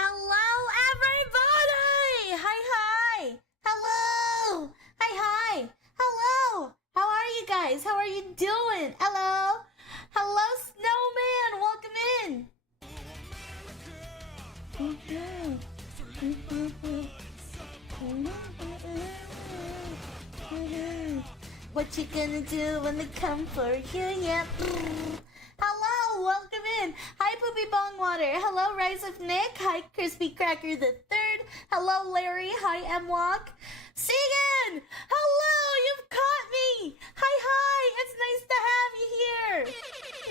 Hello, everybody! Hi, hi! Hello! Hi, hi! Hello! How are you guys? How are you doing? Hello? Hello, Snowman! Welcome in! What you gonna do when they come for you? Yeah. Hello, welcome in. Hi, Poopy Bongwater. Hello, Rise of Nick. Hi, Crispy Cracker the Third. Hello, Larry. Hi, M-Walk. Segan! Hello, you've caught me! Hi, it's nice to have you here.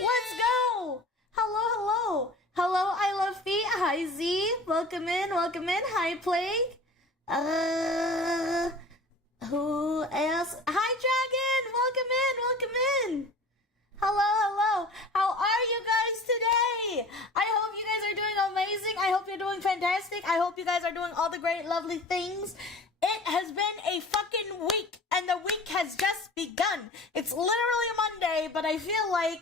Let's go. Hello. Hello, I love feet. Hi, Z. Welcome in. Hi, Plague. Who else? Hi, Dragon! Welcome in! Hello! How are you guys today? I hope you guys are doing amazing. I hope you're doing fantastic. I hope you guys are doing all the great, lovely things. It has been a fucking week, and the week has just begun. It's literally Monday, but I feel like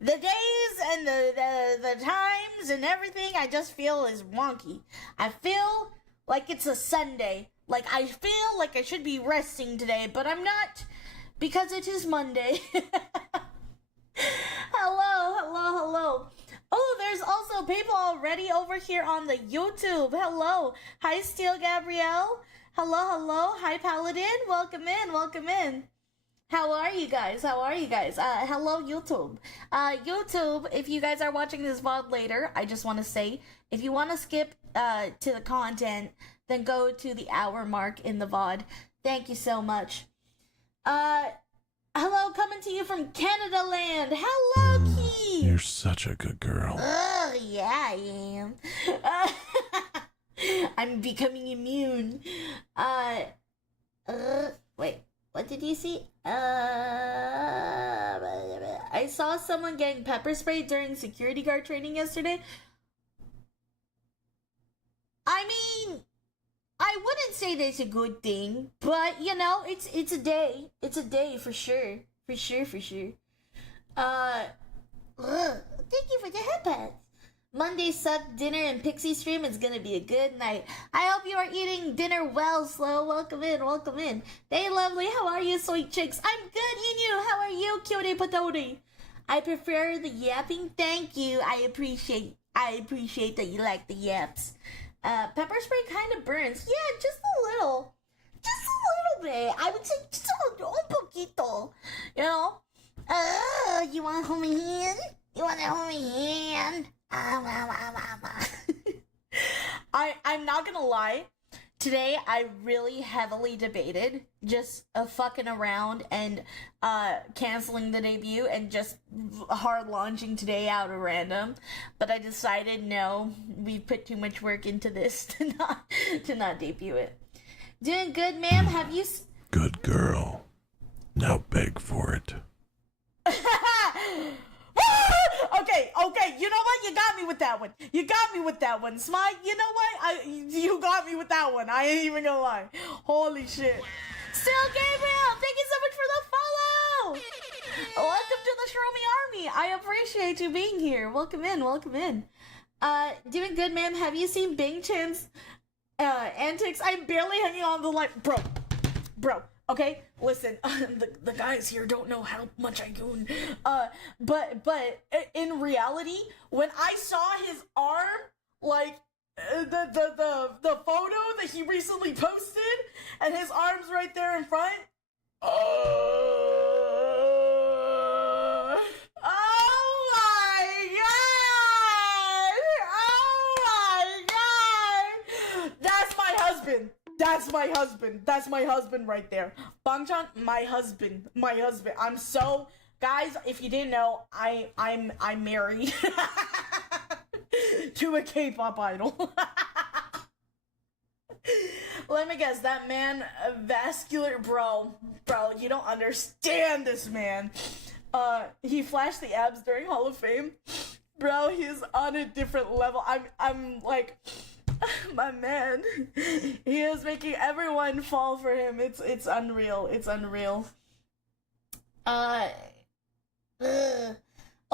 the days and the times and everything I just feel is wonky. I feel like it's a Sunday. Like, I feel like I should be resting today, but I'm not, because it is Monday. Hello. Oh, there's also people already over here on the YouTube. Hello. Hi, Steel Gabrielle. Hello. Hi, Paladin. Welcome in. How are you guys? Hello, YouTube. YouTube, if you guys are watching this VOD later, I just want to say, if you want to skip to the content, then go to the hour mark in the VOD. Thank you so much. Hello, coming to you from Canada land. Hello, Key. You're such a good girl. Oh, yeah, I am. I'm becoming immune. Wait, what did you see? I saw someone getting pepper sprayed during security guard training yesterday. I mean, I wouldn't say that's a good thing, but you know, it's a day. It's a day for sure. Thank you for the headpad. Monday suck dinner and Pixie stream. It's gonna be a good night. I hope you are eating dinner well, Slow. Welcome in. Hey, lovely. How are you, sweet chicks? I'm good, Inu. How are you, cutie patootie? I prefer the yapping. Thank you. I appreciate that you like the yaps. Pepper spray kind of burns. Yeah, just a little bit. I would say just un poquito. You know? You want to hold me hand? I'm not gonna lie. Today, I really heavily debated just fucking around and canceling the debut and just hard launching today out of random. But I decided no, we put too much work into this to not debut it. Doing good, ma'am. Have you? Good girl. Now beg for it. Okay, you know what? You got me with that one. Smite, you know what? You got me with that one. I ain't even gonna lie. Holy shit. Still Gabriel, thank you so much for the follow! Welcome to the Shromi Army. I appreciate you being here. Welcome in. Doing good, ma'am. Have you seen Bing Chan's antics? I'm barely hanging on the line. Bro. Okay, listen, the guys here don't know how much I goon. But in reality, when I saw his arm, like, the photo that he recently posted, and his arm's right there in front, oh my god! That's my husband right there. Bangchan, my husband. I'm so, guys, if you didn't know, I'm married to a K-pop idol. Let me guess, that man, vascular, bro, you don't understand this man. He flashed the abs during Hall of Fame. Bro, he's on a different level. I'm like, my man, he is making everyone fall for him. It's unreal.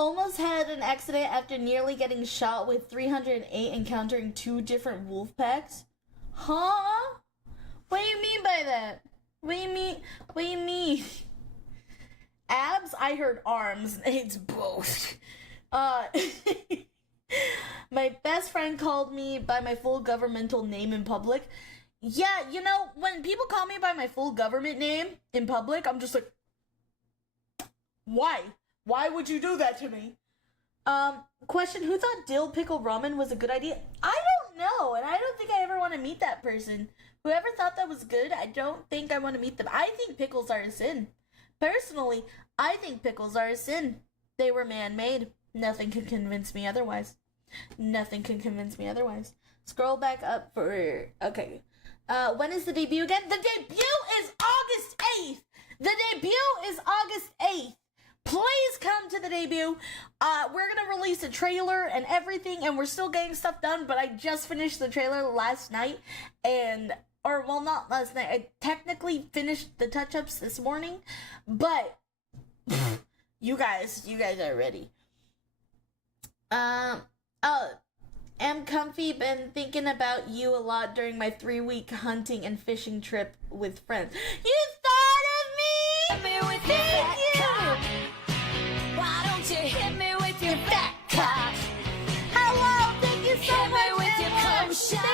Almost had an accident after nearly getting shot with 308 encountering 2 different wolf packs. Huh? What do you mean by that? What do you mean? What do you mean? Abs? I heard arms. It's both. My best friend called me by my full governmental name in public. Yeah, you know, when people call me by my full government name in public, I'm just like, why? Why would you do that to me? Question, who thought dill pickle ramen was a good idea? I don't know, and I don't think I ever want to meet that person. Whoever thought that was good, I don't think I want to meet them. I think pickles are a sin. Personally, I think pickles are a sin. They were man-made. Nothing can convince me otherwise. Nothing can convince me otherwise. Scroll back up for... Okay. When is the debut again? The debut is August 8th! The debut is August 8th! Please come to the debut. We're gonna release a trailer and everything, and we're still getting stuff done, but I just finished the trailer last night, or well, not last night. I technically finished the touch-ups this morning, but you guys are ready. Am comfy, been thinking about you a lot during my 3-week hunting and fishing trip with friends. You thought of me? Thank you! Why don't you hit me with your fat cock? Hello, thank you so Hit me much, with your Emma. cum shot.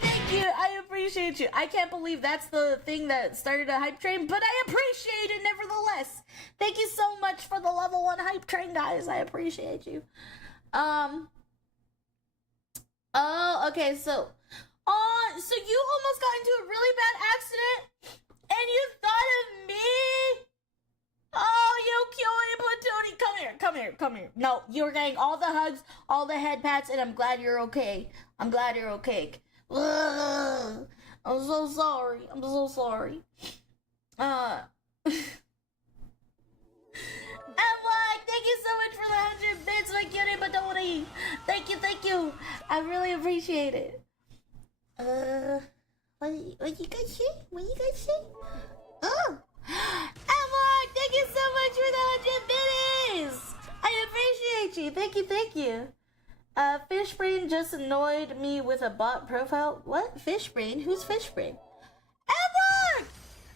Thank you. I appreciate you. I can't believe that's the thing that started a hype train, but I appreciate it nevertheless. Thank you so much for the level 1 hype train, guys. I appreciate you. Oh, okay, so you almost got into a really bad accident, and you thought of me? Oh, you Tony, come here. No, you're getting all the hugs, all the head pats, and I'm glad you're okay. Ugh, I'm so sorry. Emma, thank you so much for the 100 bits, my cutie patootie. Thank you. I really appreciate it. What you guys say? Oh, Emma, thank you so much for the 100 biddies. I appreciate you. Thank you. Fishbrain just annoyed me with a bot profile. What? Fishbrain? Who's Fishbrain? Emma!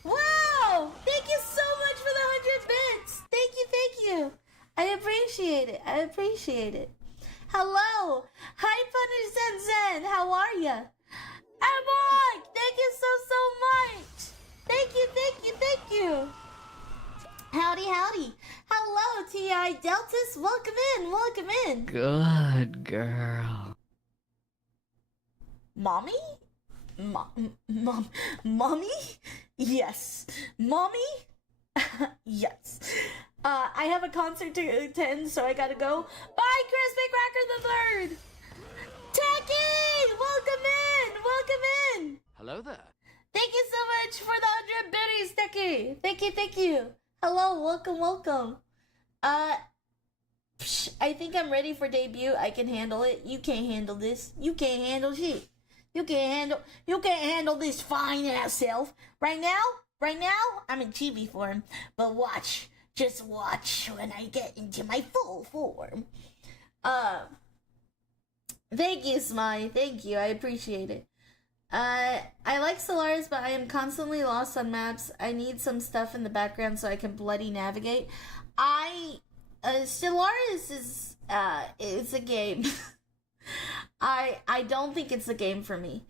Wow! Thank you so much for the 100 bits. Thank you. I appreciate it. Hello. Hi, Punished Zen. How are ya? Emma! Thank you so much. Thank you. Howdy. Hello, T.I. Deltas. Welcome in. Good girl. Mommy? Mommy? Yes. Mommy? Yes. I have a concert to attend, so I gotta go. Bye, Crispy Cracker the Bird! Techie! Welcome in! Hello there. Thank you so much for the 100 biddies, Techie! Thank you! Hello, welcome. I think I'm ready for debut. I can handle it. You can't handle this. You can't handle shit. You can't handle this fine ass self. Right now, I'm in chibi form. But just watch when I get into my full form. Thank you, Smiley. Thank you. I appreciate it. I like Solaris, but I am constantly lost on maps. I need some stuff in the background so I can bloody navigate. Solaris is it's a game. I don't think it's a game for me.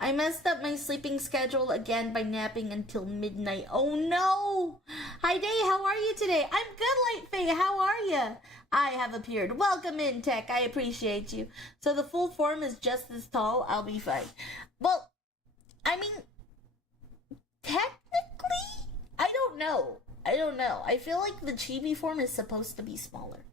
I messed up my sleeping schedule again by napping until midnight. Oh no! Hi Day, how are you today? I'm good, Light Faye. How are you? I have appeared. Welcome in, Tech. I appreciate you. So the full form is just this tall. I'll be fine. Well, I mean, technically, I don't know. I feel like the chibi form is supposed to be smaller.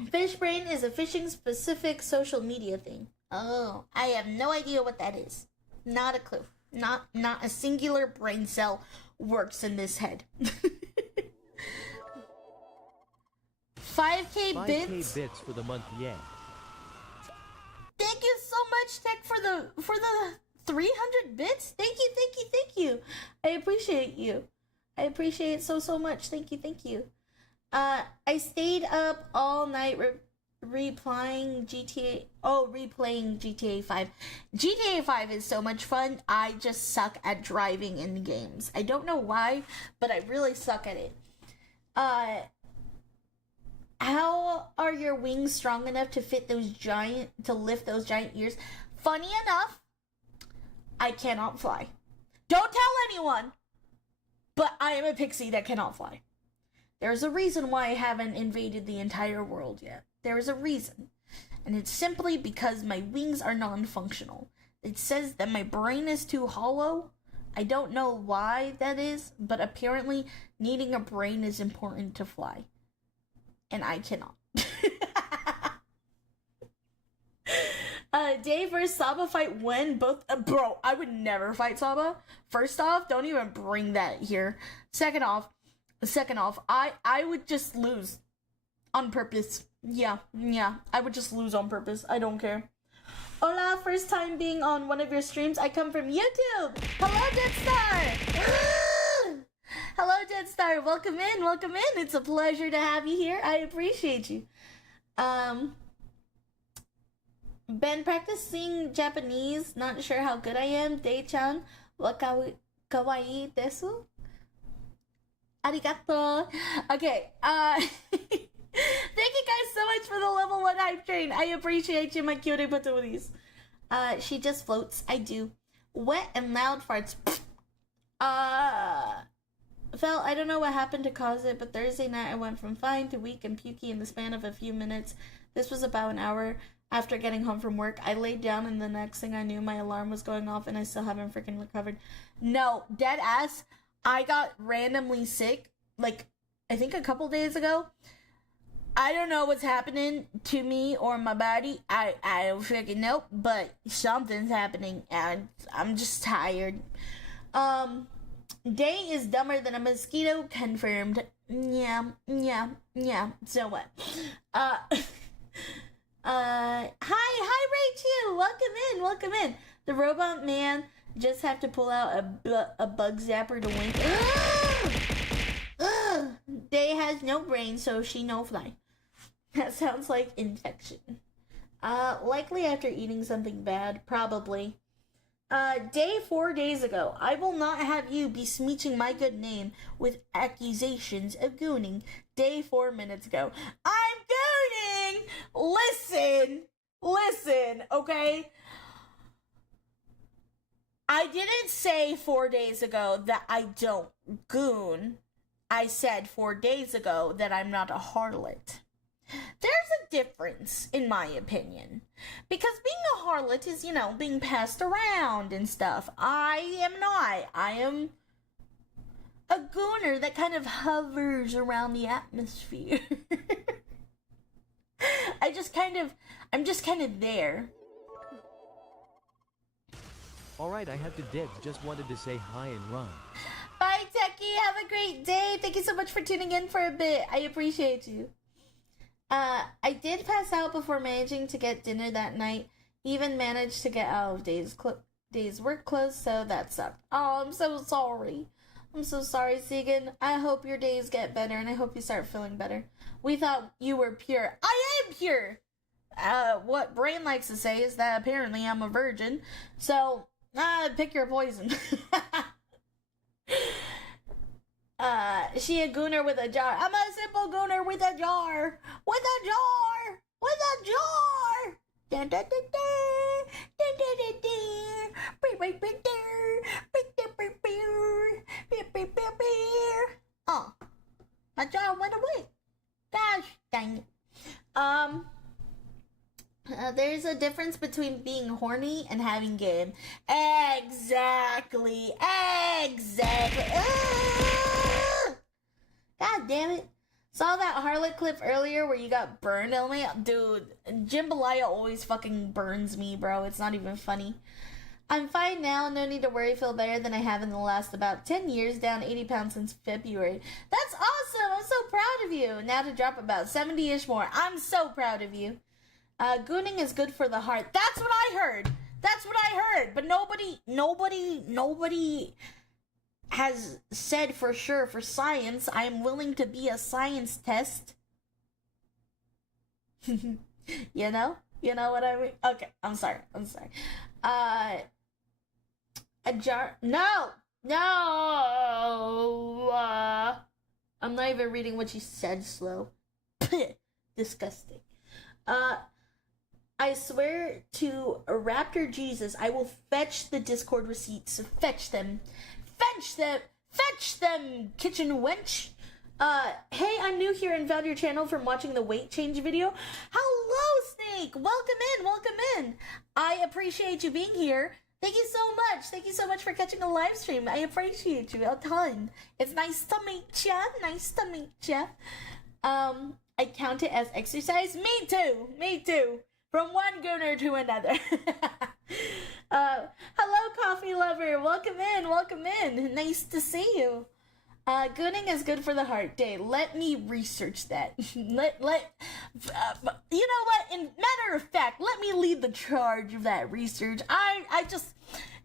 Fishbrain is a fishing specific social media thing. Oh, I have no idea what that is. Not a clue. Not a singular brain cell works in this head. 5K bits. 5K bits for the month, yeah. Thank you so much, Tech, for the 300 bits. Thank you. I appreciate you. I appreciate it so much. Thank you. I stayed up all night replaying GTA 5. GTA 5 is so much fun. I just suck at driving in games. I don't know why, but I really suck at it. How are your wings strong enough to lift those giant ears? Funny enough, I cannot fly. Don't tell anyone, but I am a pixie that cannot fly. There's a reason why I haven't invaded the entire world yet. There is a reason. And it's simply because my wings are non-functional. It says that my brain is too hollow. I don't know why that is, but apparently needing a brain is important to fly. And I cannot. Dave versus Saba fight when both... bro, I would never fight Saba. First off, don't even bring that here. Second off, I would just lose on purpose. Yeah, I would just lose on purpose. I don't care. Hola, first time being on one of your streams. I come from YouTube. Hello, Deadstar. Hello, Deadstar. Welcome in. It's a pleasure to have you here. I appreciate you. Been practicing Japanese. Not sure how good I am. Dei-chan, wa kawaii desu? Arigato. Okay, thank you guys so much for the level 1 hype train. I appreciate you, my cutie patooties. She just floats. I do. Wet and loud farts. Fel, I don't know what happened to cause it, but Thursday night I went from fine to weak and pukey in the span of a few minutes. This was about an hour after getting home from work. I laid down and the next thing I knew, my alarm was going off and I still haven't freaking recovered. No, dead ass. I got randomly sick, like, I think a couple days ago. I don't know what's happening to me or my body. I don't freaking know, but something's happening and I'm just tired. Day is dumber than a mosquito, confirmed. Yeah. So what? Hi, Rachel. Welcome in. The robot man just have to pull out a bug zapper to wink. Day has no brain, so she no fly. That sounds like infection. Likely after eating something bad, probably. Day 4 days ago. I will not have you besmirching my good name with accusations of gooning. Day 4 minutes ago. I'm gooning! Listen, okay? I didn't say 4 days ago that I don't goon. I said 4 days ago that I'm not a harlot. There's a difference, in my opinion. Because being a harlot is, being passed around and stuff. I am not. I am a gooner that kind of hovers around the atmosphere. I'm just kind of there. Alright, I have to dip. Just wanted to say hi and run. Bye, Techie. Have a great day. Thank you so much for tuning in for a bit. I appreciate you. I did pass out before managing to get dinner that night. Even managed to get out of day's work clothes, so that sucked. Oh, I'm so sorry. I'm so sorry, Segan. I hope your days get better, and I hope you start feeling better. We thought you were pure. I am pure! What Brain likes to say is that apparently I'm a virgin. So, pick your poison. She a gooner with a jar. I'm a simple gooner with a jar. With a jar. Dun, dun, dun, dun. Dun, dun, dun, dun. Oh, my jar went away. Gosh dang it. There's a difference between being horny and having game. Exactly. God damn it. Saw that harlot clip earlier where you got burned, Elmy. Dude, Jambalaya always fucking burns me, bro. It's not even funny. I'm fine now. No need to worry. Feel better than I have in the last about 10 years. Down 80 pounds since February. That's awesome. I'm so proud of you. Now to drop about 70-ish more. I'm so proud of you. Gooning is good for the heart. That's what I heard. But nobody has said for sure for science, I am willing to be a science test. You know? You know what I mean? Okay, I'm sorry. A jar. No! I'm not even reading what you said slow. Disgusting. I swear to Raptor Jesus, I will fetch the Discord receipts. Fetch them, kitchen wench. Hey, I'm new here and found your channel from watching the weight change video. Hello, Snake! Welcome in. I appreciate you being here. Thank you so much. Thank you so much for catching a live stream. I appreciate you a ton. It's nice to meet ya. I count it as exercise. Me too. From one gooner to another. Hello, coffee lover. Welcome in. Nice to see you. Gooning is good for the heart. Day. Let me research that. You know what? In matter of fact, let me lead the charge of that research. I just,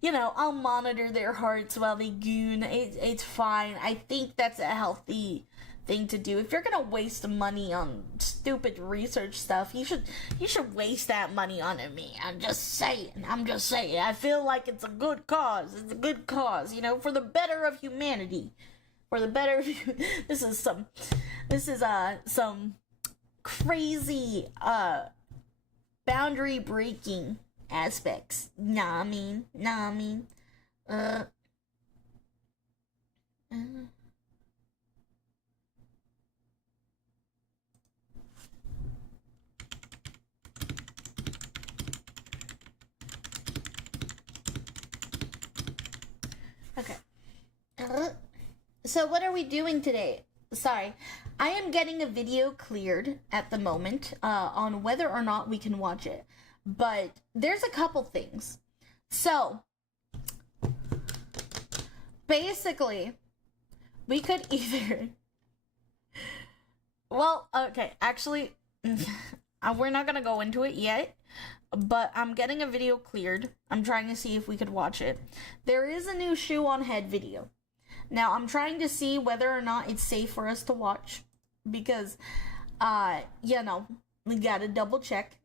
I'll monitor their hearts while they goon. It's fine. I think that's a healthy thing to do. If you're gonna waste money on stupid research stuff, you should waste that money on me. I'm just saying. I feel like it's a good cause. For the better of humanity. For the better of you. This is some crazy boundary breaking aspects. Nah, I mean. Okay. So what are we doing today? Sorry. I am getting a video cleared at the moment on whether or not we can watch it. But there's a couple things. So, basically, we could either... Well, okay, actually, we're not gonna go into it yet. But I'm getting a video cleared. I'm trying to see if we could watch it. There is a new shoe on head video. Now, I'm trying to see whether or not it's safe for us to watch. Because, we gotta double check.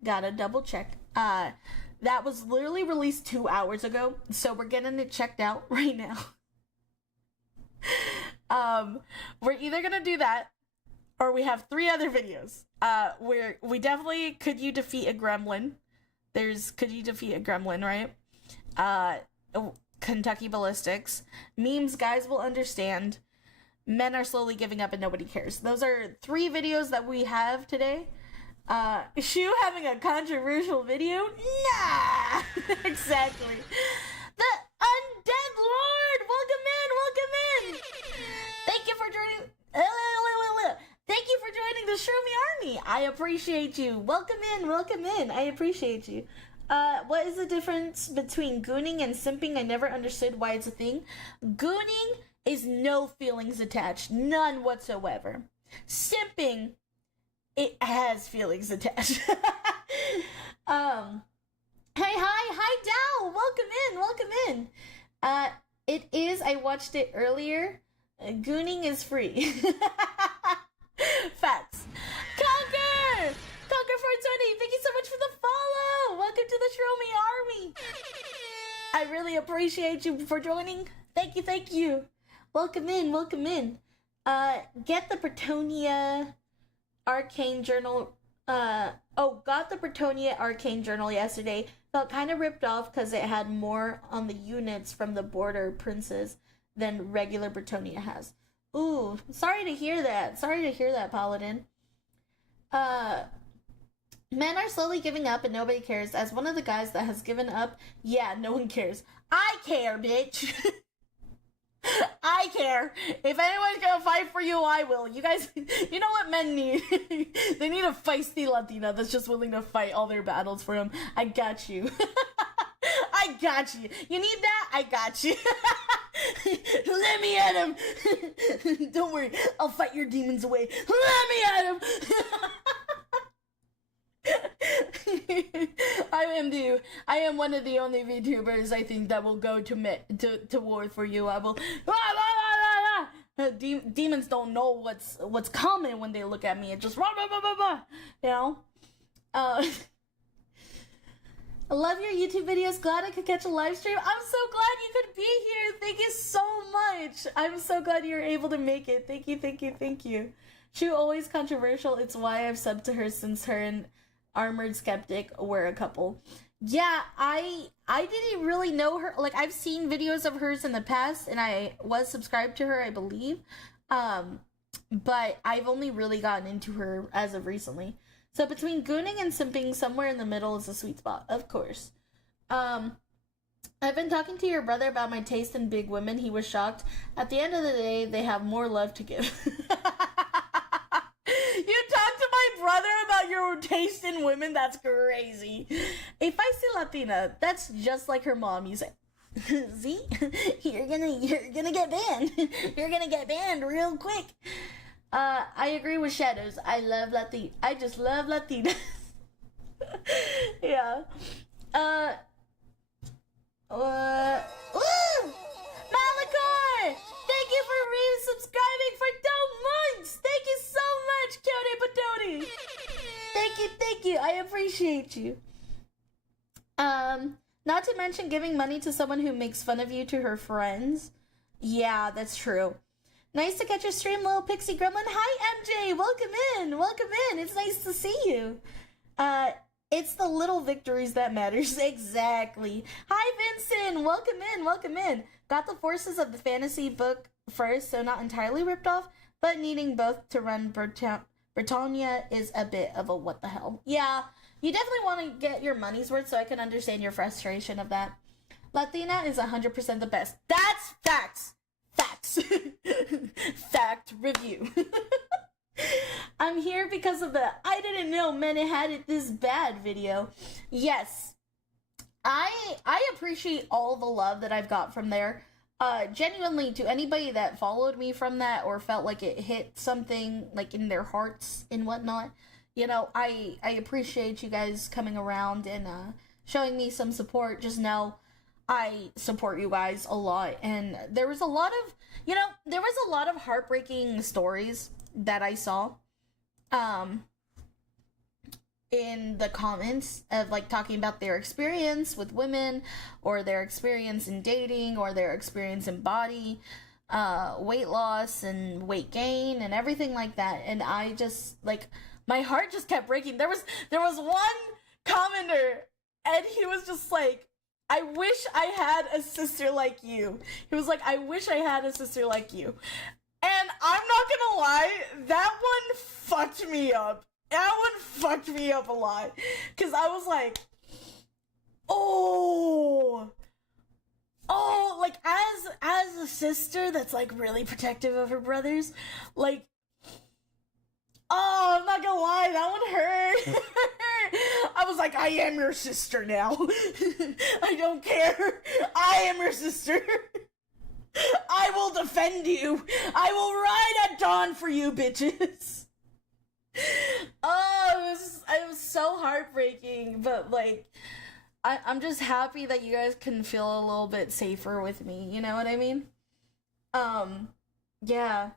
That was literally released 2 hours ago. So we're getting it checked out right now. We're either gonna do that, or we have 3 other videos. Where we definitely Could You Defeat a Gremlin? There's Could You Defeat a Gremlin, right? Kentucky Ballistics. Memes guys will understand. Men are slowly giving up and nobody cares. Those are 3 videos that we have today. Shu having a controversial video? Nah! Exactly. The Undead Lord! Welcome in! Thank you for joining... Thank you for joining the Shroomy Army. I appreciate you. Welcome in. I appreciate you. What is the difference between gooning and simping? I never understood why it's a thing. Gooning is no feelings attached. None whatsoever. Simping, it has feelings attached. Hey, hi, Dow. Welcome in. It is, I watched it earlier. Gooning is free. Facts. Conquer 420, thank you so much for the follow. Welcome to the Shromi Army. I really appreciate you for joining. Thank you. Welcome in. Get the Bretonia Arcane Journal. Got the Bretonia Arcane Journal yesterday. Felt kind of ripped off because it had more on the units from the Border Princes than regular Bretonia has. Ooh, sorry to hear that, Paladin. Men are slowly giving up and nobody cares. As one of the guys that has given up, yeah, no one cares. I care, bitch. I care. If anyone's gonna fight for you, I will. You guys, you know what men need? They need a feisty Latina that's just willing to fight all their battles for them. I got you. I got you. You need that? I got you. Let me at him. Don't worry. I'll fight your demons away. Let me at him. I am one of the only VTubers I think that will go to war for you. I will Demons don't know what's coming when they look at me. It just rah, rah, rah, rah, rah, you know. I love your YouTube videos. Glad I could catch a live stream. I'm so glad you could be here. Thank you so much. I'm so glad you were able to make it. Thank you, thank you, thank you. She always controversial. It's why I've subbed to her since her and Armored Skeptic were a couple. Yeah, I didn't really know her. Like, I've seen videos of hers in the past, and I was subscribed to her, I believe. But I've only really gotten into her as of recently. So between gooning and simping, somewhere in the middle is a sweet spot, of course. I've been talking to your brother about my taste in big women. He was shocked. At the end of the day, they have more love to give. You talked to my brother about your taste in women? That's crazy. If I see Latina, that's just like her mom. You say, see? You're gonna get banned. You're gonna get banned real quick. I agree with Shadows. I just love Latina. Yeah. Ooh! Malachor! Thank you for resubscribing for 2 months! Thank you so much, Kyode Patoni! Thank you, I appreciate you. Not to mention giving money to someone who makes fun of you to her friends. Yeah, that's true. Nice to catch your stream, little pixie gremlin. Hi, MJ! Welcome in! It's nice to see you. It's the little victories that matters. Exactly. Hi, Vincent! Welcome in. Got the forces of the fantasy book first, so not entirely ripped off, but needing both to run Britannia is a bit of a what the hell. Yeah, you definitely want to get your money's worth, so I can understand your frustration of that. Latina is 100% the best. That's facts! Facts! Fact review. I'm here because of the I didn't know men had it this bad video. Yes. I appreciate all the love that I've got from there. Genuinely, to anybody that followed me from that or felt like it hit something like in their hearts and whatnot, you know, I appreciate you guys coming around and showing me some support. Just know I support you guys a lot. And there was a lot of heartbreaking stories that I saw in the comments of like talking about their experience with women or their experience in dating or their experience in body weight loss and weight gain and everything like that. And I just like my heart just kept breaking. There was one commenter and he was just like, I wish I had a sister like you. He was like, I wish I had a sister like you. And I'm not gonna lie, that one fucked me up. That one fucked me up a lot. Cause I was like, like as a sister that's like really protective of her brothers, like, I'm not gonna lie, that one hurt. I was like, I am your sister now. I don't care. I am your sister. I will defend you. I will ride at dawn for you, bitches. Oh, it was so heartbreaking, but like, I'm just happy that you guys can feel a little bit safer with me. You know what I mean? Yeah.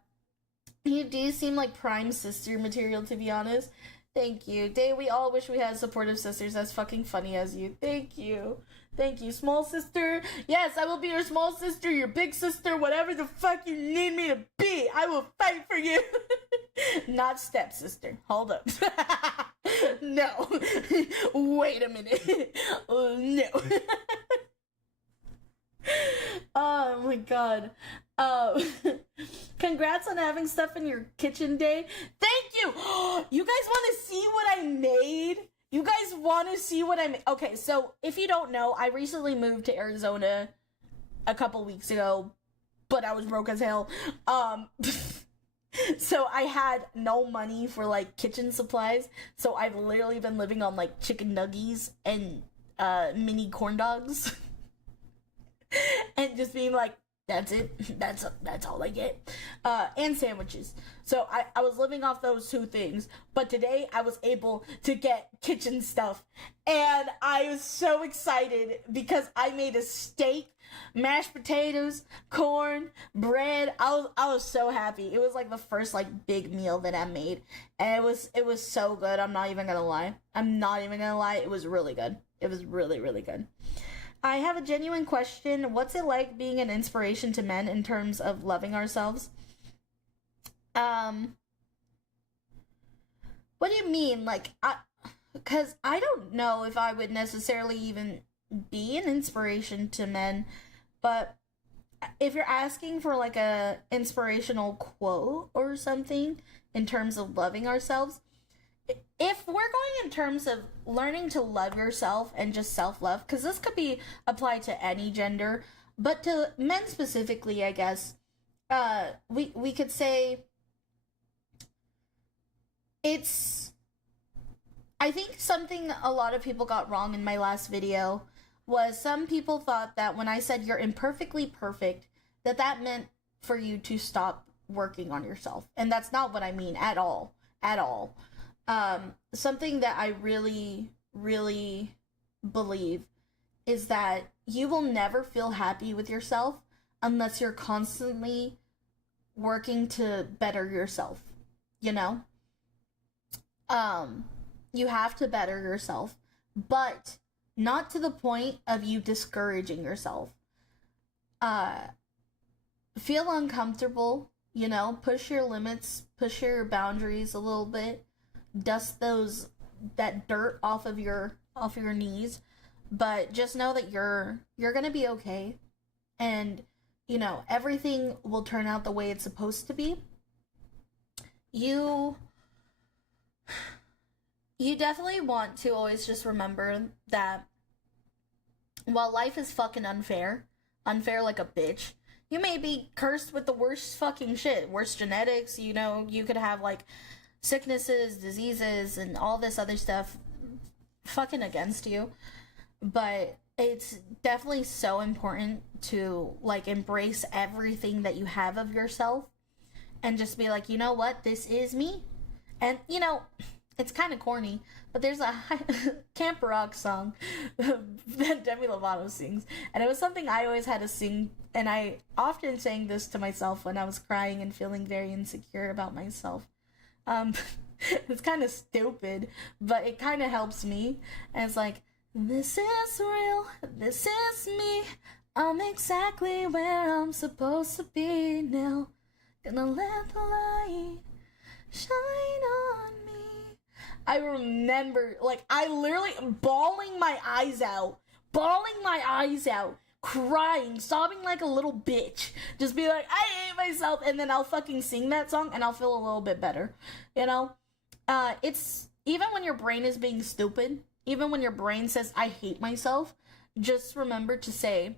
You do seem like prime sister material, to be honest. Thank you. Day, we all wish we had supportive sisters as fucking funny as you. Thank you. Thank you, small sister. Yes, I will be your small sister, your big sister, whatever the fuck you need me to be. I will fight for you. Not stepsister. Hold up. No. Wait a minute. No. Oh my god. Congrats on having stuff in your kitchen, Day. Thank you. You guys want to see what I made? You guys want to see what I made? Okay, so if you don't know, I recently moved to Arizona a couple weeks ago, but I was broke as hell. So I had no money for like kitchen supplies, so I've literally been living on like chicken nuggies and mini corn dogs. And just being like, that's it. That's all I get. And sandwiches. So I was living off those two things. But today I was able to get kitchen stuff. And I was so excited because I made a steak mashed potatoes, corn, bread. I was so happy. It was like the first like big meal that I made, and it was so good. I'm not even gonna lie. It was really good. It was really, really good. I have a genuine question. What's it like being an inspiration to men in terms of loving ourselves? What do you mean? Like, because I don't know if I would necessarily even be an inspiration to men, but if you're asking for like a inspirational quote or something in terms of loving ourselves, if we're going in terms of learning to love yourself and just self-love, because this could be applied to any gender, but to men specifically, I guess, we could say I think something a lot of people got wrong in my last video was some people thought that when I said you're imperfectly perfect, that meant for you to stop working on yourself. And that's not what I mean at all. At all. Something that I really, really believe is that you will never feel happy with yourself unless you're constantly working to better yourself, you know? You have to better yourself, but not to the point of you discouraging yourself. Feel uncomfortable, you know, push your limits, push your boundaries a little bit, dust that dirt off of your knees, but just know that you're gonna be okay, and you know everything will turn out the way it's supposed to be. You definitely want to always just remember that while life is fucking unfair like a bitch, you may be cursed with the worst fucking shit, worst genetics, you know, you could have like sicknesses, diseases, and all this other stuff fucking against you, but it's definitely so important to like embrace everything that you have of yourself and just be like, you know what, this is me. And you know, it's kind of corny, but there's a Camp Rock song that Demi Lovato sings, and it was something I always had to sing, and I often sang this to myself when I was crying and feeling very insecure about myself. It's kind of stupid, but it kind of helps me, and it's like, this is real, this is me, I'm exactly where I'm supposed to be now, gonna let the light shine on me. I remember, like, I literally bawling my eyes out, crying, sobbing like a little bitch, just be like, I hate myself, and then I'll fucking sing that song, and I'll feel a little bit better, you know? It's, even when your brain is being stupid, even when your brain says, I hate myself, just remember to say,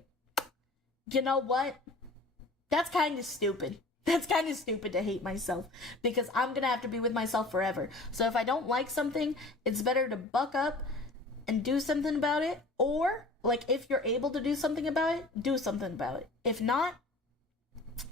you know what? That's kind of stupid. That's kind of stupid to hate myself, because I'm gonna have to be with myself forever. So if I don't like something, it's better to buck up and do something about it, or, like, if you're able to do something about it, do something about it. If not,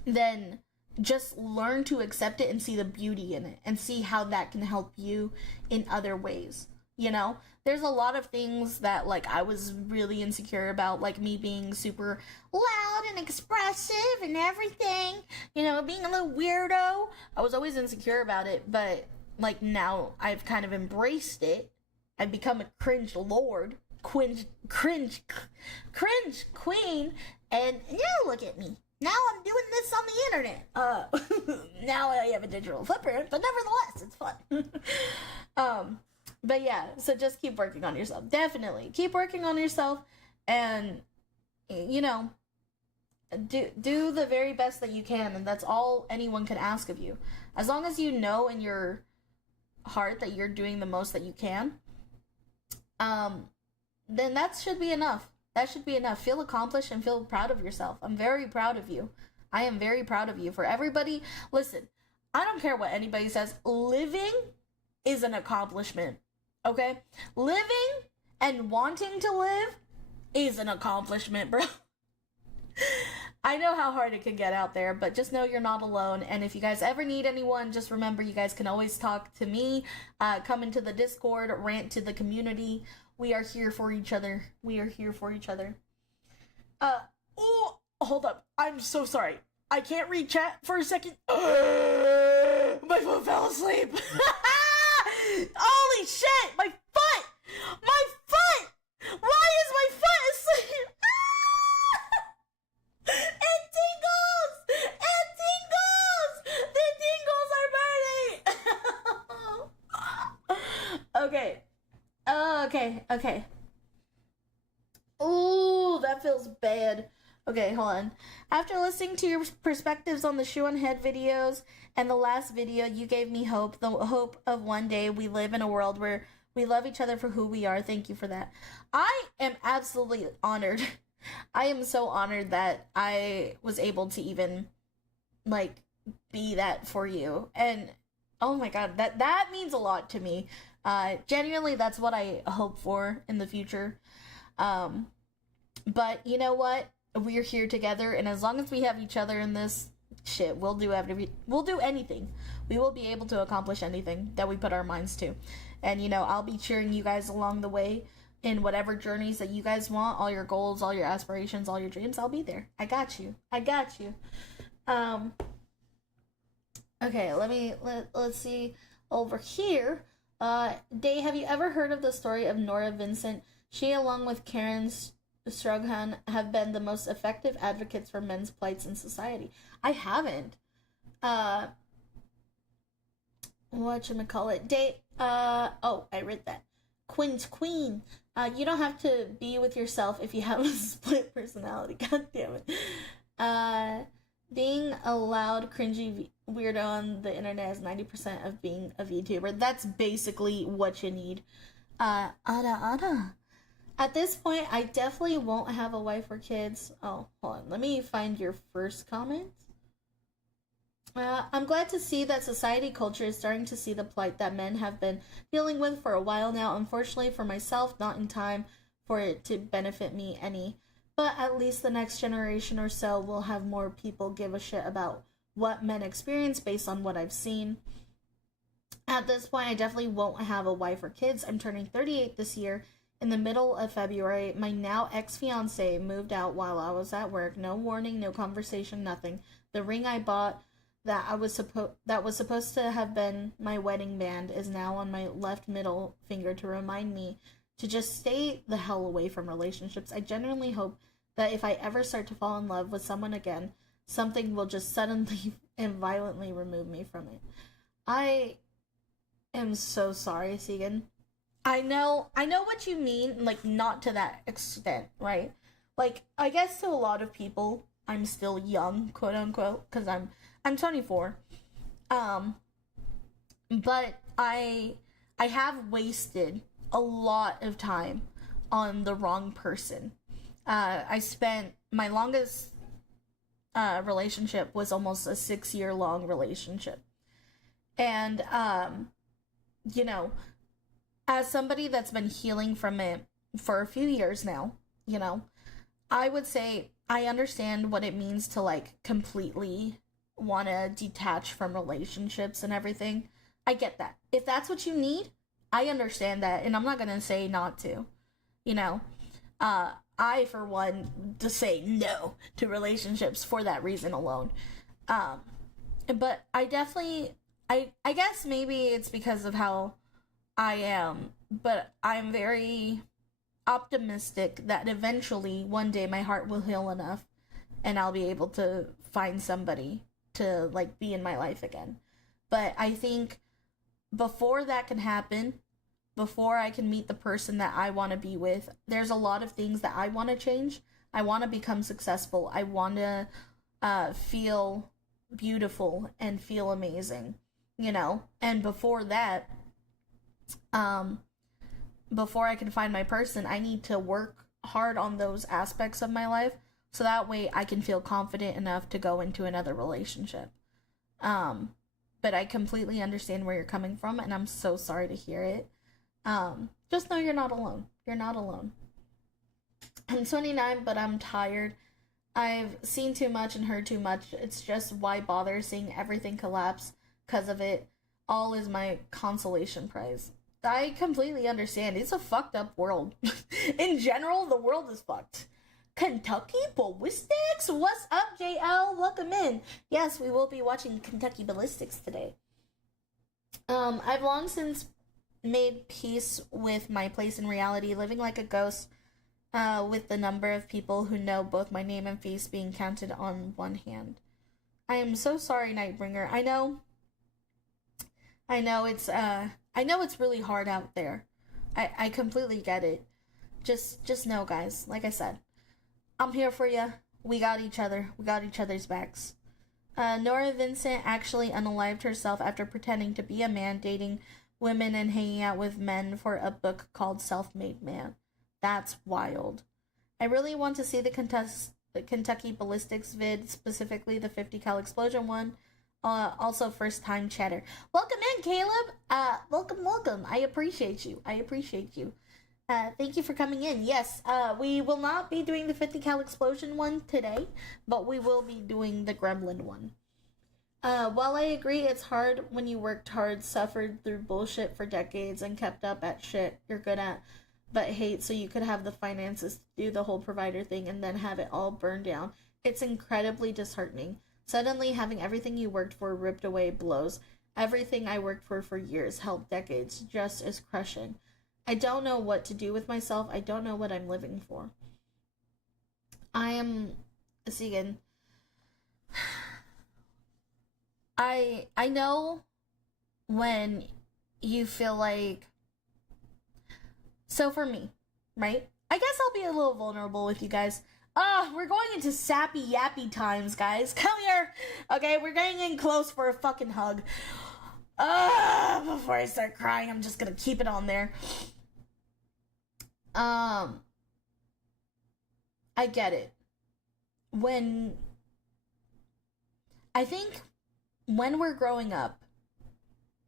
then just learn to accept it and see the beauty in it, and see how that can help you in other ways, you know? There's a lot of things that, like, I was really insecure about, like me being super loud and expressive and everything, you know, being a little weirdo. I was always insecure about it, but, like, now I've kind of embraced it. I've become a cringe lord, cringe queen, and now look at me. Now I'm doing this on the internet. Now I have a digital footprint, but nevertheless, it's fun. But yeah, so just keep working on yourself. Definitely. Keep working on yourself, and, you know, do the very best that you can, and that's all anyone can ask of you. As long as you know in your heart that you're doing the most that you can, then that should be enough. That should be enough. Feel accomplished and feel proud of yourself. I'm very proud of you. I am very proud of you. For everybody, listen, I don't care what anybody says. Living is an accomplishment. Okay? Living and wanting to live is an accomplishment, bro. I know how hard it can get out there, but just know you're not alone. And if you guys ever need anyone, just remember you guys can always talk to me. Come into the Discord, rant to the community. We are here for each other. We are here for each other. Oh, hold up. I'm so sorry. I can't read chat for a second. My foot fell asleep. Holy shit! My foot! My foot! Why is my foot asleep? It tingles! It tingles! The tingles are burning! Okay. Ooh, that feels bad. Okay, hold on. After listening to your perspectives on the Shoe on Head videos and the last video, you gave me hope. The hope of one day we live in a world where we love each other for who we are. Thank you for that. I am absolutely honored. I am so honored that I was able to even, like, be that for you. And, oh my god, that means a lot to me. Genuinely, that's what I hope for in the future. But you know what? We're here together, and as long as we have each other in this shit, we'll do anything. We will be able to accomplish anything that we put our minds to. And you know, I'll be cheering you guys along the way in whatever journeys that you guys want, all your goals, all your aspirations, all your dreams. I'll be there. I got you. Okay, let's see over here. Day, have you ever heard of the story of Nora Vincent? She, along with Karen Strughan, have been the most effective advocates for men's plights in society. I haven't. Whatchamacallit? Day, oh, I read that. Quinn's Queen. You don't have to be with yourself if you have a split personality. God damn it. Being a loud, cringy weirdo on the internet is 90% of being a VTuber. That's basically what you need. Ada. At this point, I definitely won't have a wife or kids. Oh, hold on. Let me find your first comment. I'm glad to see that society culture is starting to see the plight that men have been dealing with for a while now. Unfortunately for myself, not in time for it to benefit me any. But at least the next generation or so will have more people give a shit about what men experience based on what I've seen. At this point, I definitely won't have a wife or kids. I'm turning 38 this year. In the middle of February, my now ex-fiance moved out while I was at work. No warning, no conversation, nothing. The ring I bought that was supposed to have been my wedding band is now on my left middle finger to remind me to just stay the hell away from relationships. I genuinely hope that if I ever start to fall in love with someone again, something will just suddenly and violently remove me from it. I am so sorry, Segan. I know what you mean, like, not to that extent, right? Like, I guess to a lot of people, I'm still young, quote unquote, because I'm 24. But I have wasted a lot of time on the wrong person. I spent my longest relationship was almost a 6-year long relationship. And you know, as somebody that's been healing from it for a few years now, you know, I would say I understand what it means to, like, completely want to detach from relationships and everything. I get that. If that's what you need, I understand that, and I'm not gonna say not to, you know. I, for one, to say no to relationships for that reason alone. But I definitely, I guess maybe it's because of how I am, but I'm very optimistic that eventually, one day, my heart will heal enough, and I'll be able to find somebody to, like, be in my life again. But I think before that can happen, before I can meet the person that I want to be with, there's a lot of things that I want to change. I want to become successful. I want to feel beautiful and feel amazing, you know? And before that, before I can find my person, I need to work hard on those aspects of my life so that way I can feel confident enough to go into another relationship. But I completely understand where you're coming from, and I'm so sorry to hear it. Just know you're not alone. You're not alone. I'm 29, but I'm tired. I've seen too much and heard too much. It's just why bother seeing everything collapse because of it. All is my consolation prize. I completely understand. It's a fucked up world. In general, the world is fucked. Kentucky Ballistics? What's up, JL? Welcome in. Yes, we will be watching Kentucky Ballistics today. I've long since made peace with my place in reality, living like a ghost, with the number of people who know both my name and face being counted on one hand. I am so sorry, Nightbringer. I know it's really hard out there. I completely get it. Just know, guys, like I said, I'm here for you. We got each other. We got each other's backs. Nora Vincent actually unalived herself after pretending to be a man, dating women and hanging out with men for a book called Self-Made Man. That's wild. I really want to see the Kentucky Ballistics vid, specifically the 50 cal explosion one. Also first time chatter. Welcome in, Caleb. Welcome. I appreciate you. Thank you for coming in. Yes, we will not be doing the 50 cal explosion one today, but we will be doing the gremlin one. While I agree it's hard when you worked hard, suffered through bullshit for decades, and kept up at shit you're good at, but hate so you could have the finances to do the whole provider thing and then have it all burned down, it's incredibly disheartening. Suddenly having everything you worked for ripped away blows. Everything I worked for years, held decades, just as crushing. I don't know what to do with myself. I don't know what I'm living for. I know when you feel like... So for me, right? I guess I'll be a little vulnerable with you guys. We're going into sappy yappy times, guys. Come here. Okay, we're getting in close for a fucking hug. Before I start crying, I'm just gonna keep it on there. I get it. I think when we're growing up,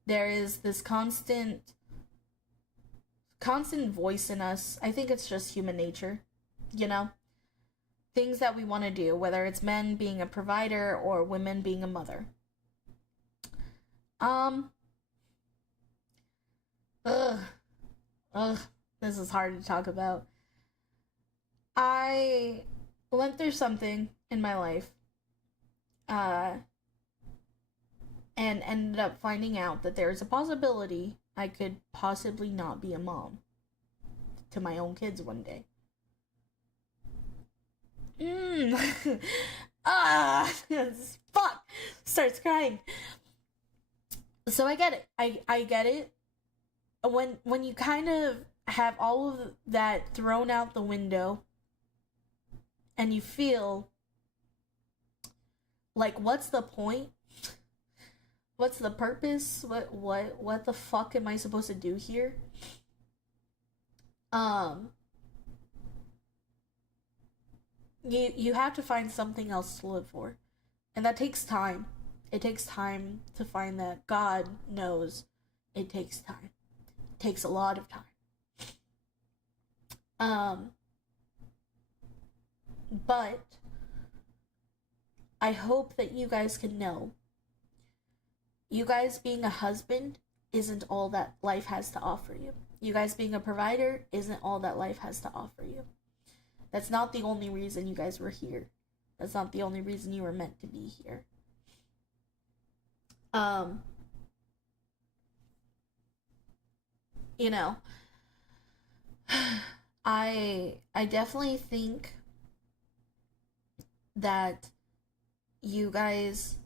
there is this constant voice in us. I think it's just human nature, you know? Things that we want to do, whether it's men being a provider or women being a mother. This is hard to talk about. I went through something in my life, and ended up finding out that there's a possibility I could possibly not be a mom to my own kids one day. Fuck! Starts crying. So I get it. I get it. When you kind of have all of that thrown out the window, and you feel like, what's the point? What's the purpose? What the fuck am I supposed to do here? You have to find something else to live for. And that takes time. It takes time to find that. God knows it takes time. It takes a lot of time. But I hope that you guys can know, you guys being a husband isn't all that life has to offer you. You guys being a provider isn't all that life has to offer you. That's not the only reason you guys were here. That's not the only reason you were meant to be here. You know, I definitely think that you guys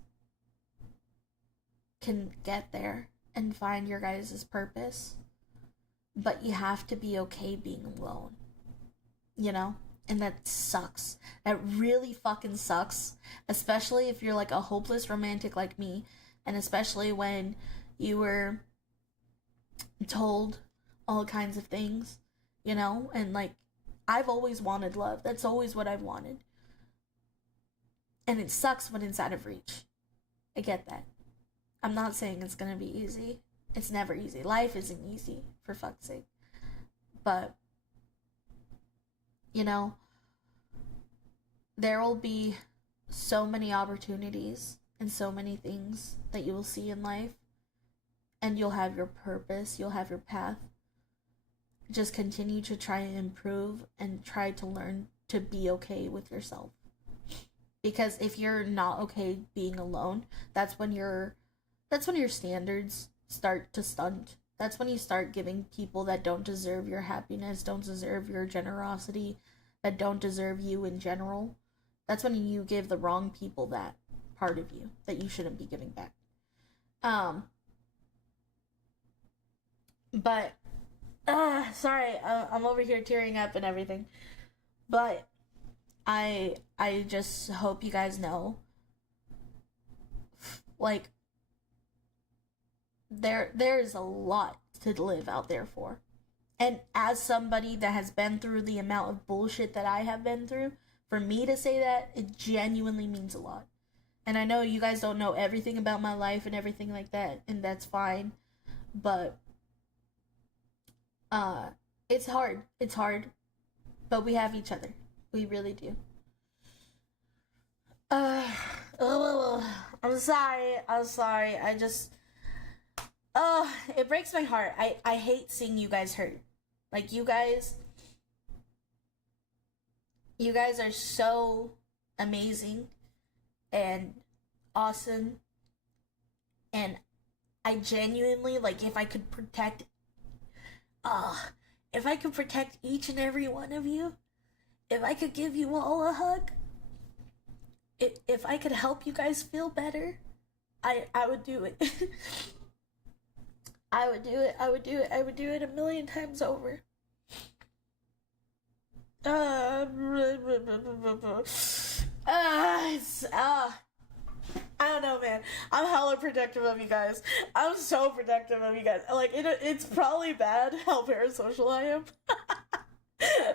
can get there and find your guys' purpose, but you have to be okay being alone, you know? And that sucks. That really fucking sucks, especially if you're like a hopeless romantic like me, and especially when you were told all kinds of things, you know? And like, I've always wanted love. That's always what I've wanted. And it sucks when it's out of reach. I get that. I'm not saying it's gonna be easy. It's never easy. Life isn't easy, for fuck's sake. But, you know, there will be so many opportunities and so many things that you will see in life. And you'll have your purpose. You'll have your path. Just continue to try and improve and try to learn to be okay with yourself. Because if you're not okay being alone, that's when your standards start to stunt. That's when you start giving people that don't deserve your happiness, don't deserve your generosity, that don't deserve you in general. That's when you give the wrong people that part of you that you shouldn't be giving back. But sorry, I'm over here tearing up and everything. But I just hope you guys know, like, there's a lot to live out there for. And as somebody that has been through the amount of bullshit that I have been through, for me to say that, it genuinely means a lot. And I know you guys don't know everything about my life and everything like that, and that's fine. But it's hard. It's hard. But we have each other. We really do. I'm sorry. I just it breaks my heart. I hate seeing you guys hurt. Like, you guys are so amazing and awesome, and I genuinely, like, if I could protect each and every one of you, if I could give you all a hug, if I could help you guys feel better, I would do it. I would do it. I would do it a million times over. I don't know, man. I'm hella protective of you guys. I'm so protective of you guys. Like, it's probably bad how parasocial I am.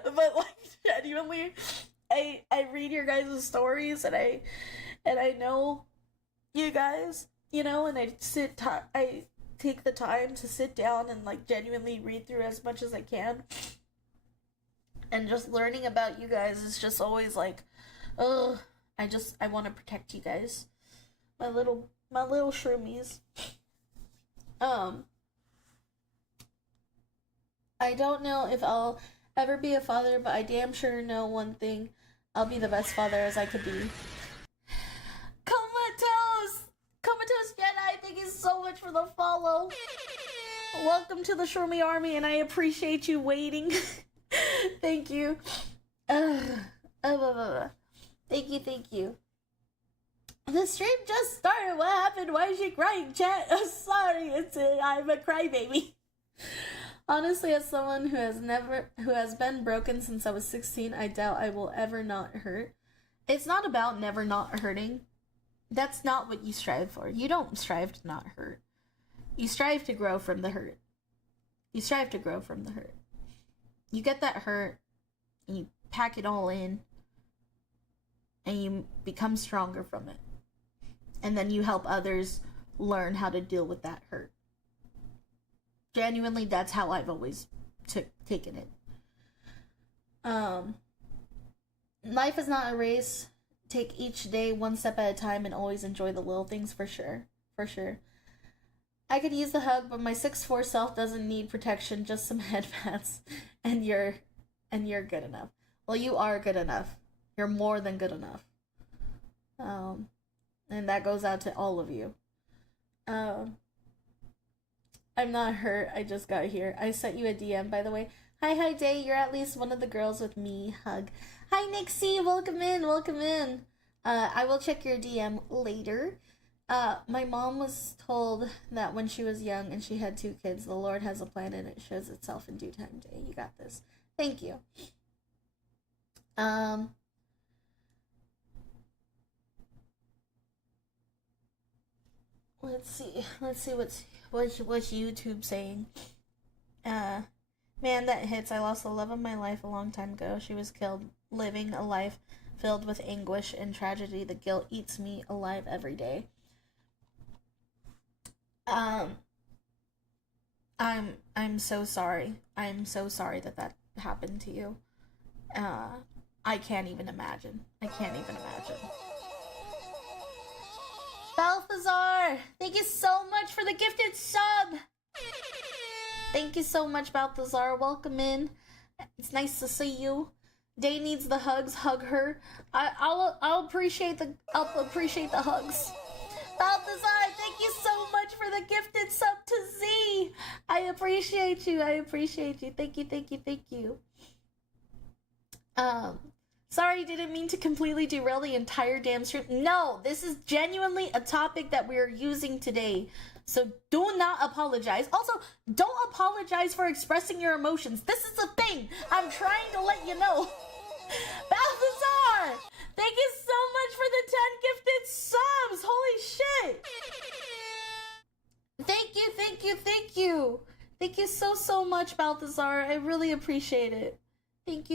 But, like, genuinely, I read your guys' stories, and I know you guys, you know, and I take the time to sit down and, like, genuinely read through as much as I can. And just learning about you guys is just always like, I want to protect you guys. My little shroomies. I don't know if I'll ever be a father, but I damn sure know one thing. I'll be the best father as I could be. Comatose Jedi, thank you so much for the follow. Welcome to the Shroomy Army, and I appreciate you waiting. Thank you. Thank you. The stream just started. What happened? Why is she crying, chat? I'm sorry. I'm a crybaby. Honestly, as someone who has been broken since I was 16, I doubt I will ever not hurt. It's not about never not hurting. That's not what you strive for. You don't strive to not hurt. You strive to grow from the hurt. You get that hurt, and you pack it all in, and you become stronger from it. And then you help others learn how to deal with that hurt. Genuinely, that's how I've always taken it. Life is not a race. Take each day one step at a time and always enjoy the little things, for sure. I could use the hug, but my 6'4" self doesn't need protection, just some headpats, and you're good enough. Well, you are good enough. You're more than good enough. And that goes out to all of you. I'm not hurt, I just got here. I sent you a DM, by the way. Hi, Day, you're at least one of the girls with me. Hug. Hi, Nixie, welcome in. I will check your DM later. My mom was told that when she was young and she had 2 kids, the Lord has a plan and it shows itself in due time, Day. You got this. Thank you. Let's see what's YouTube saying. Man, that hits. I lost the love of my life a long time ago. She was killed, living a life filled with anguish and tragedy. The guilt eats me alive every day. I'm so sorry. I'm so sorry that happened to you. I can't even imagine. Balthazar, thank you so much for the gifted sub. Thank you so much, Balthazar. Welcome in. It's nice to see you. Day needs the hugs. Hug her. I'll appreciate the hugs. Balthazar, thank you so much for the gifted sub to Z. I appreciate you. Thank you. Sorry, didn't mean to completely derail the entire damn stream. No, this is genuinely a topic that we are using today. So do not apologize. Also, don't apologize for expressing your emotions. This is the thing. I'm trying to let you know. Balthazar, thank you so much for the 10 gifted subs. Holy shit. Thank you. Thank you so much, Balthazar. I really appreciate it. Thank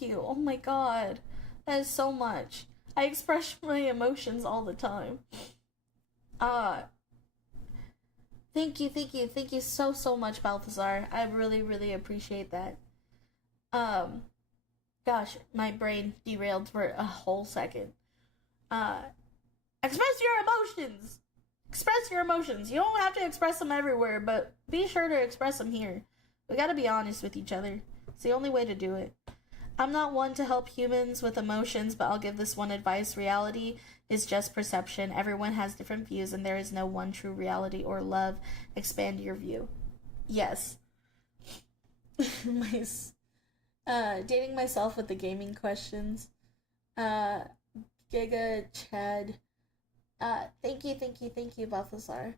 you. Oh my god. That is so much. I express my emotions all the time. Thank you so much, Balthazar. I really appreciate that. Gosh, my brain derailed for a whole second. Express your emotions! Express your emotions. You don't have to express them everywhere, but be sure to express them here. We gotta be honest with each other. It's the only way to do it. I'm not one to help humans with emotions, but I'll give this one advice. Reality is just perception. Everyone has different views, and there is no one true reality or love. Expand your view. Yes. Dating myself with the gaming questions. Giga Chad. Thank you, Balthazar.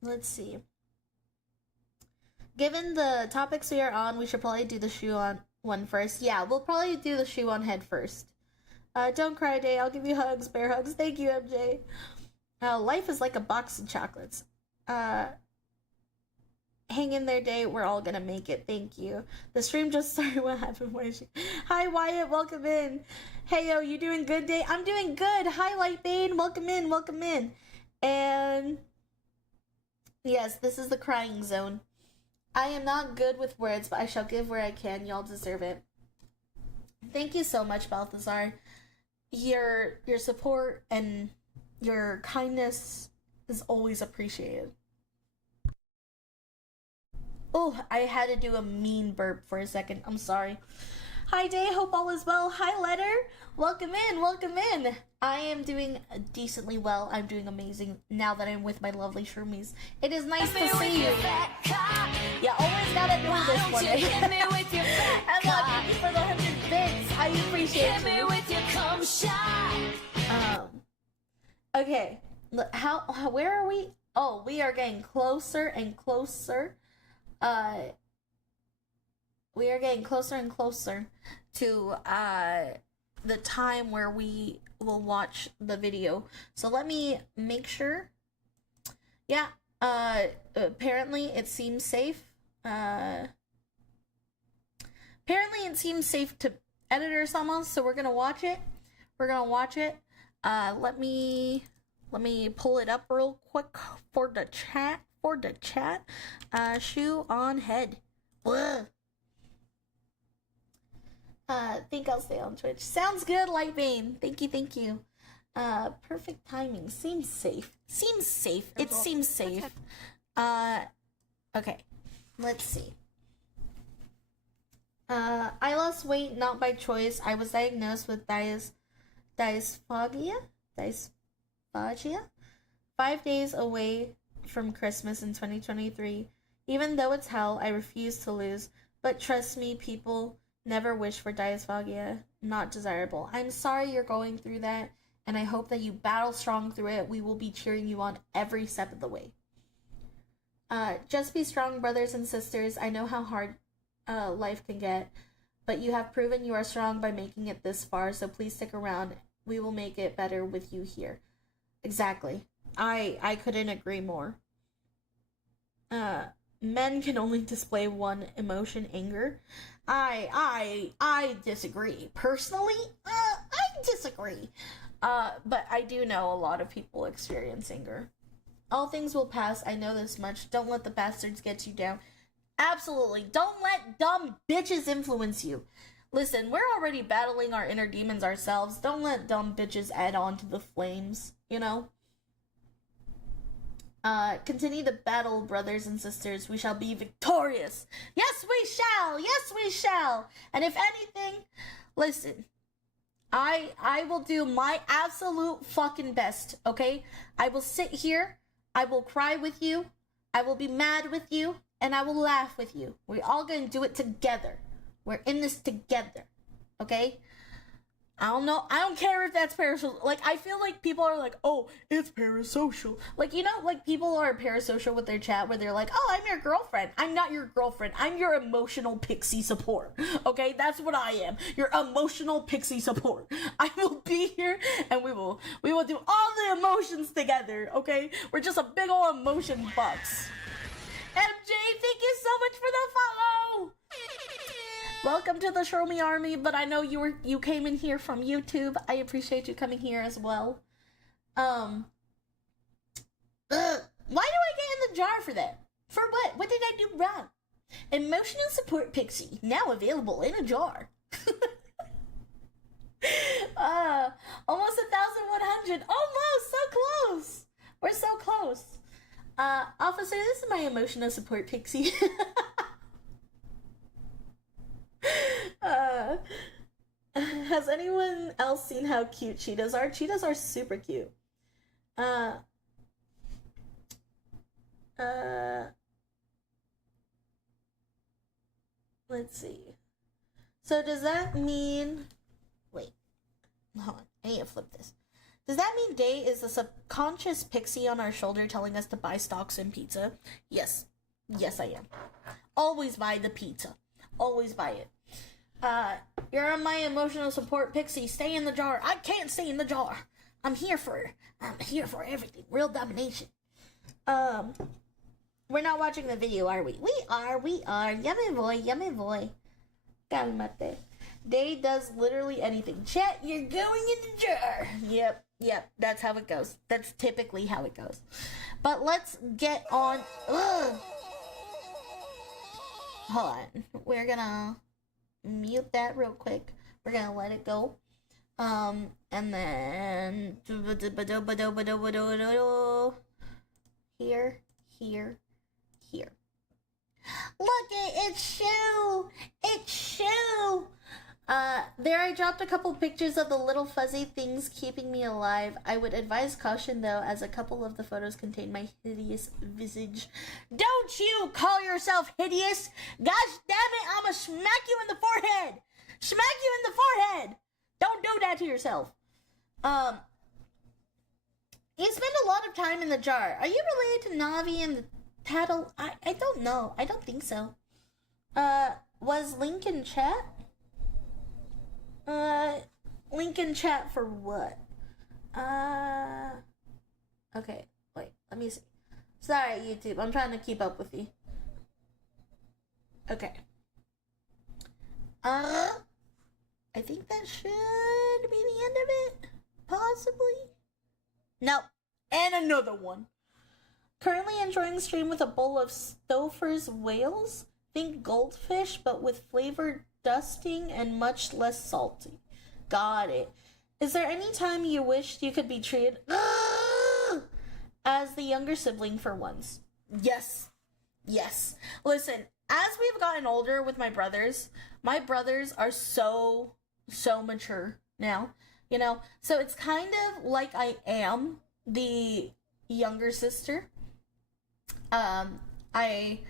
Let's see. Given the topics we are on, we should probably do the shoe on one first. Yeah, we'll probably do the shoe on head first. Don't cry, Day. I'll give you hugs, bear hugs. Thank you, MJ. Life is like a box of chocolates. Hang in there, Day. We're all gonna make it. Thank you. The stream just started. What happened? Hi, Wyatt. Welcome in. Hey, yo, you doing good, Day? I'm doing good. Hi, Lightbane. Welcome in. And yes, this is the crying zone. I am not good with words, but I shall give where I can. Y'all deserve it. Thank you so much, Balthazar. Your support and your kindness is always appreciated. Oh, I had to do a mean burp for a second. I'm sorry. Hi, Day. Hope all is well. Hi, Letter. Welcome in. I am doing decently well. I'm doing amazing now that I'm with my lovely shroomies. It is nice to see you. Yeah, always gotta do this one. Emma, thank you for the 100 bits. I appreciate you. With your cum shot. Okay. How? Where are we? Oh, we are getting closer and closer. We are getting closer and closer to the time where we will watch the video. So let me make sure. Yeah, apparently it seems safe. Apparently it seems safe to editors almost, so we're gonna watch it. Let me pull it up real quick for the chat. Shoe on head. Ugh. Think I'll stay on Twitch. Sounds good, Lightbane. Thank you. Perfect timing. Seems safe. It seems safe. Okay. Let's see. I lost weight not by choice. I was diagnosed with dysphagia. 5 days away from Christmas in 2023. Even though it's hell, I refuse to lose. But trust me, people never wish for dysphagia. Not desirable. I'm sorry you're going through that, and I hope that you battle strong through it. We will be cheering you on every step of the way. Just be strong, brothers and sisters. I know how hard life can get, but you have proven you are strong by making it this far, so please stick around. We will make it better with you here. Exactly. I couldn't agree more. Men can only display one emotion, anger. I disagree. Personally, I disagree. But I do know a lot of people experience anger. All things will pass, I know this much. Don't let the bastards get you down. Absolutely. Don't let dumb bitches influence you. Listen, we're already battling our inner demons ourselves. Don't let dumb bitches add on to the flames, you know? Continue the battle, brothers and sisters. We shall be victorious. Yes, we shall. Yes, we shall. And if anything, listen, I will do my absolute fucking best, okay? I will sit here, I will cry with you, I will be mad with you, and I will laugh with you. We're all gonna do it together. We're in this together, okay? I don't know. I don't care if that's parasocial. Like, I feel like people are like, oh, it's parasocial. Like, you know, like, people are parasocial with their chat where they're like, oh, I'm your girlfriend. I'm not your girlfriend. I'm your emotional pixie support. Okay? That's what I am. Your emotional pixie support. I will be here and we will do all the emotions together. Okay? We're just a big old emotion box. MJ, thank you so much for the follow. Welcome to the Show Me Army, but I know you came in here from YouTube. I appreciate you coming here as well. Why do I get in the jar for that? For what? What did I do wrong? Emotional support pixie, now available in a jar. Almost 1,100. Almost, so close. We're so close. Officer, this is my emotional support pixie. Has anyone else seen how cute cheetahs are? Cheetahs are super cute. Let's see. So does that mean... Wait. Hold on. I need to flip this. Does that mean Day is the subconscious pixie on our shoulder telling us to buy stocks and pizza? Yes. Yes, I am. Always buy the pizza. Always buy it. You're my emotional support pixie. Stay in the jar. I can't stay in the jar. I'm here for everything. Real domination. We're not watching the video, are we? We are. Yummy boy. Calmate. Day does literally anything. Chat, you're going in the jar. Yep, that's how it goes. That's typically how it goes. But let's get on. Ugh. Hold on. We're gonna mute that real quick. We're gonna let it go. And then here. Look, it's Shoe! It's Shoe! There I dropped a couple pictures of the little fuzzy things keeping me alive. I would advise caution though, as a couple of the photos contain my hideous visage. Don't you call yourself hideous! Gosh damn it, I'ma smack you in the forehead! Smack you in the forehead! Don't do that to yourself. You spend a lot of time in the jar. Are you related to Navi and the Tattle? I don't know. I don't think so. Was Link in chat? Link in chat for what? Okay, wait, let me see. Sorry, YouTube, I'm trying to keep up with you. Okay. I think that should be the end of it. Possibly. Nope. And another one. Currently enjoying stream with a bowl of Stouffer's whales. Think goldfish, but with flavored dusting and much less salty. Got it. Is there any time you wished you could be treated as the younger sibling for once? Yes. Listen, as we've gotten older with my brothers are so mature now, you know? So it's kind of like I am the younger sister. I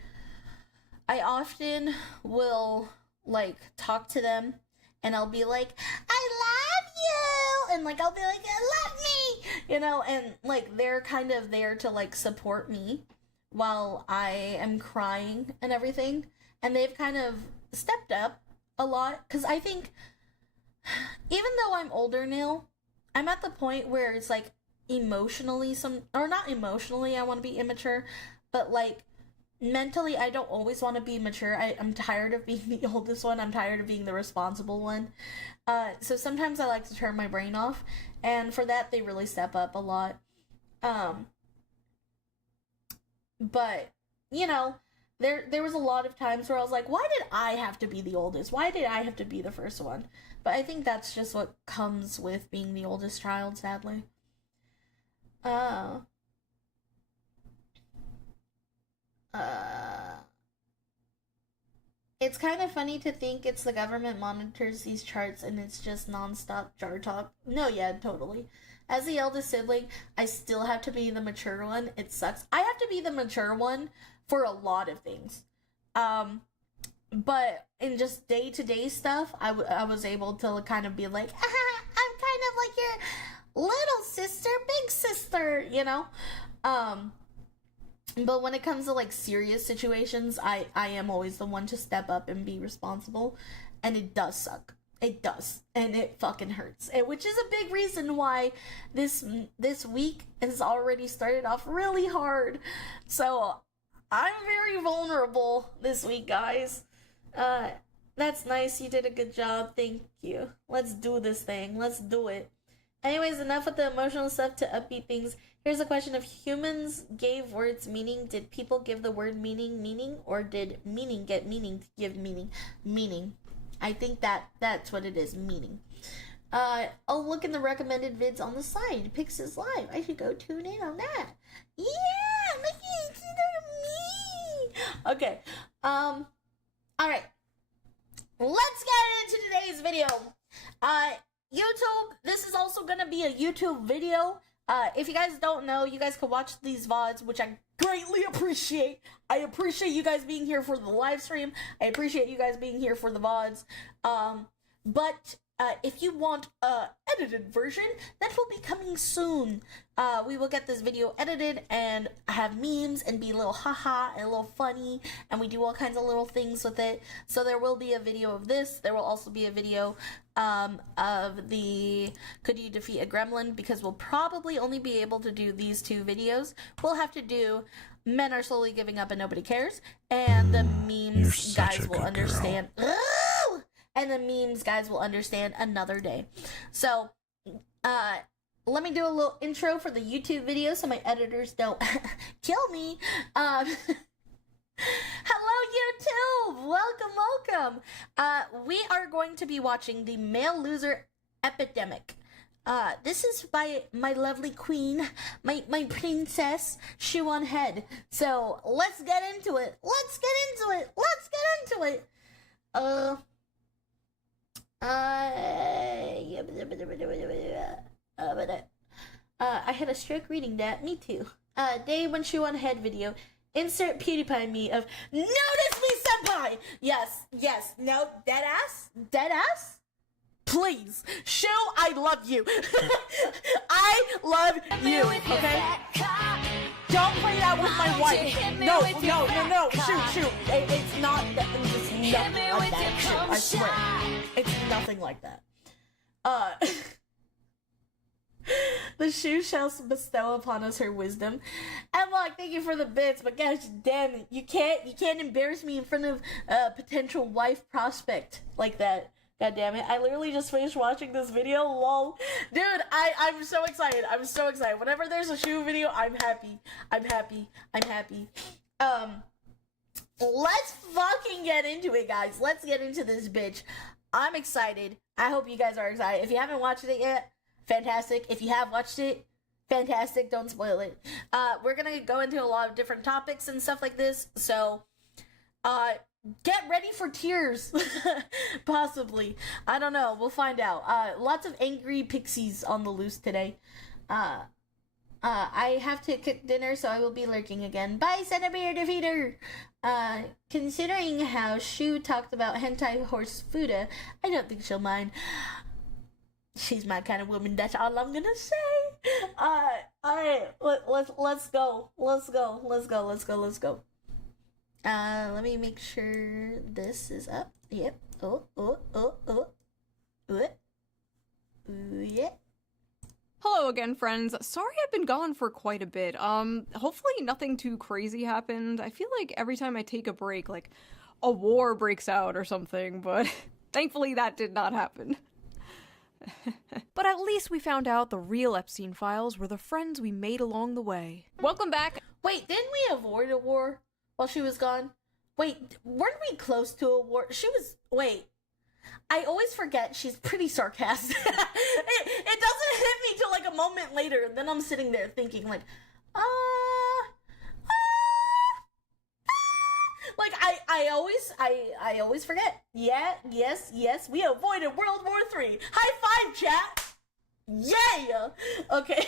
often will, like, talk to them, and I'll be like, I love you! And, like, I'll be like, I love me! You know, and, like, they're kind of there to, like, support me while I am crying and everything. And they've kind of stepped up a lot, because I think, even though I'm older now, I'm at the point where it's, like, emotionally not emotionally I want to be immature, but, like, mentally, I don't always want to be mature. I'm tired of being the oldest one. I'm tired of being the responsible one. So sometimes I like to turn my brain off, and for that, they really step up a lot. But, you know, there was a lot of times where I was like, why did I have to be the oldest? Why did I have to be the first one? But I think that's just what comes with being the oldest child, sadly. It's kind of funny to think it's the government monitors these charts and it's just nonstop jar talk. No, yeah, totally. As the eldest sibling, I still have to be the mature one. It sucks. I have to be the mature one for a lot of things. But in just day-to-day stuff, I was able to kind of be like, I'm kind of like your little sister, big sister, you know? But when it comes to like serious situations, I am always the one to step up and be responsible, and it does suck. It does, and it fucking hurts. Which is a big reason why this week has already started off really hard. So I'm very vulnerable this week, guys. That's nice. You did a good job. Thank you. Let's do this thing. Let's do it. Anyways, enough with the emotional stuff to upbeat things. Here's a question. If humans gave words meaning, did people give the word meaning, or did meaning get meaning to give meaning? Meaning. I think that's what it is, meaning. I'll look in the recommended vids on the side. Pix's Live. I should go tune in on that. Yeah, look at me. Okay. Alright. Let's get into today's video. YouTube, this is also gonna be a YouTube video. If you guys don't know, you guys can watch these VODs, which I greatly appreciate. I appreciate you guys being here for the live stream. I appreciate you guys being here for the VODs. But if you want a edited version, that will be coming soon. We will get this video edited and have memes and be a little haha and a little funny, and we do all kinds of little things with it. So there will be a video of this. There will also be a video of the could you defeat a gremlin, because we'll probably only be able to do these two videos. We'll have to do men are slowly giving up and nobody cares, and the memes guys will understand. And the memes guys will understand another day. So let me do a little intro for the YouTube video so my editors don't kill me. Hello YouTube, welcome. We are going to be watching the male loser Epidemic. This is by my lovely queen, my princess, Shoe on Head. So let's get into it. I had a stroke reading that. Me too. Day one Shoe on Head video. Insert PewDiePie me of notice me senpai. Yes. No, dead ass. Please, Shoe, I love you. I love you. Okay. Don't play that with my wife. No. Shoot. It's not that. It's nothing like that. Shoot, I swear. It's nothing like that. The Shoe shall bestow upon us her wisdom. And look, thank you for the bits, but gosh damn it, you can't embarrass me in front of a potential wife prospect like that. God damn it. I literally just finished watching this video, lol. Dude, I'm so excited. Whenever there's a Shoe video, I'm happy. Let's fucking get into it, guys. Let's get into this bitch. I'm excited. I hope you guys are excited. If you haven't watched it yet, fantastic. If you have watched it, fantastic. Don't spoil it. We're gonna go into a lot of different topics and stuff like this, so, get ready for tears. Possibly. I don't know. We'll find out. Lots of angry pixies on the loose today. I have to cook dinner, so I will be lurking again. Bye, Centimeter Defeater! Considering how Shu talked about hentai horse Fuda, I don't think she'll mind. She's my kind of woman, that's all I'm gonna say. Alright, let's go. Let me make sure this is up. Yep. Yeah. Hello again, friends. Sorry I've been gone for quite a bit. Hopefully nothing too crazy happened. I feel like every time I take a break, like, a war breaks out or something, but thankfully that did not happen. But at least we found out the real Epstein files were the friends we made along the way. Welcome back. Wait, didn't we avoid a war while she was gone? Wait, weren't we close to a war? Wait. I always forget she's pretty sarcastic. it doesn't hit me till like a moment later, and then I'm sitting there thinking like, I always forget. Yeah, yes, we avoided World War III. High five, chat. Yeah. Okay.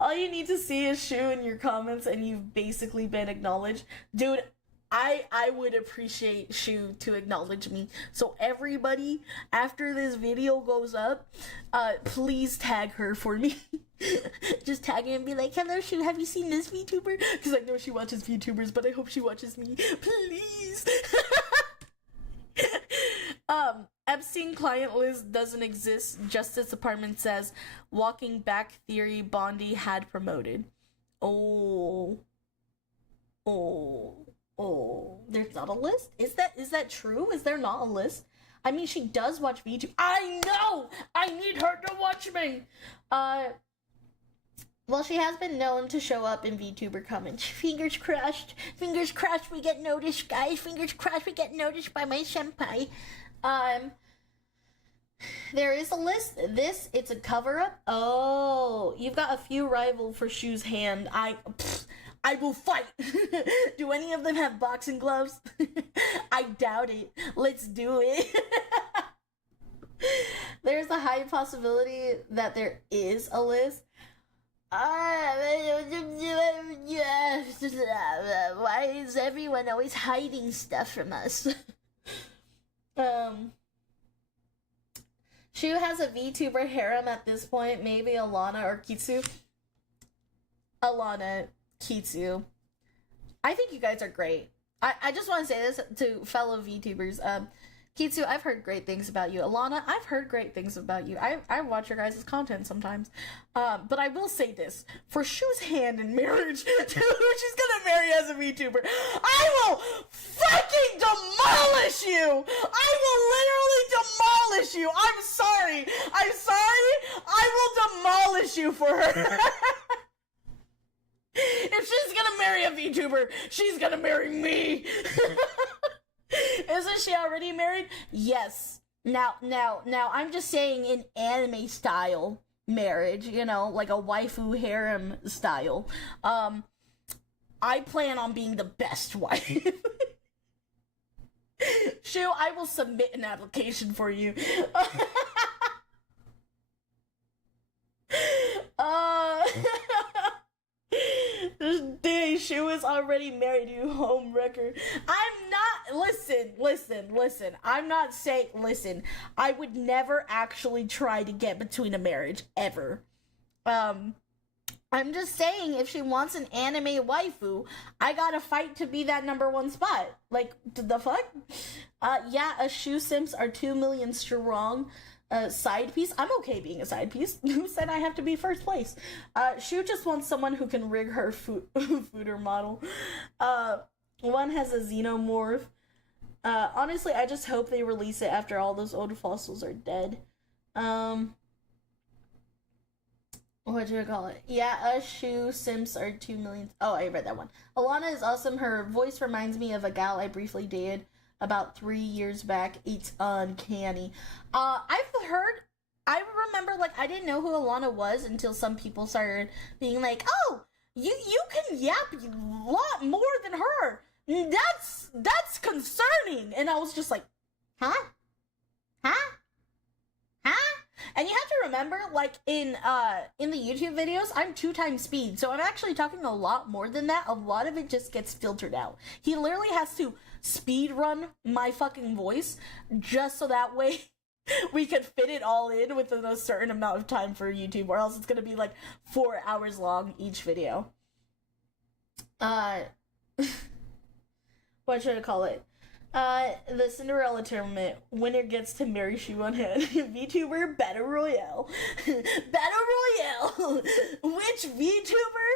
All you need to see is Shu in your comments, and you've basically been acknowledged, dude. I would appreciate Shu to acknowledge me. So everybody, after this video goes up, please tag her for me. Just tag her and be like, hello Shu, have you seen this VTuber? Because I know she watches VTubers, but I hope she watches me. Please. Epstein client list doesn't exist. Justice Department says walking back theory Bondi had promoted. Oh, there's not a list? Is that true? Is there not a list? I mean, she does watch VTuber. I know! I need her to watch me! Well, she has been known to show up in VTuber comments. Fingers crossed we get noticed, guys. Fingers crossed we get noticed by my senpai. There is a list. It's a cover-up. Oh, you've got a few rival for Shu's hand. I will fight. Do any of them have boxing gloves? I doubt it. Let's do it. There's a high possibility that there is a list. Why is everyone always hiding stuff from us? Shu has a VTuber harem at this point. Maybe Alana or Kitsu. Alana, Kitsu. I think you guys are great. I just want to say this to fellow VTubers. Kitsu, I've heard great things about you. Alana, I've heard great things about you. I watch your guys' content sometimes. But I will say this. For Shu's hand in marriage, to who she's gonna marry as a VTuber, I will fucking demolish you! I will literally demolish you! I'm sorry! I will demolish you for her! If she's gonna marry a VTuber, she's gonna marry me! Isn't she already married? Yes. Now, I'm just saying in anime style marriage, you know, like a waifu harem style. I plan on being the best wife. Shu, I will submit an application for you. Dang, Shu is already married, you home wrecker. I'm not, listen, I'm not saying, listen, I would never actually try to get between a marriage, ever. I'm just saying, if she wants an anime waifu, I gotta fight to be that #1 spot. Like, the fuck? Yeah, a Shu Simps are 2 million strong. Side piece? I'm okay being a side piece. Who said I have to be first place? Shu just wants someone who can rig her fooder model. One has a xenomorph. Honestly, I just hope they release it after all those old fossils are dead. What do you call it? Yeah, Shu Simps are 2 million. Oh, I read that one. Alana is awesome. Her voice reminds me of a gal I briefly dated about 3 years back. It's uncanny. I remember, like, I didn't know who Alana was until some people started being like, oh, you can yap a lot more than her. That's concerning. And I was just like, huh? And you have to remember, like, in the YouTube videos, I'm 2 times speed, so I'm actually talking a lot more than that. A lot of it just gets filtered out. He literally has to speed run my fucking voice just so that way we could fit it all in within a certain amount of time for YouTube, or else it's gonna be like 4 hours long each video. What should I call it? The Cinderella tournament. Winner gets to marry Shu on head. VTuber Battle Royale. Battle Royale! Which VTuber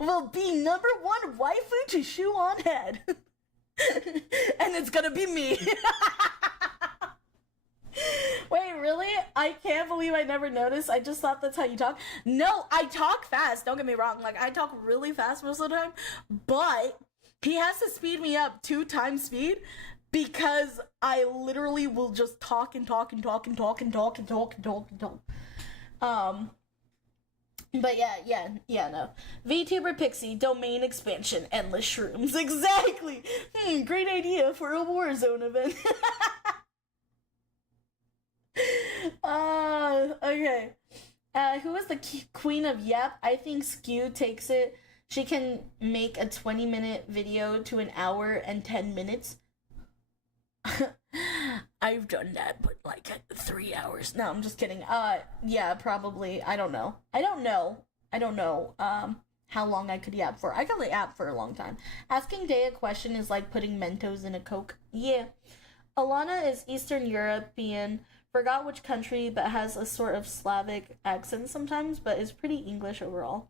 will be #1 waifu to Shu on head? And it's gonna be me. Wait, really? I can't believe I never noticed. I just thought that's how you talk. No, I talk fast. Don't get me wrong. Like, I talk really fast most of the time. But he has to speed me up 2 times speed because I literally will just talk and talk and talk and talk and talk and talk and talk and talk. But yeah, no. VTuber Pixie, domain expansion, endless shrooms. Exactly! Great idea for a Warzone event. Okay. Who is the queen of Yap? I think Skew takes it. She can make a 20-minute video to an hour and 10 minutes. I've done that, but like 3 hours. No, I'm just kidding. Yeah, probably. I don't know. How long I could yap for. I could yap for a long time. Asking Day a question is like putting Mentos in a Coke. Yeah. Alana is Eastern European. Forgot which country, but has a sort of Slavic accent sometimes, but is pretty English overall.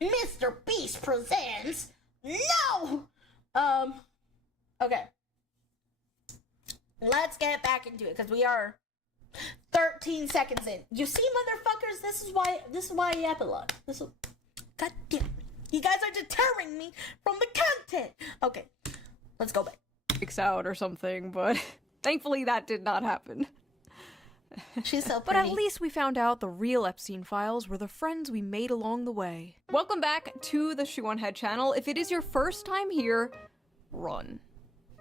Mr. Beast presents... No! Okay. Let's get back into it, because we are 13 seconds in. You see, motherfuckers, this is why I yap a lot. God damn it. You guys are deterring me from the content. Okay, let's go back. Breaks out or something, but thankfully that did not happen. She's so pretty. But at least we found out the real Epstein files were the friends we made along the way. Welcome back to the Shoe on Head channel. If it is your first time here, run.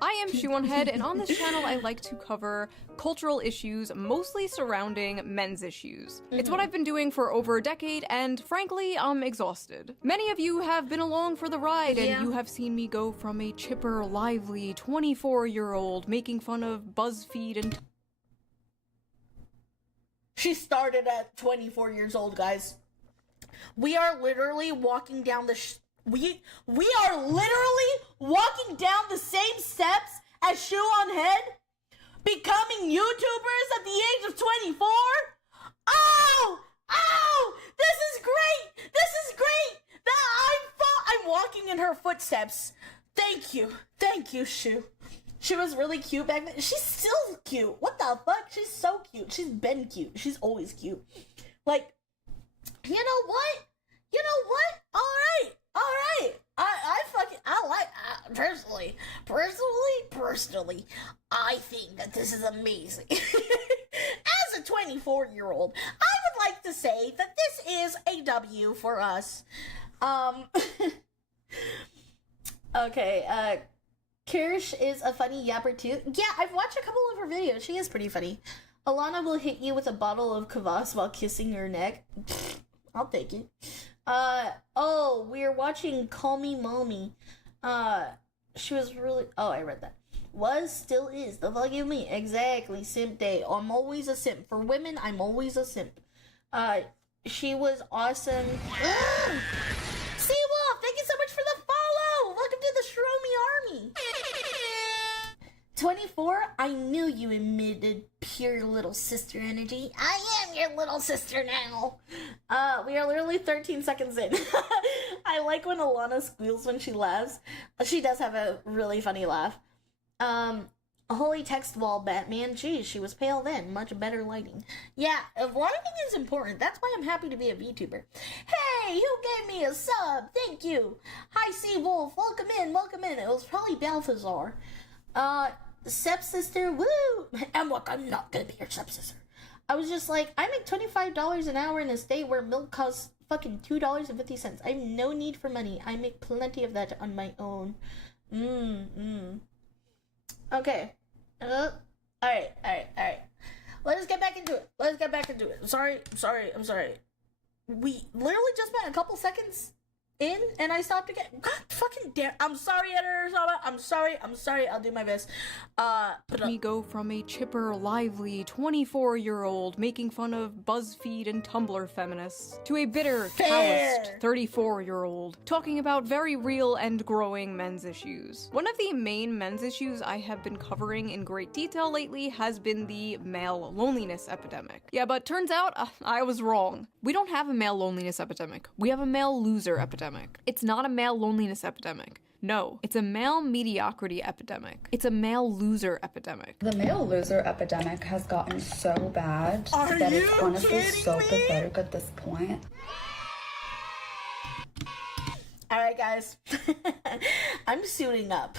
I am Shoe on Head, and on this channel I like to cover cultural issues, mostly surrounding men's issues. It's what I've been doing for over a decade, and frankly, I'm exhausted. Many of you have been along for the ride, and you have seen me go from a chipper, lively, 24-year-old making fun of BuzzFeed and... She started at 24 years old, guys. We are literally walking down the... We are literally walking down the same steps as Shoe on Head, becoming YouTubers at the age of 24. Oh, this is great. This is great. I'm walking in her footsteps. Thank you, Shoe. She was really cute back then. She's still cute. What the fuck? She's so cute. She's been cute. She's always cute. Like, you know what? Personally, I think that this is amazing. As a 24-year-old, I would like to say that this is a W for us. Okay, Kirsch is a funny yapper too. Yeah, I've watched a couple of her videos. She is pretty funny. Alana will hit you with a bottle of kvass while kissing your neck. I'll take it. Oh, we're watching Call Me Mommy. She was really... Oh, I read that. Was, still is. The fuck you mean? Exactly. Simp day. I'm always a simp. For women, I'm always a simp. She was awesome. Seawolf, thank you so much for the follow! Welcome to the Shromi Army! 24, I knew you emitted pure little sister energy. I am your little sister now. We are literally 13 seconds in. I like when Alana squeals when she laughs. She does have a really funny laugh. Holy text wall, Batman. Geez, she was pale then. Much better lighting. Yeah, lighting is important. That's why I'm happy to be a VTuber. Hey, who gave me a sub? Thank you. Hi, Seawolf. Welcome in, welcome in. It was probably Balthazar. Stepsister, woo! And look, I'm not gonna be your stepsister. I was just like, I make $25 an hour in a state where milk costs fucking $2.50. I have no need for money. I make plenty of that on my own. Okay. Alright. Let's get back into it. I'm sorry. We literally just spent a couple seconds in, and I stopped again. God fucking damn. I'm sorry, editor. I'm sorry. I'll do my best. Me go from a chipper, lively, 24-year-old making fun of BuzzFeed and Tumblr feminists to a bitter, calloused 34-year-old talking about very real and growing men's issues. One of the main men's issues I have been covering in great detail lately has been the male loneliness epidemic. Yeah, but turns out I was wrong. We don't have a male loneliness epidemic. We have a male loser epidemic. It's not a male loneliness epidemic. No, it's a male mediocrity epidemic. It's a male loser epidemic. The male loser epidemic has gotten so bad that it's honestly so pathetic at this point. Alright, guys. I'm suiting up.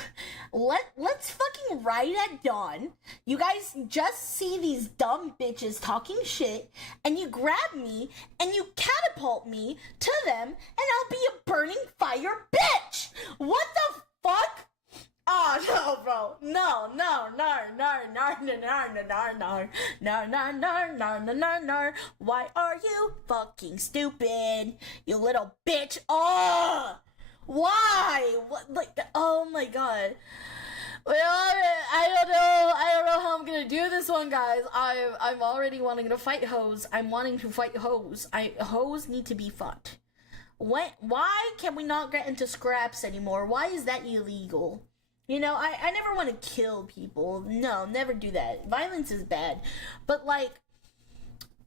Let's fucking ride at dawn. You guys just see these dumb bitches talking shit, and you grab me, and you catapult me to them, and I'll be a burning fire bitch! What the fuck? Oh, no, bro. No. Why are you fucking stupid? You little bitch. Oh! Why? What, like, oh my god. Well, I don't know how I'm gonna do this one, guys. I'm already wanting to fight hoes. I'm wanting to fight hoes. Hoes need to be fought. Why can we not get into scraps anymore? Why is that illegal? You know, I never want to kill people. No, never do that. Violence is bad. But, like,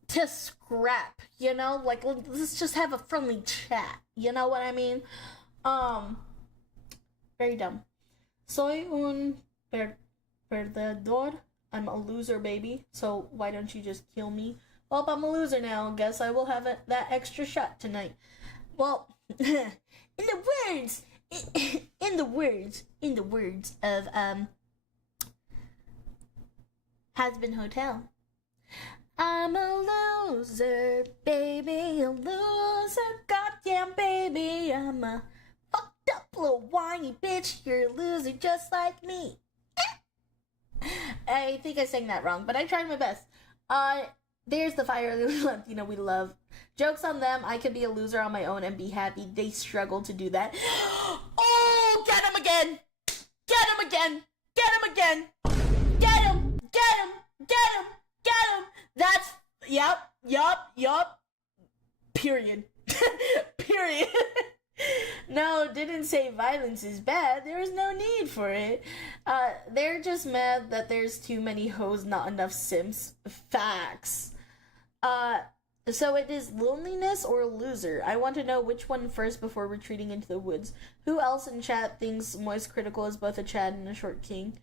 to scrap, you know? Like, let's just have a friendly chat. You know what I mean? Very dumb. Soy un perdedor. I'm a loser, baby. So why don't you just kill me? Well, if I'm a loser now, guess I will have that extra shot tonight. Well, in the words of Has-Been Hotel. I'm a loser, baby, a loser, goddamn baby. I'm a fucked up little whiny bitch. You're a loser just like me. I think I sang that wrong, but I tried my best. There's the fire Latino we love. Joke's on them. I could be a loser on my own and be happy. They struggle to do that. Oh, get him again! Get him again! Get him again! Get him! Get him! Get him! Get him! That's... Yup. Period. Period. No, didn't say violence is bad. There is no need for it. They're just mad that there's too many hoes, not enough simps. Facts. So it is loneliness or loser. I want to know which one first before retreating into the woods. Who else in chat thinks Moist Critical is both a Chad and a short king?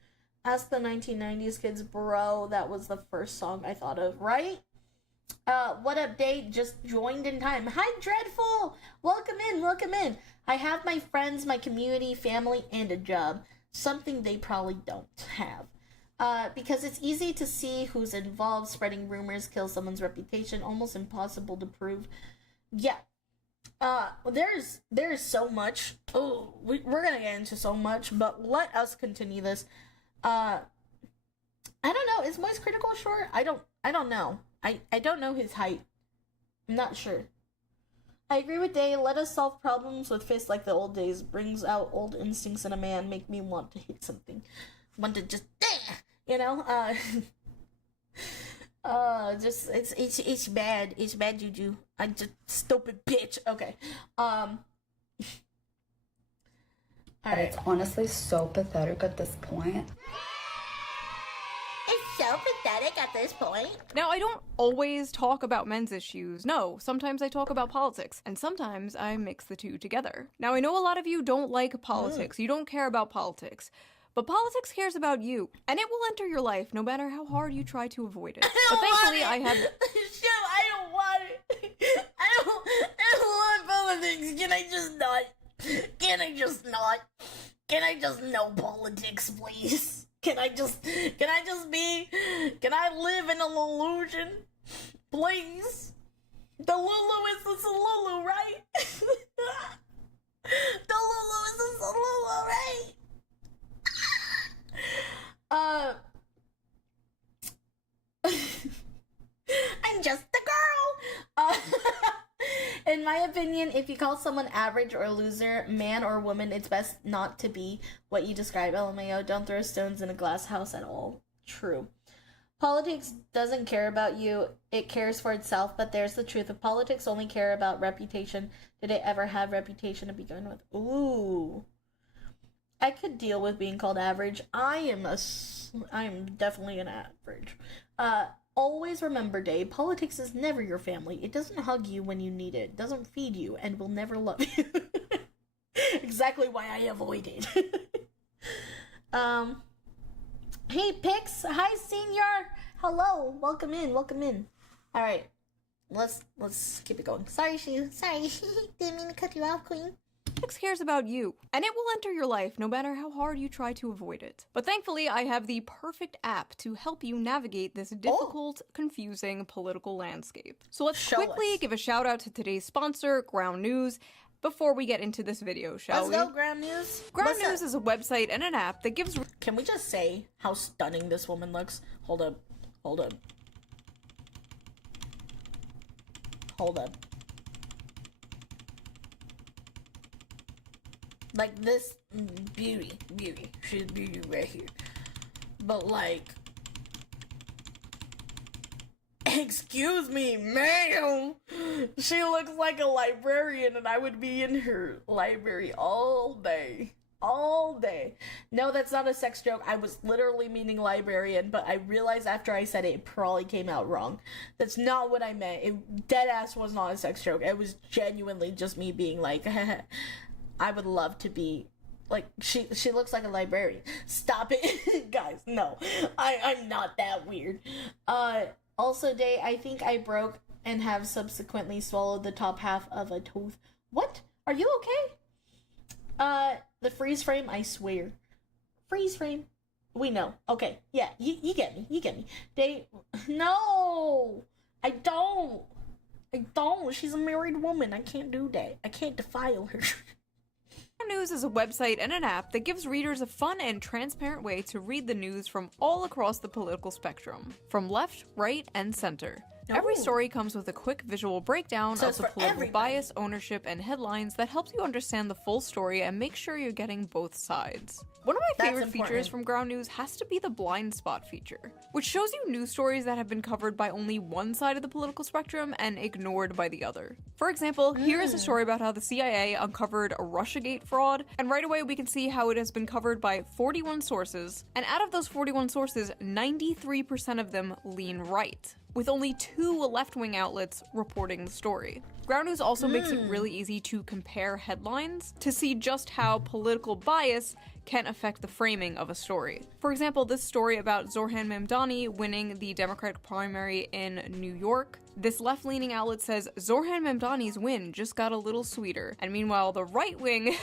Ask the 1990s kids, bro. That was the first song I thought of, right? What up, Dave? Just joined in time. Hi, Dreadful! Welcome in. I have my friends, my community, family, and a job. Something they probably don't have. Because it's easy to see who's involved. Spreading rumors kills someone's reputation. Almost impossible to prove. Yeah. There's so much. Oh, we're gonna get into so much, but let us continue this. I don't know. Is Moist Critical short? I don't know. I don't know his height. I'm not sure. I agree with Day. Let us solve problems with fists like the old days. Brings out old instincts in a man. Make me want to hit something. Want to just, you know, just, it's bad. It's bad juju. I'm just stupid bitch. Okay. But Alright. it's honestly so pathetic at this point. It's so pathetic at this point. Now, I don't always talk about men's issues. No, sometimes I talk about politics, and sometimes I mix the two together. Now, I know a lot of you don't like politics. You don't care about politics. But politics cares about you, and it will enter your life no matter how hard you try to avoid it. But thankfully, I have... Shit, I don't want it. I don't want politics. Can I just not? Can I just know politics, please? Can I live in an illusion? Please? The Lulu is the Lulu, right? The Lulu is the Lulu, right? I'm just a girl. In my opinion, if you call someone average or loser, man or woman, it's best not to be what you describe. LMAO, don't throw stones in a glass house at all. True. Politics doesn't care about you, it cares for itself, but there's the truth. If politics only care about reputation, did it ever have reputation to begin with? Ooh. I could deal with being called average. I am definitely an average. Always remember, Dave, politics is never your family. It doesn't hug you when you need it, doesn't feed you, and will never love you. Exactly why I avoid it. Hey, Pix. Hi, senior. Hello. Welcome in. All right. Let's keep it going. Sorry, Shu. Sorry. Didn't mean to cut you off, queen. Netflix cares about you, and it will enter your life no matter how hard you try to avoid it. But thankfully, I have the perfect app to help you navigate this difficult, confusing political landscape. So let's quickly give a shout out to today's sponsor, Ground News, before we get into this video, shall we? Let's go, Ground News. Ground News is a website and an app that gives... Can we just say how stunning this woman looks? Hold up. Hold up. Hold up. Like this, beauty. She's beauty right here. But like, excuse me, ma'am. She looks like a librarian and I would be in her library all day. All day. No, that's not a sex joke. I was literally meaning librarian, but I realized after I said it, it probably came out wrong. That's not what I meant. It deadass was not a sex joke. It was genuinely just me being like, I would love to be like, she looks like a librarian. Stop it. Guys, no. I'm not that weird. Also, Day, I think I broke and have subsequently swallowed the top half of a tooth. What? Are you okay? The freeze frame, I swear. Freeze frame. We know. Okay, yeah, you get me. You get me. Day, no! I don't. She's a married woman. I can't do that. I can't defile her. News is a website and an app that gives readers a fun and transparent way to read the news from all across the political spectrum, from left, right, and center. Every story comes with a quick visual breakdown of the political bias, ownership, and headlines that helps you understand the full story and make sure you're getting both sides. One of my favorite features from Ground News has to be the blind spot feature, which shows you news stories that have been covered by only one side of the political spectrum and ignored by the other. For example, here is a story about how the CIA uncovered a Russiagate fraud, and right away we can see how it has been covered by 41 sources, and out of those 41 sources, 93% of them lean right, with only 2 left-wing outlets reporting the story. Ground News also makes it really easy to compare headlines to see just how political bias can affect the framing of a story. For example, this story about Zohran Mamdani winning the Democratic primary in New York. This left-leaning outlet says Zohran Mamdani's win just got a little sweeter. And meanwhile, the right-wing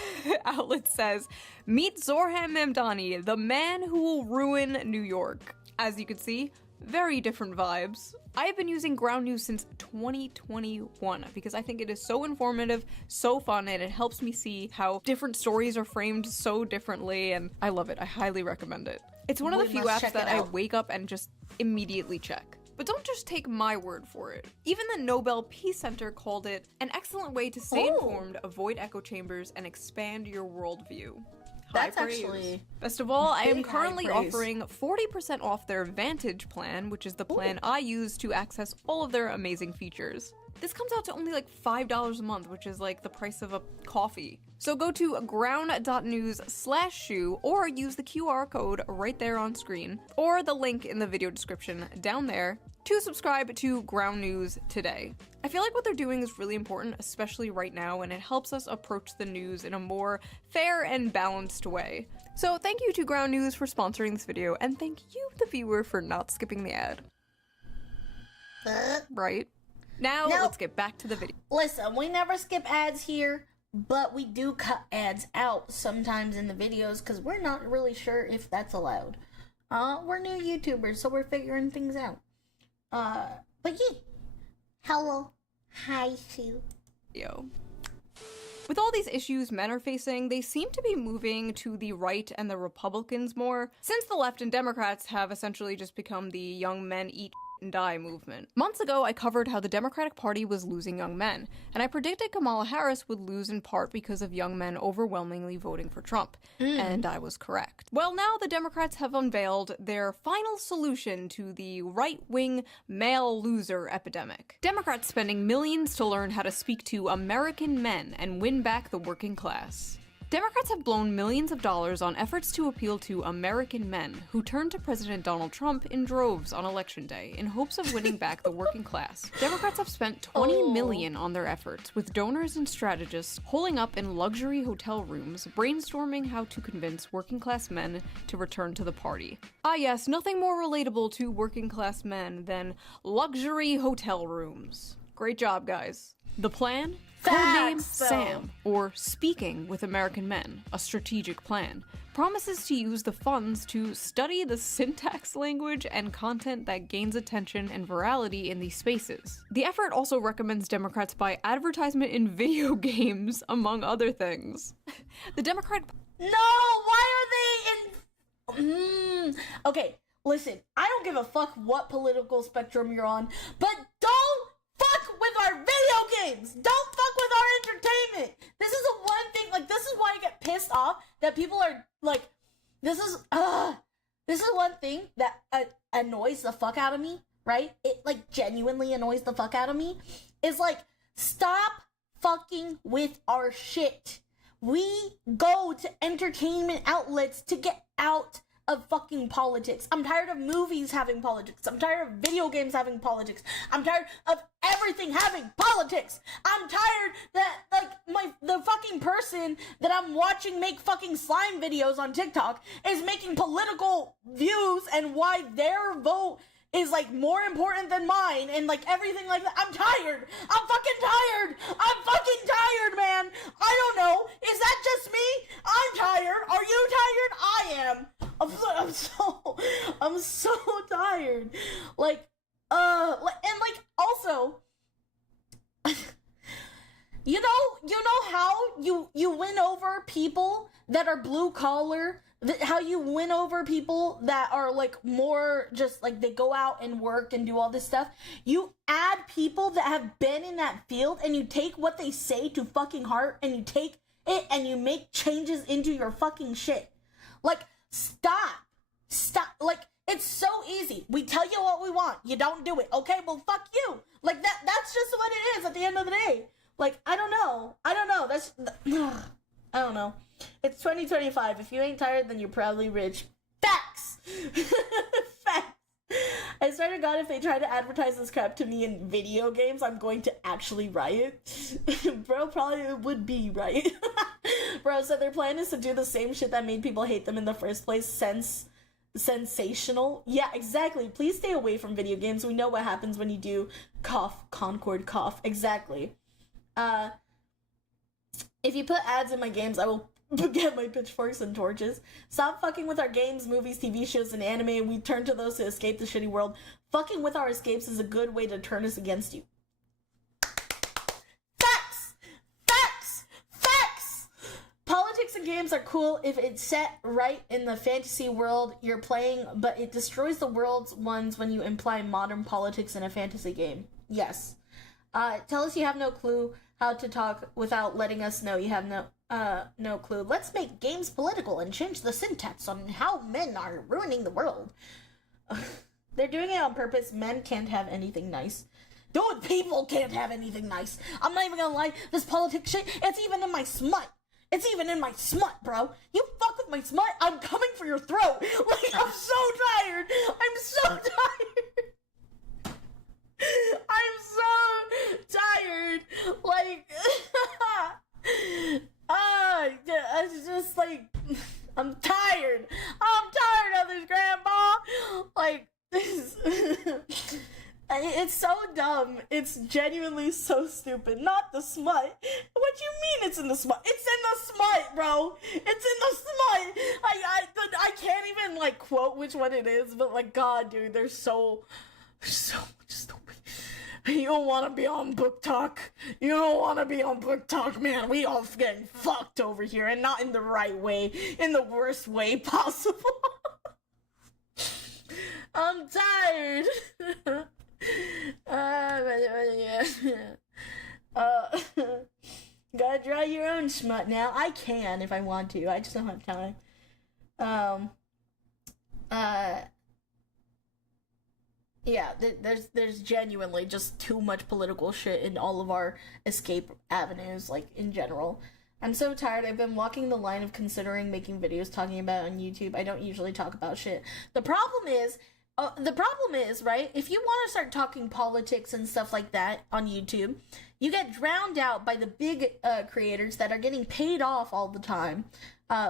outlet says, meet Zohran Mamdani, the man who will ruin New York. As you can see, very different vibes. I have been using Ground News since 2021 because I think it is so informative, so fun, and it helps me see how different stories are framed so differently, and I love it. I highly recommend it. It's one of the few apps that I wake up and just immediately check. But don't just take my word for it. Even the Nobel Peace Center called it an excellent way to stay informed, avoid echo chambers, and expand your worldview. That's actually... Best of all, I am currently offering 40% off their Vantage plan, which is the plan I use to access all of their amazing features. This comes out to only like $5 a month, which is like the price of a coffee. So go to ground.news/shoe or use the QR code right there on screen, or the link in the video description down there to subscribe to Ground News today. I feel like what they're doing is really important, especially right now, and it helps us approach the news in a more fair and balanced way. So thank you to Ground News for sponsoring this video, and thank you, the viewer, for not skipping the ad. Right? Now, let's get back to the video. Listen, we never skip ads here, but we do cut ads out sometimes in the videos because we're not really sure if that's allowed. We're new YouTubers, so we're figuring things out. But yeah. Hello. Hi, Sue. Yo. With all these issues men are facing, they seem to be moving to the right and the Republicans more, since the left and Democrats have essentially just become the young men eat and die movement. Months ago, I covered how the Democratic Party was losing young men, and I predicted Kamala Harris would lose in part because of young men overwhelmingly voting for Trump, and I was correct. Well, now the Democrats have unveiled their final solution to the right-wing male loser epidemic. Democrats spending millions to learn how to speak to American men and win back the working class. Democrats have blown millions of dollars on efforts to appeal to American men who turned to President Donald Trump in droves on Election Day in hopes of winning back the working class. Democrats have spent $20 million on their efforts, with donors and strategists holing up in luxury hotel rooms, brainstorming how to convince working class men to return to the party. Ah yes, nothing more relatable to working class men than luxury hotel rooms. Great job, guys. The plan? Facts, Codename though. SAM, or Speaking with American Men, a strategic plan, promises to use the funds to study the syntax, language, and content that gains attention and virality in these spaces. The effort also recommends Democrats buy advertisement in video games, among other things. The Democrat... No, why are they in... Okay, listen, I don't give a fuck what political spectrum you're on, but don't fuck with our video games! Don't fuck with our entertainment! This is the one thing, like, this is why I get pissed off that people are, like, this is one thing that annoys the fuck out of me, right? It, like, genuinely annoys the fuck out of me, is, like, stop fucking with our shit. We go to entertainment outlets to get out of fucking politics. I'm tired of movies having politics. I'm tired of video games having politics. I'm tired of everything having politics. I'm tired that, like, the fucking person that I'm watching make fucking slime videos on TikTok is making political views and why their vote is, like, more important than mine and, like, everything like that. I'm tired. I'm fucking tired. I'm fucking tired, man. I don't know. Is that just me? I'm tired. Are you tired? I am. I'm so tired. Like, and, like, also, you know how you win over people that are blue collar, how you win over people that are, like, more just, like, they go out and work and do all this stuff. You add people that have been in that field and you take what they say to fucking heart and you take it and you make changes into your fucking shit. Like, stop, like, it's so easy. We tell you what we want, you don't do it. Okay, well, fuck you. Like, that's just what it is at the end of the day. Like, I don't know, that's, I don't know. It's 2025. If you ain't tired, then you're probably rich. Facts! Facts! I swear to God, if they try to advertise this crap to me in video games, I'm going to actually riot. Bro probably would be, right? Bro, so their plan is to do the same shit that made people hate them in the first place. Sensational? Yeah, exactly. Please stay away from video games. We know what happens when you do cough, Concord, cough. Exactly. If you put ads in my games, I will get my pitchforks and torches. Stop fucking with our games, movies, TV shows, and anime. We turn to those to escape the shitty world. Fucking with our escapes is a good way to turn us against you. Facts! Facts! Facts! Politics and games are cool if it's set right in the fantasy world you're playing, but it destroys the world's ones when you imply modern politics in a fantasy game. Yes. Tell us you have no clue how to talk without letting us know you have no clue. Let's make games political and change the syntax on how men are ruining the world. They're doing it on purpose. Men can't have anything nice. Dude, people can't have anything nice. I'm not even gonna lie, this politics shit, it's even in my smut. It's even in my smut, bro. You fuck with my smut, I'm coming for your throat. Like, I'm so tired. I'm so tired. I'm so tired. Like, it's just like, I'm tired. I'm tired of this, Grandma. Like, it's so dumb. It's genuinely so stupid. Not the smut. What you mean it's in the smut? It's in the smut, bro. It's in the smut. I can't even, like, quote which one it is, but, like, God, dude, there's so much stupid. You don't want to be on Book Talk. You don't want to be on Book Talk, man. We all getting fucked over here, and not in the right way, in the worst way possible. I'm tired. Gotta draw your own smut now. I can if I want to. I just don't have time. Yeah, there's genuinely just too much political shit in all of our escape avenues, like, in general. I'm so tired. I've been walking the line of considering making videos talking about it on YouTube. I don't usually talk about shit. The problem is, right, if you want to start talking politics and stuff like that on YouTube, you get drowned out by the big creators that are getting paid off all the time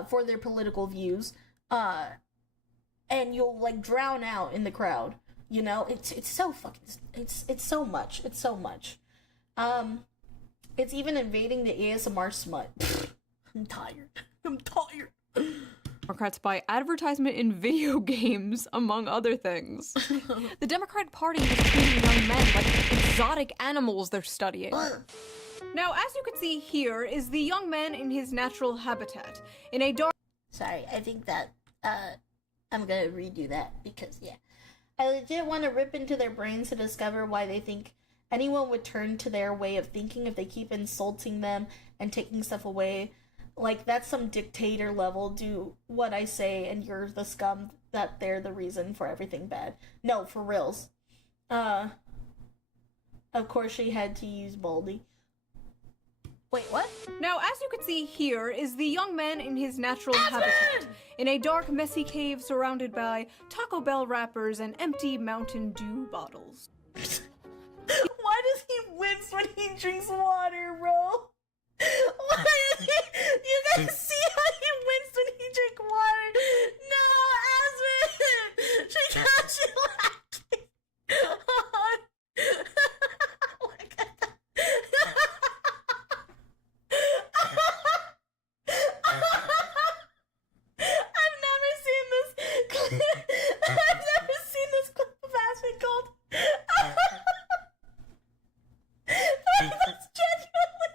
for their political views, and you'll, like, drown out in the crowd. You know, it's so fucking, it's so much. It's even invading the ASMR smut. I'm tired. I'm tired. Democrats buy advertisement in video games, among other things. The Democratic Party is treating young men like exotic animals they're studying. Now, as you can see here, is the young man in his natural habitat. In a dark... Sorry, I think that, I'm gonna redo that because, yeah. I legit want to rip into their brains to discover why they think anyone would turn to their way of thinking if they keep insulting them and taking stuff away. Like, that's some dictator level, do what I say and you're the scum, that they're the reason for everything bad. No, for reals. Of course she had to use Baldy. Wait, what? Now, as you can see here, is the young man in his natural habitat. In a dark, messy cave surrounded by Taco Bell wrappers and empty Mountain Dew bottles. Why does he wince when he drinks water, bro? Why is he... You guys see how he winced when he drank water? No, Aspen! She got you laughing. Look at that. I've never seen this clip. I've never seen this clip of Aspen called. That's genuinely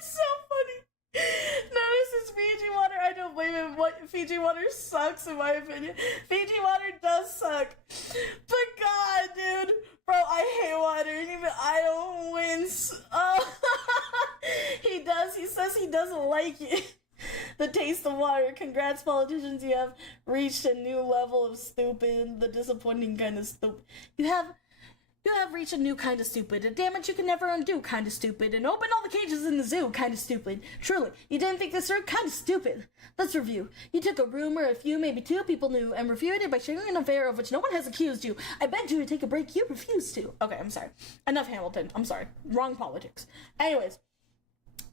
so funny. No, this is Fiji water. I don't blame him. Fiji water sucks in my opinion. Fiji water does suck. But God, dude. Bro, I hate water. And even I don't wince. Oh. He does. He says he doesn't like it. The taste of water. Congrats, politicians. You have reached a new level of stupid. The disappointing kind of stupid. You have reached a new kind of stupid. A damage you can never undo kind of stupid. And open all the cages in the zoo kind of stupid. Truly, you didn't think this through kind of stupid. Let's review. You took a rumor a few, maybe two people knew, and refuted it by sharing an affair of which no one has accused you. I begged you to take a break. You refused to. Okay, I'm sorry. Enough Hamilton. I'm sorry. Wrong politics. Anyways,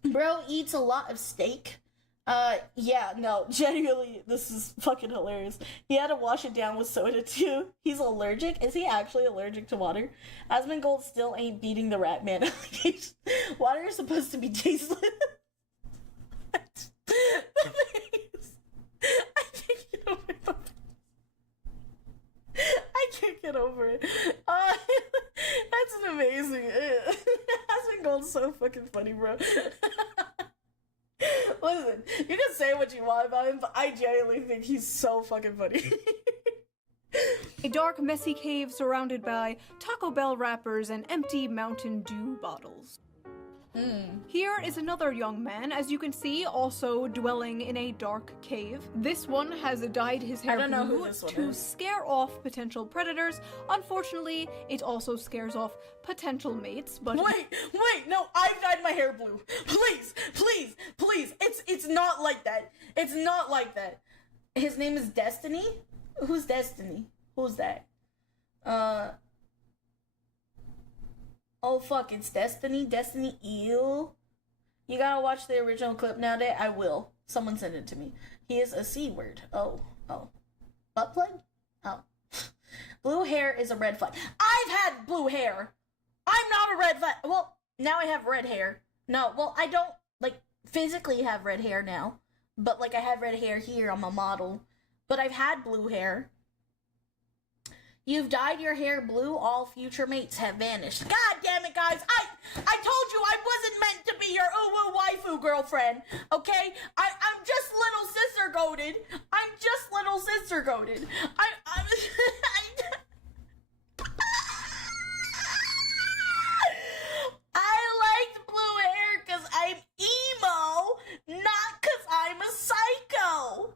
bro eats a lot of steak. Yeah, no, genuinely, this is fucking hilarious. He had to wash it down with soda, too. He's allergic? Is he actually allergic to water? Asmongold still ain't beating the rat man allegation. Water is supposed to be tasteless. I can't get over it. I can't get over it. That's an amazing... Asmongold's so fucking funny, bro. Listen, you can say what you want about him, but I genuinely think he's so fucking funny. A dark, messy cave surrounded by Taco Bell wrappers and empty Mountain Dew bottles. Here is another young man, as you can see, also dwelling in a dark cave. This one has dyed his hair blue to scare off potential predators. Unfortunately, it also scares off potential mates, but... Wait, no, I've dyed my hair blue. Please, it's not like that. It's not like that. His name is Destiny? Who's Destiny? Who's that? Oh fuck, it's Destiny? Destiny, ew. You gotta watch the original clip nowadays. I will. Someone sent it to me. He is a C word. Oh. Butt plug? Oh. Blue hair is a red flag. I've had blue hair! I'm not a red flag. Well, now I have red hair. No, well, I don't, physically have red hair now. But, I have red hair here. I'm a model. But I've had blue hair. You've dyed your hair blue, all future mates have vanished. God damn it, guys. I told you I wasn't meant to be your uwu waifu girlfriend, okay? I'm just little sister goated. I'm just little sister goated. I liked blue hair because I'm emo, not because I'm a psycho.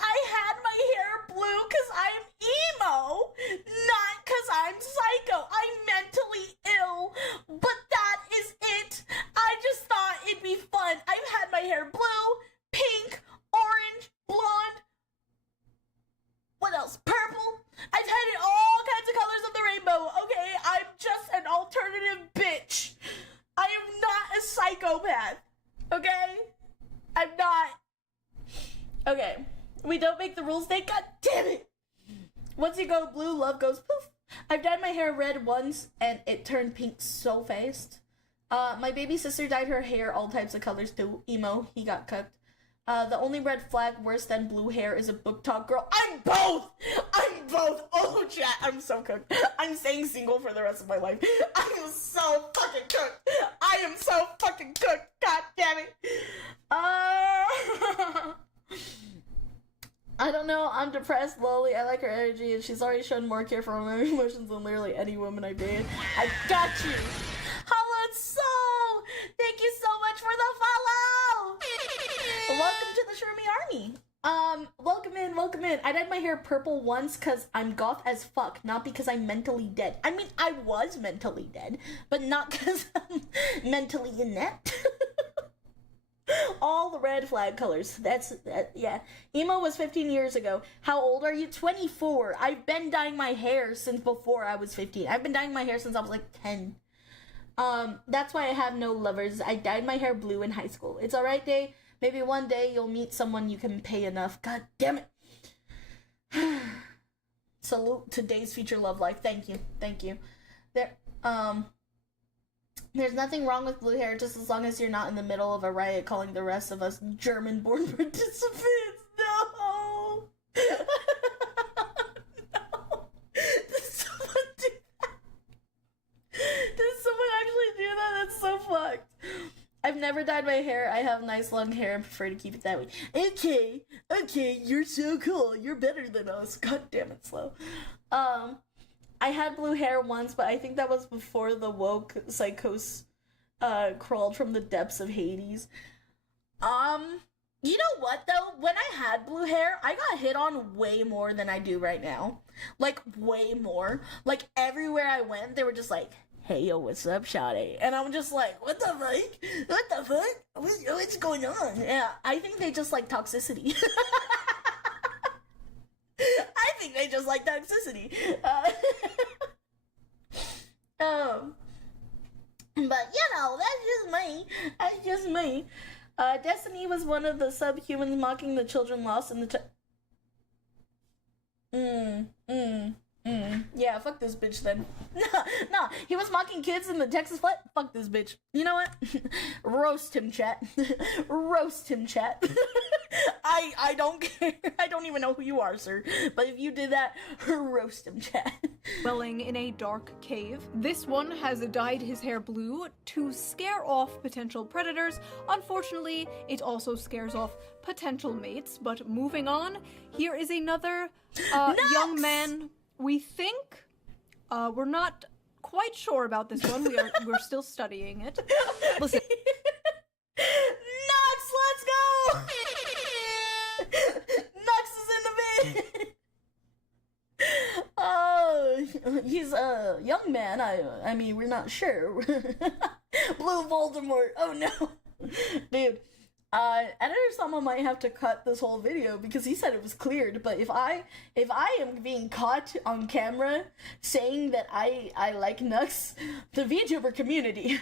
I had my hair blue because I'm emo, not because I'm psycho. I'm mentally ill, but that is it. I just thought it'd be fun. I've had my hair blue, pink, orange, blonde. What else? Purple. I've had it all kinds of colors of the rainbow, okay? I'm just an alternative bitch. I am not a psychopath, okay? I'm not. Okay. We don't make the rules, they God damn it! Once you go blue, love goes poof. I've dyed my hair red once, and it turned pink so fast. My baby sister dyed her hair all types of colors too. Emo, he got cooked. The only red flag worse than blue hair is a book talk girl. I'm both! I'm both! Oh, chat, I'm so cooked. I'm staying single for the rest of my life. I am so fucking cooked. I am so fucking cooked. God damn it. I don't know, I'm depressed, lolly. I like her energy, and she's already shown more care for my emotions than literally any woman I dated. I got you! Hello, Soul! Thank you so much for the follow! Welcome to the Shroomy Army. Welcome in, welcome in. I dyed my hair purple once because I'm goth as fuck, not because I'm mentally dead. I mean, I was mentally dead, but not because I'm mentally inept. All the red flag colors. Yeah. Emo was 15 years ago. How old are you? 24. I've been dyeing my hair since before I was 15. I've been dyeing my hair since I was like 10. That's why I have no lovers. I dyed my hair blue in high school. It's alright, Day. Maybe one day you'll meet someone you can pay enough. God damn it. Salute to Day's future love life. Thank you. Thank you. There's nothing wrong with blue hair just as long as you're not in the middle of a riot calling the rest of us German-born participants. No! No! Did someone do that? Did someone actually do that? That's so fucked. I've never dyed my hair. I have nice long hair and prefer to keep it that way. Okay, you're so cool. You're better than us. God damn it, Slow. I had blue hair once, but I think that was before the woke psychos crawled from the depths of Hades. You know what though? When I had blue hair, I got hit on way more than I do right now. Like, way more. Like, everywhere I went, they were just like, hey, yo, what's up, shawty? And I'm just like, what the fuck? What the fuck? What's going on? Yeah, I think they just like toxicity. I think they just like toxicity. But you know, that's just me. That's just me. Destiny was one of the subhumans mocking the children lost in the Yeah, fuck this bitch then. No, he was mocking kids in the Texas flat. Fuck this bitch. You know what? Roast him, chat. Roast him, chat. I don't care. I don't even know who you are, sir. But if you did that, roast him, chat. Dwelling in a dark cave. This one has dyed his hair blue to scare off potential predators. Unfortunately, it also scares off potential mates. But moving on, here is another young man. We think we're not quite sure about this one. We're still studying it. Listen. Nux, let's go! Nux is in the bed. Oh, he's a young man. I mean, we're not sure. Blue Voldemort. Oh no, dude. Editor someone might have to cut this whole video because he said it was cleared. But if I am being caught on camera saying that I like Nux, the VTuber community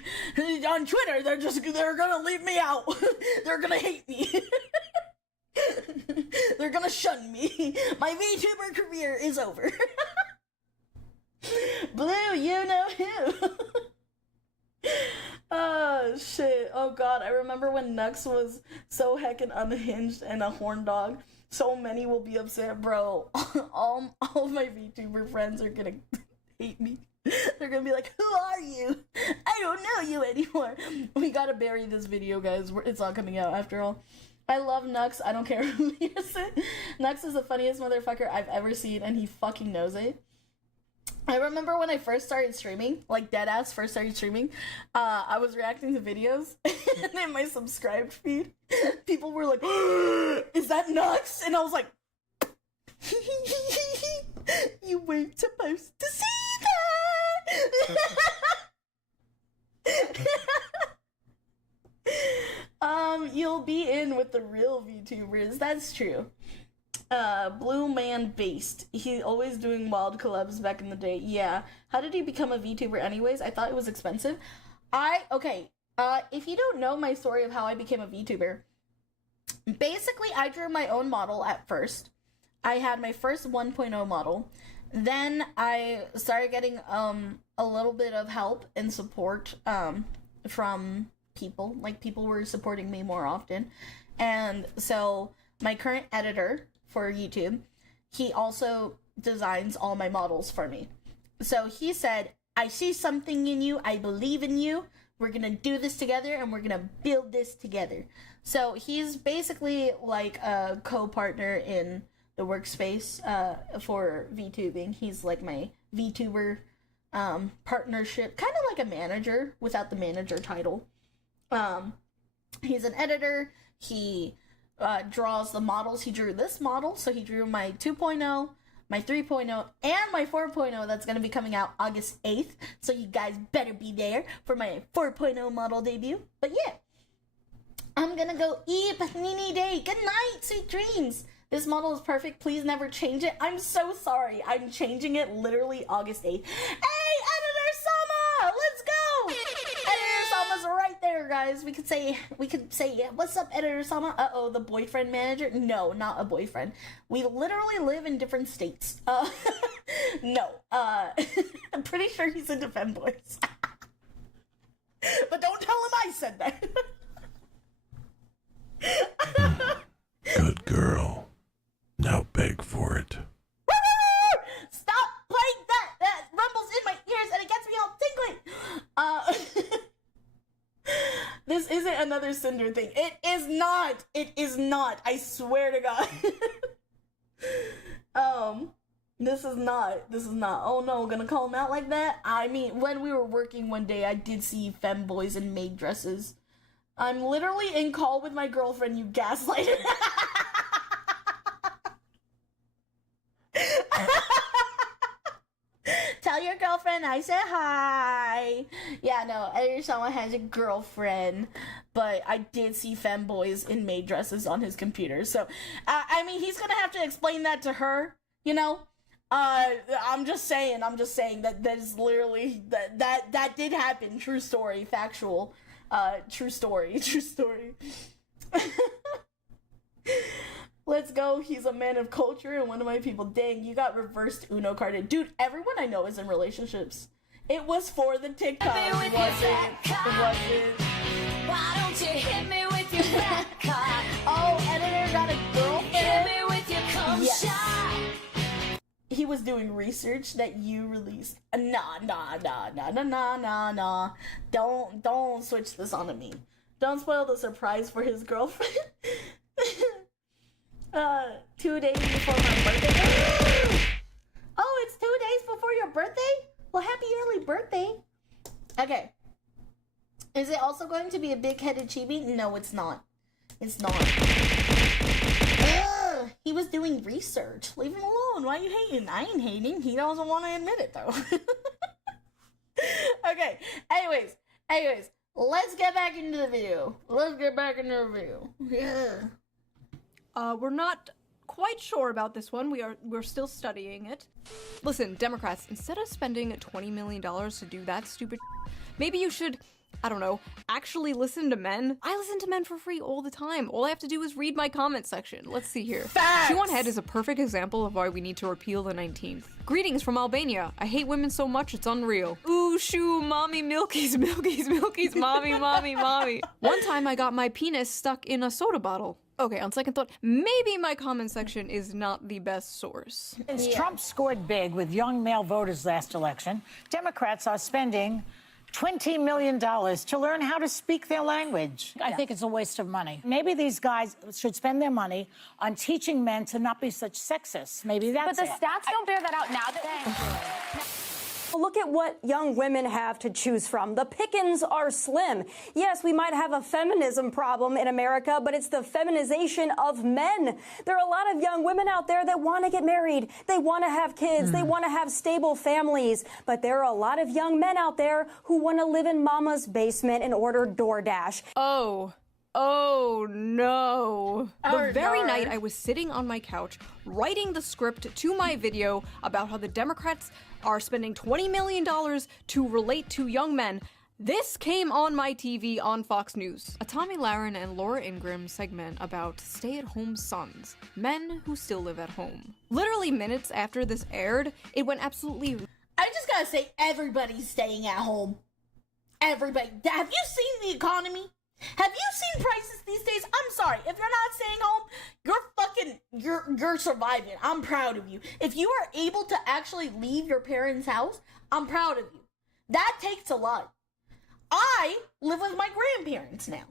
on Twitter, they're gonna leave me out. They're gonna hate me. They're gonna shun me. My VTuber career is over. Blue, you know who. Oh shit. Oh god, I remember when Nux was so heckin' unhinged and a horn dog. So many will be upset, bro. all of my VTuber friends are gonna hate me. They're gonna be like, who are you? I don't know you anymore. We gotta bury this video, guys. It's all coming out after all. I love Nux. I don't care who hears it. Nux is the funniest motherfucker I've ever seen, and he fucking knows it. I remember when I first started streaming, like deadass first started streaming, I was reacting to videos, and in my subscribed feed, people were like, is that Nux? And I was like, you weren't supposed to see that! You'll be in with the real VTubers, that's true. Blue Man Based. He always doing wild collabs back in the day. Yeah. How did he become a VTuber anyways? I thought it was expensive. If you don't know my story of how I became a VTuber, basically I drew my own model at first. I had my first 1.0 model. then I started getting a little bit of help and support from people. Like, people were supporting me more often. And so my current editor for YouTube, he also designs all my models for me. So he said, I see something in you, I believe in you, we're gonna do this together, and we're gonna build this together. So he's basically like a co-partner in the workspace for VTubing. He's like my VTuber partnership, kind of like a manager without the manager title. He's an editor. He draws the models. He drew this model, so he drew my 2.0, my 3.0, and my 4.0 that's going to be coming out August 8th, so you guys better be there for my 4.0 model debut. But yeah, I'm going to go eat Panini Day. Good night, sweet dreams. This model is perfect. Please never change it. I'm so sorry. I'm changing it literally August 8th. Hey, Editor Sama! Let's go! Editor Sama's right there, guys. We could say, what's up, Editor Sama? Uh-oh, the boyfriend manager? No, not a boyfriend. We literally live in different states. No. I'm pretty sure he's into femboys. But don't tell him I said that. Good girl. Now beg for it. Stop playing that! That rumbles in my ears and it gets me all tingling! This isn't another Cinder thing. It is not! It is not! I swear to God. This is not. Oh no, I'm gonna call him out like that? I mean, when we were working one day, I did see femboys in maid dresses. I'm literally in call with my girlfriend, you gaslighter. Tell your girlfriend I said hi. Yeah, no, Editor Sama has a girlfriend, but I did see femboys in maid dresses on his computer. So, I mean, he's gonna have to explain that to her, you know? I'm just saying that is literally, that did happen. True story, factual. True story. Let's go. He's a man of culture and one of my people. Dang, you got reversed Uno carded. Dude, everyone I know is in relationships. It was for the TikTok. It wasn't. Why don't you hit me with your fat cock? Oh, editor got a girlfriend? Hit me with your cum shot. He was doing research that you released. Nah. Don't switch this onto me. Don't spoil the surprise for his girlfriend. 2 days before my birthday. Oh, it's 2 days before your birthday? Well, happy early birthday. Okay. Is it also going to be a big-headed chibi? No, it's not. It's not. Ugh, he was doing research. Leave him alone. Why are you hating? I ain't hating. He doesn't want to admit it, though. Okay. Anyways. Let's get back into the video. Yeah. We're not quite sure about this one. We're still studying it. Listen, Democrats, instead of spending $20 million to do that stupid maybe you should, I don't know, actually listen to men. I listen to men for free all the time. All I have to do is read my comment section. Let's see here. Facts! Chew on Head is a perfect example of why we need to repeal the 19th. Greetings from Albania. I hate women so much it's unreal. Ooh, shoo, mommy, milkies, mommy. One time I got my penis stuck in a soda bottle. Okay, on second thought, maybe my comment section is not the best source. Since Trump scored big with young male voters last election, Democrats are spending $20 million to learn how to speak their language. I think it's a waste of money. Maybe these guys should spend their money on teaching men to not be such sexists. Maybe that's it. But the stats don't bear that out now. Look at what young women have to choose from. The pickings are slim. Yes, we might have a feminism problem in America, but it's the feminization of men. There are a lot of young women out there that want to get married. They want to have kids. They want to have stable families. But there are a lot of young men out there who want to live in mama's basement and order DoorDash. Oh no. The very night I was sitting on my couch writing the script to my video about how the Democrats are spending $20 million to relate to young men, This came on my TV on Fox News. A Tommy Lahren and Laura Ingraham segment about stay-at-home sons, men who still live at home. Literally minutes after this aired, it went absolutely... I just gotta say, everybody's staying at home. Everybody. Have you seen the economy? Have you seen prices these days? I'm sorry, if you're not staying home, you're surviving. I'm proud of you. If you are able to actually leave your parents' house, I'm proud of you. That takes a lot. I live with my grandparents now.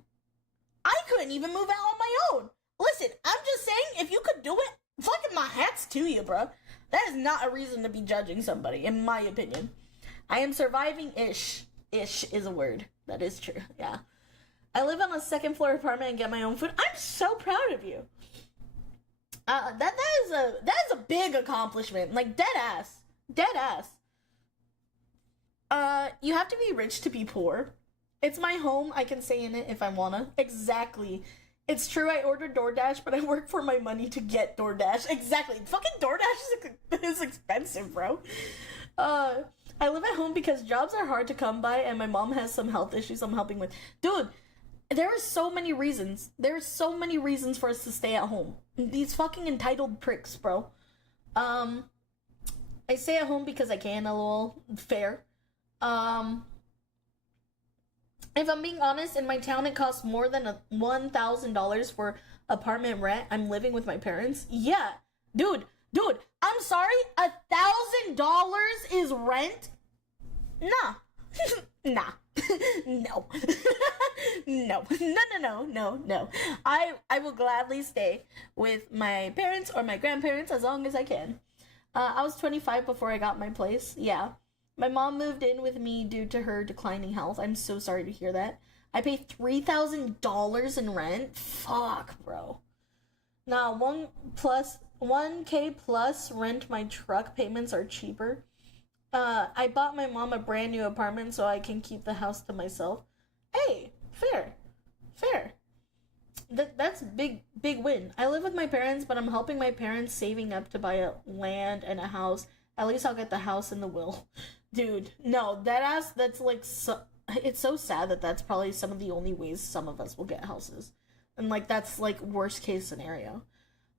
I couldn't even move out on my own. Listen, I'm just saying, if you could do it, fucking my hat's to you, bro. That is not a reason to be judging somebody, in my opinion. I am surviving-ish. Ish is a word. That is true, yeah. I live on a second floor apartment and get my own food. I'm so proud of you. That is a big accomplishment. Like, dead ass. Dead ass. You have to be rich to be poor. It's my home. I can stay in it if I wanna. Exactly. It's true, I ordered DoorDash, but I work for my money to get DoorDash. Exactly. Fucking DoorDash is expensive, bro. I live at home because jobs are hard to come by, and my mom has some health issues I'm helping with. Dude, there are so many reasons. There are so many reasons for us to stay at home. These fucking entitled pricks, bro. I stay at home because I can, lol. Fair. If I'm being honest, in my town it costs more than $1,000 for apartment rent. I'm living with my parents. Yeah. Dude, I'm sorry? $1,000 is rent? Nah. Nah. No. No. I will gladly stay with my parents or my grandparents as long as I can. I was 25 before I got my place. Yeah. My mom moved in with me due to her declining health. I'm so sorry to hear that. I pay $3,000 in rent? Fuck, bro. Nah, 1K plus rent. My truck payments are cheaper. I bought my mom a brand new apartment so I can keep the house to myself. Hey, fair. That's big win. I live with my parents, but I'm helping my parents saving up to buy a land and a house. At least I'll get the house in the will. Dude, no, that's like, it's so sad that that's probably some of the only ways some of us will get houses. And like, that's like worst case scenario.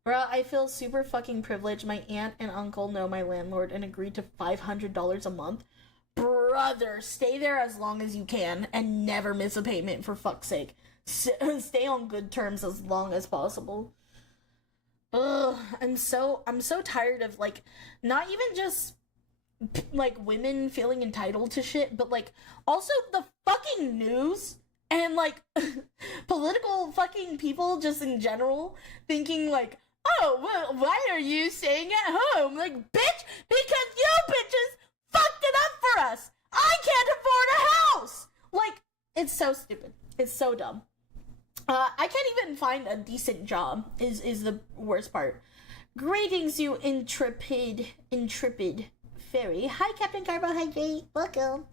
Bruh, I feel super fucking privileged. My aunt and uncle know my landlord and agreed to $500 a month. Brother, stay there as long as you can and never miss a payment, for fuck's sake. Stay on good terms as long as possible. Ugh, I'm so tired of, like, not even just like women feeling entitled to shit, but like also the fucking news and like political fucking people just in general thinking like, oh, well, why are you staying at home? Like, bitch, because you bitches fucked it up for us. I can't afford a house. Like, it's so stupid. It's so dumb. I can't even find a decent job is the worst part. Greetings, you intrepid fairy. Hi, Captain Carbohydrate. Welcome.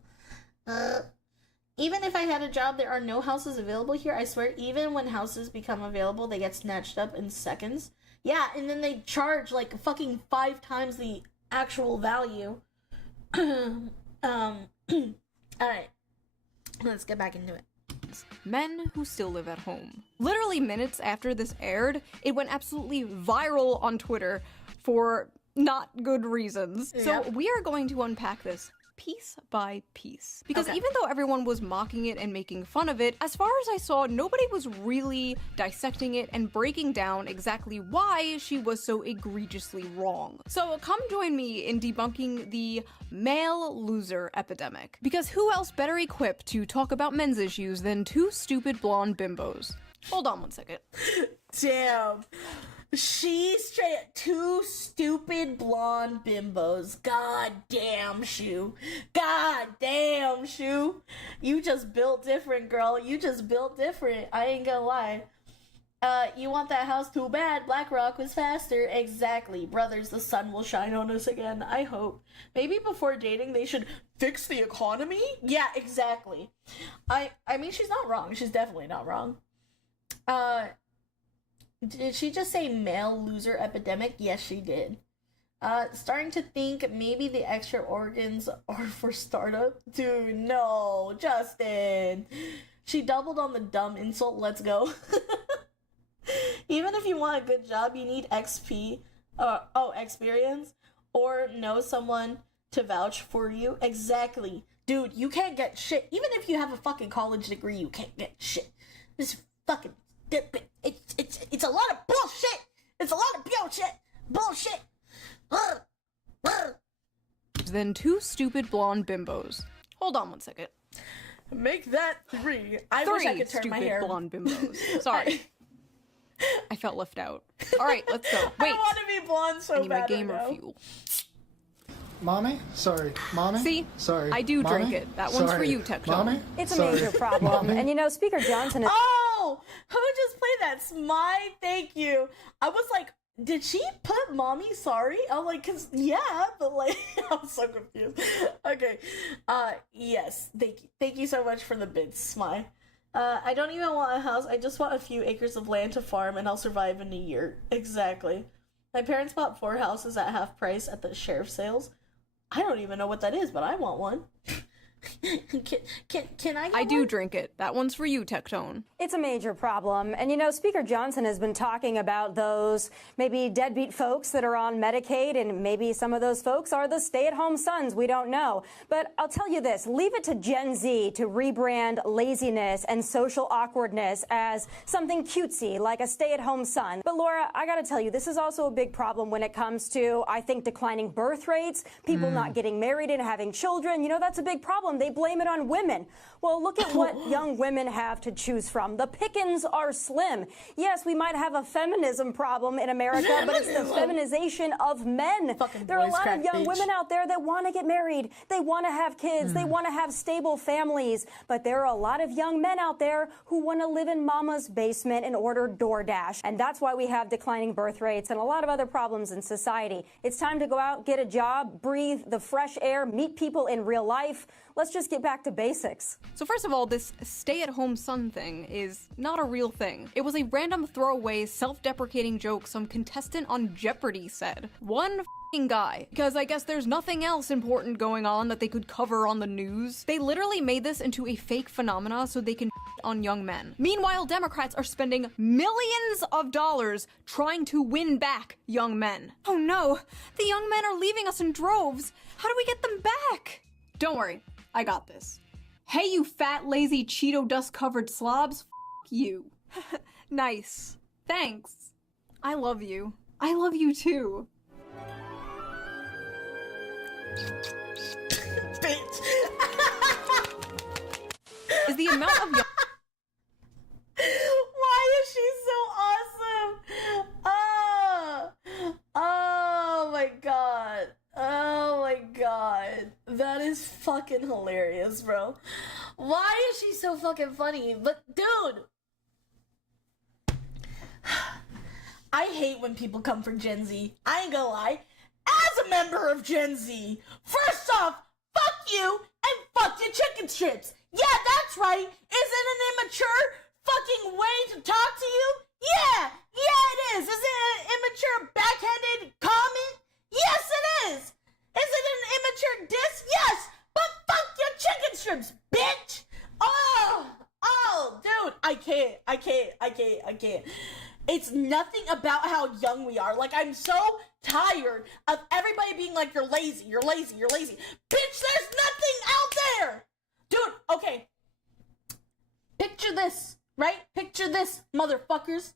Even if I had a job, there are no houses available here. I swear, even when houses become available, they get snatched up in seconds. Yeah, and then they charge like fucking 5 times the actual value. Alright. Let's get back into it. Men who still live at home. Literally minutes after this aired, it went absolutely viral on Twitter for not good reasons. Yep. So we are going to unpack this piece by piece. Because even though everyone was mocking it and making fun of it, as far as I saw, nobody was really dissecting it and breaking down exactly why she was so egregiously wrong. So come join me in debunking the male loser epidemic. Because who else better equipped to talk about men's issues than 2 stupid blonde bimbos? Hold on one second. Damn. She's straight 2 stupid blonde bimbos. God damn, Shu. God damn, Shu. You just built different, girl. You just built different. I ain't gonna lie. You want that house? Too bad. BlackRock was faster. Exactly. Brothers, the sun will shine on us again. I hope. Maybe before dating, they should fix the economy? Yeah, exactly. I mean, she's not wrong. She's definitely not wrong. Did she just say male loser epidemic? Yes, she did. Starting to think maybe the extra organs are for startup. Dude, no, Justin. She doubled on the dumb insult. Let's go. Even if you want a good job, you need experience, or know someone to vouch for you. Exactly. Dude, you can't get shit. Even if you have a fucking college degree, you can't get shit. This fucking, it's a lot of bullshit. It's a lot of bullshit. Then 2 stupid blonde bimbos. Hold on one second. Make that 3. I wish I could turn my hair. 3 stupid blonde bimbos. Sorry. I felt left out. All right, let's go. Wait. I want to be blonde so I need my bad gamer right now. fuel. Mommy? Sorry. Mommy? See? Sorry. I do Mommy? drink it. That one's Sorry. for you, Tech Mommy? It's a Sorry. major problem. Mommy? And you know, Speaker Johnson is. Oh, who just played that? Smite, thank you. I was like, did she put mommy sorry? I'm like, cause yeah, but like, I'm so confused. Okay, yes, thank you so much for the bits, Smite. I don't even want a house. I just want a few acres of land to farm, and I'll survive in a year. Exactly. My parents bought 4 houses at half price at the sheriff's sales. I don't even know what that is, but I want one. Can I get I do one? drink it. That one's for you, Tectone. It's a major problem. And you know, Speaker Johnson has been talking about those maybe deadbeat folks that are on Medicaid, and maybe some of those folks are the stay-at-home sons. We don't know. But I'll tell you this, leave it to Gen Z to rebrand laziness and social awkwardness as something cutesy, like a stay-at-home son. But Laura, I gotta tell you, this is also a big problem when it comes to, I think, declining birth rates, people not getting married and having children. You know, that's a big problem. They blame it on women. Well, look at what young women have to choose from. The pickings are slim. Yes, we might have a feminism problem in America, but it's the feminization of men. There are a lot of young women out there that want to get married. They want to have kids. They want to have stable families. But there are a lot of young men out there who want to live in mama's basement and order DoorDash. And that's why we have declining birth rates and a lot of other problems in society. It's time to go out, get a job, breathe the fresh air, meet people in real life. Let's just get back to basics. So first of all, this stay-at-home son thing is not a real thing. It was a random throwaway, self-deprecating joke some contestant on Jeopardy said. One f***ing guy. Because I guess there's nothing else important going on that they could cover on the news. They literally made this into a fake phenomena so they can on young men. Meanwhile, Democrats are spending millions of dollars trying to win back young men. Oh no, the young men are leaving us in droves. How do we get them back? Don't worry. I got this. Hey, you fat, lazy, Cheeto dust-covered slobs. F*** you. Nice. Thanks. I love you. I love you too. Bitch. Is the amount of young Why is she so awesome? Oh my god. Oh my god. That is fucking hilarious, bro. Why is she so fucking funny? But dude, I hate when people come for Gen Z. I ain't gonna lie. As a member of Gen Z, first off, fuck you and fuck your chicken strips. Yeah, that's right. Is it an immature fucking way to talk to you? Yeah, it is. Is it an immature backhanded comment? Yes, it is. Is it an immature diss? Yes, but fuck your chicken strips, bitch. Oh, dude, I can't. It's nothing about how young we are. Like, I'm so tired of everybody being like, you're lazy. Bitch, there's nothing out there. Dude, okay. Picture this, right? Picture this, motherfuckers.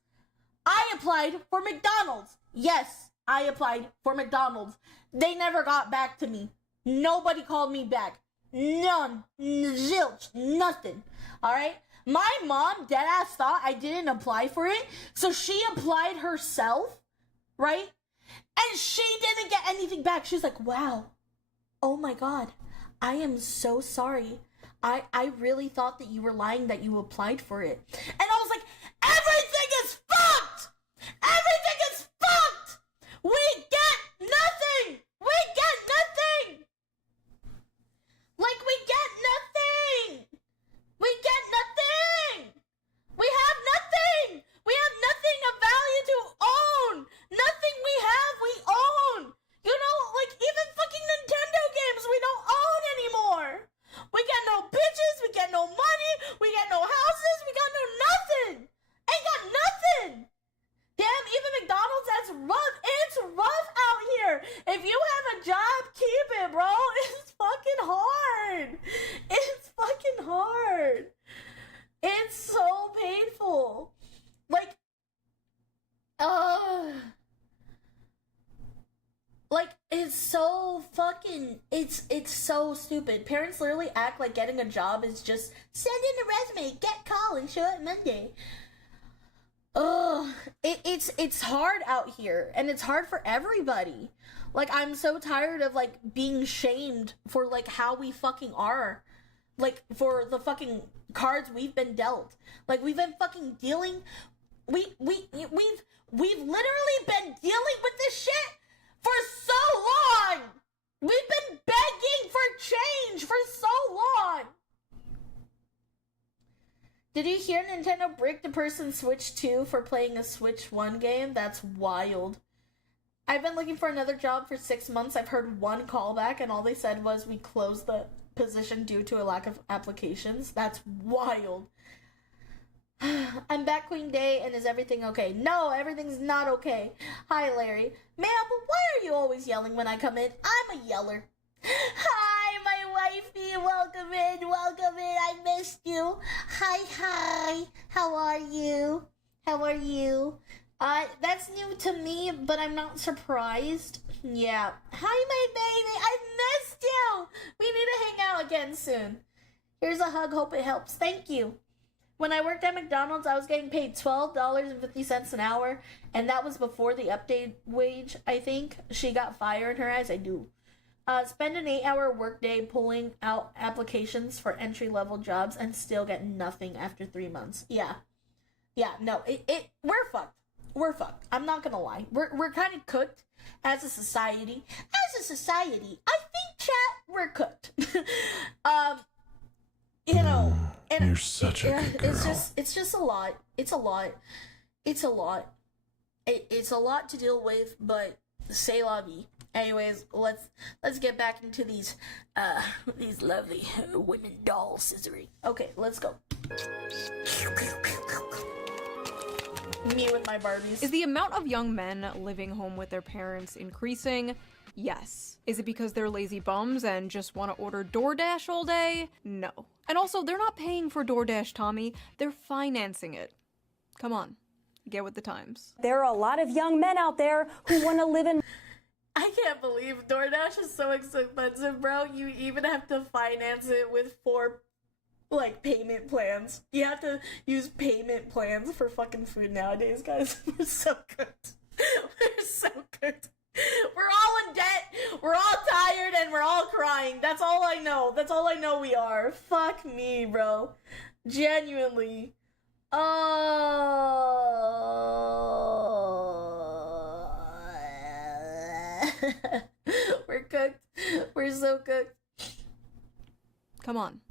I applied for McDonald's. Yes, I applied for McDonald's. They never got back to me. Nobody called me back. None. Zilch. Nothing. Alright? My mom deadass thought I didn't apply for it, so she applied herself, right? And she didn't get anything back. She's like, wow. Oh my god. I am so sorry. I really thought that you were lying that you applied for it. And I was like, everything is fucked! Everything is fucked! We get nothing! Like, we get nothing! We have nothing! We have nothing of value to own! Nothing we have, we own! You know so stupid. Parents literally act like getting a job is just send in a resume, get call, and show up Monday. Ugh, it's hard out here, and it's hard for everybody. Like, I'm so tired of, like, being shamed for, like, how we fucking are. Like, for the fucking cards we've been dealt. Like, we've been fucking dealing... We've literally been dealing with this shit for so long! We've been begging for change for so long! Did you hear Nintendo brick the person Switch 2 for playing a Switch 1 game? That's wild. I've been looking for another job for 6 months. I've heard one callback and all they said was we closed the position due to a lack of applications. That's wild. I'm back Queen Day and is everything okay? No, everything's not okay. Hi Larry. Ma'am, why are you always yelling when I come in? I'm a yeller. Hi, my wifey. Welcome in. Welcome in. I missed you. Hi. How are you? How are you? That's new to me, but I'm not surprised. Yeah. Hi, my baby. I missed you. We need to hang out again soon. Here's a hug. Hope it helps. Thank you. When I worked at McDonald's, I was getting paid $12.50 an hour, and that was before the update wage, I think. She got fire in her eyes. I do. Spend an 8-hour workday pulling out applications for entry-level jobs and still get nothing after 3 months. Yeah. Yeah, no, we're fucked. We're fucked. I'm not gonna lie. We're kind of cooked as a society. As a society, I think, chat, we're cooked. You know, and You're such a good girl. It's just a lot. It's a lot. It's a lot. It's a lot to deal with, but c'est la vie. Anyways, let's get back into these lovely women doll scissoring. Okay, let's go. Me with my Barbies. Is the amount of young men living home with their parents increasing? Yes. Is it because they're lazy bums and just want to order DoorDash all day? No. And also, they're not paying for DoorDash, Tommy. They're financing it. Come on. Get with the times. There are a lot of young men out there who want to live in... I can't believe DoorDash is so expensive, bro. You even have to finance it with 4, like, payment plans. You have to use payment plans for fucking food nowadays, guys. We're so cooked. We're so cooked. We're all in debt, we're all tired, and we're all crying. That's all I know. That's all I know we are. Fuck me, bro. Genuinely. We're cooked. We're so cooked. Come on.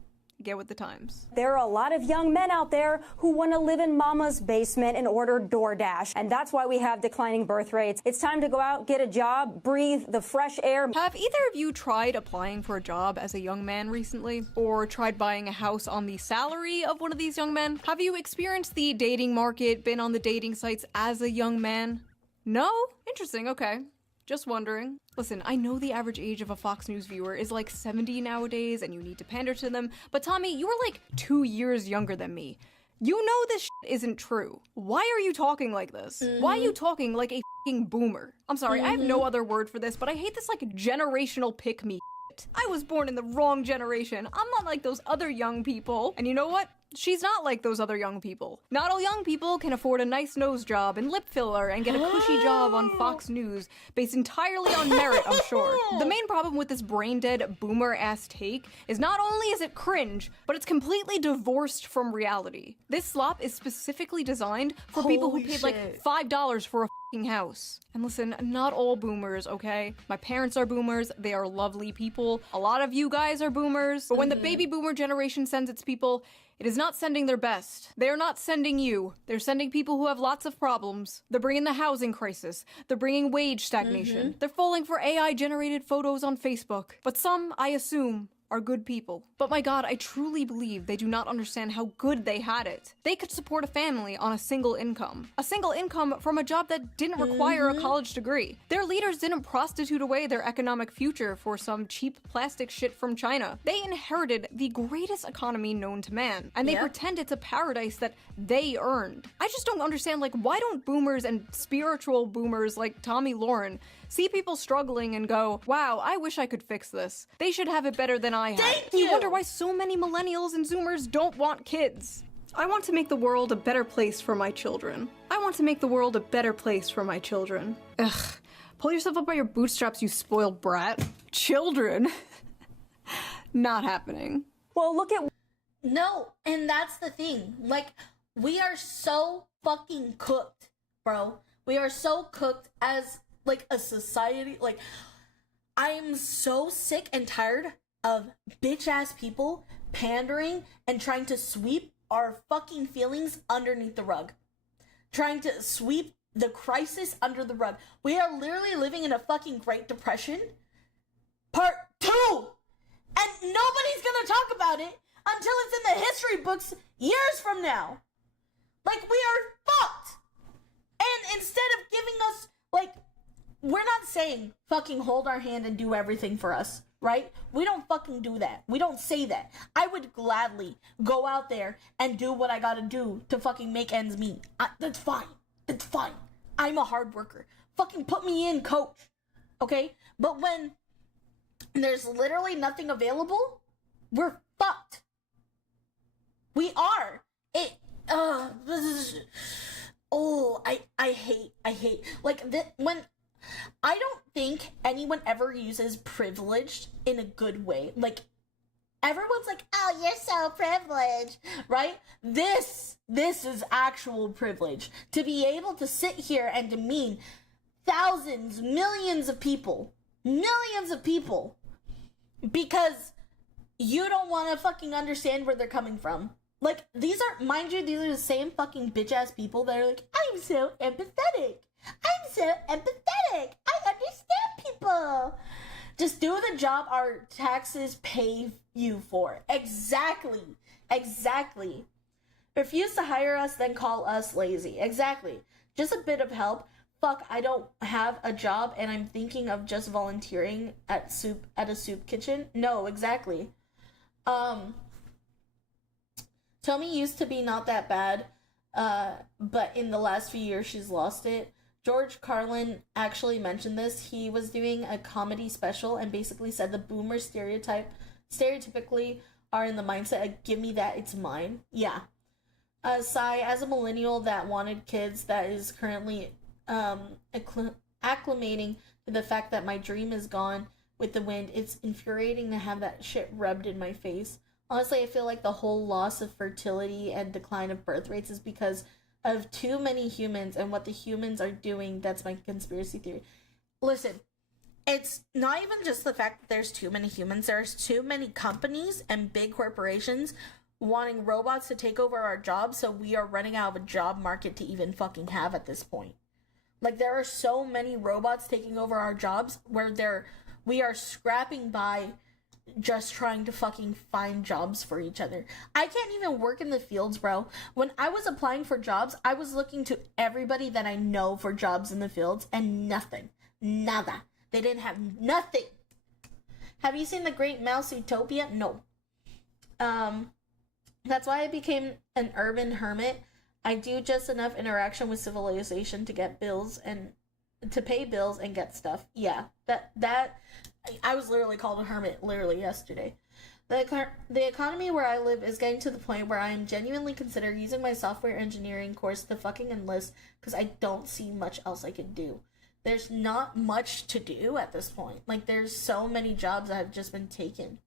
Get with the times. There are a lot of young men out there who want to live in mama's basement and order DoorDash. And that's why we have declining birth rates. It's time to go out, get a job, breathe the fresh air. Have either of you tried applying for a job as a young man recently? Or tried buying a house on the salary of one of these young men? Have you experienced the dating market, been on the dating sites as a young man? No? Interesting, okay. Just wondering. Listen, I know the average age of a Fox News viewer is like 70 nowadays and you need to pander to them, but Tommy, you are like 2 years younger than me. You know this shit isn't true. Why are you talking like this? Why are you talking like a f***ing boomer? I'm sorry, I have no other word for this, but I hate this like generational pick-me shit. I was born in the wrong generation. I'm not like those other young people. And you know what? She's not like those other young people. Not all young people can afford a nice nose job and lip filler and get a cushy job on Fox News based entirely on merit, I'm sure. The main problem with this brain-dead boomer-ass take is not only is it cringe, but it's completely divorced from reality. This slop is specifically designed for people who paid like $5 for a f***ing house. And listen, not all boomers, okay? My parents are boomers, they are lovely people. A lot of you guys are boomers, but when the baby boomer generation sends its people, it is not sending their best. They are not sending you. They're sending people who have lots of problems. They're bringing the housing crisis. They're bringing wage stagnation. They're falling for AI-generated photos on Facebook. But some, I assume, are good people. But my god, I truly believe they do not understand how good they had it. They could support a family on a single income. A single income from a job that didn't require a college degree. Their leaders didn't prostitute away their economic future for some cheap plastic shit from China. They inherited the greatest economy known to man, and they pretend it's a paradise that they earned. I just don't understand, like, why don't boomers and spiritual boomers like Tommy Lauren see people struggling and go, wow, I wish I could fix this. They should have it better than I have. Thank You you! wonder why so many millennials and Zoomers don't want kids. I want to make the world a better place for my children. I want to make the world a better place for my children. Ugh. Pull yourself up by your bootstraps, you spoiled brat. Children. Not happening. Well, look at No, and that's the thing. Like, we are so fucking cooked, bro. We are so cooked as, like, a society. Like, I am so sick and tired of bitch-ass people pandering and trying to sweep our fucking feelings underneath the rug. Trying to sweep the crisis under the rug. We are literally living in a fucking Great Depression. Part 2! And nobody's gonna talk about it until it's in the history books years from now. Like, we are fucked. And instead of giving us, like, we're not saying fucking hold our hand and do everything for us, right? We don't fucking do that. We don't say that. I would gladly go out there and do what I gotta do to fucking make ends meet. That's fine. That's fine. I'm a hard worker. Fucking put me in, coach. Okay? But when there's literally nothing available, we're fucked. We are. I hate. Like, when, I don't think anyone ever uses privileged in a good way. Like, everyone's like, oh, you're so privileged, right? This is actual privilege. To be able to sit here and demean thousands, millions of people, because you don't want to fucking understand where they're coming from. Like, these are, mind you, these are the same fucking bitch-ass people that are like, I'm so empathetic. I understand people. Just do the job our taxes pay you for. Exactly. Refuse to hire us, then call us lazy. Exactly. Just a bit of help. Fuck, I don't have a job and I'm thinking of just volunteering at a soup kitchen. No, exactly. Tommy used to be not that bad, but in the last few years she's lost it. George Carlin actually mentioned this. He was doing a comedy special and basically said the boomer stereotypically are in the mindset of give me that, it's mine. Yeah. Sai, as a millennial that wanted kids, that is currently acclimating to the fact that my dream is gone with the wind, it's infuriating to have that shit rubbed in my face. Honestly, I feel like the whole loss of fertility and decline of birth rates is because of too many humans and what the humans are doing. That's my conspiracy theory. Listen, it's not even just the fact that there's too many humans. There's too many companies and big corporations wanting robots to take over our jobs, so we are running out of a job market to even fucking have at this point. Like, there are so many robots taking over our jobs where we are scrapping by just trying to fucking find jobs for each other. I can't even work in the fields, bro. When I was applying for jobs, I was looking to everybody that I know for jobs in the fields, and nothing. Nada. They didn't have nothing. Have you seen The Great Mouse Utopia? No. That's why I became an urban hermit. I do just enough interaction with civilization to get bills and to pay bills and get stuff. Yeah, that I was literally called a hermit literally yesterday. The economy where I live is getting to the point where I am genuinely consider using my software engineering course to fucking enlist because I don't see much else I could do. There's not much to do at this point. Like, there's so many jobs that have just been taken.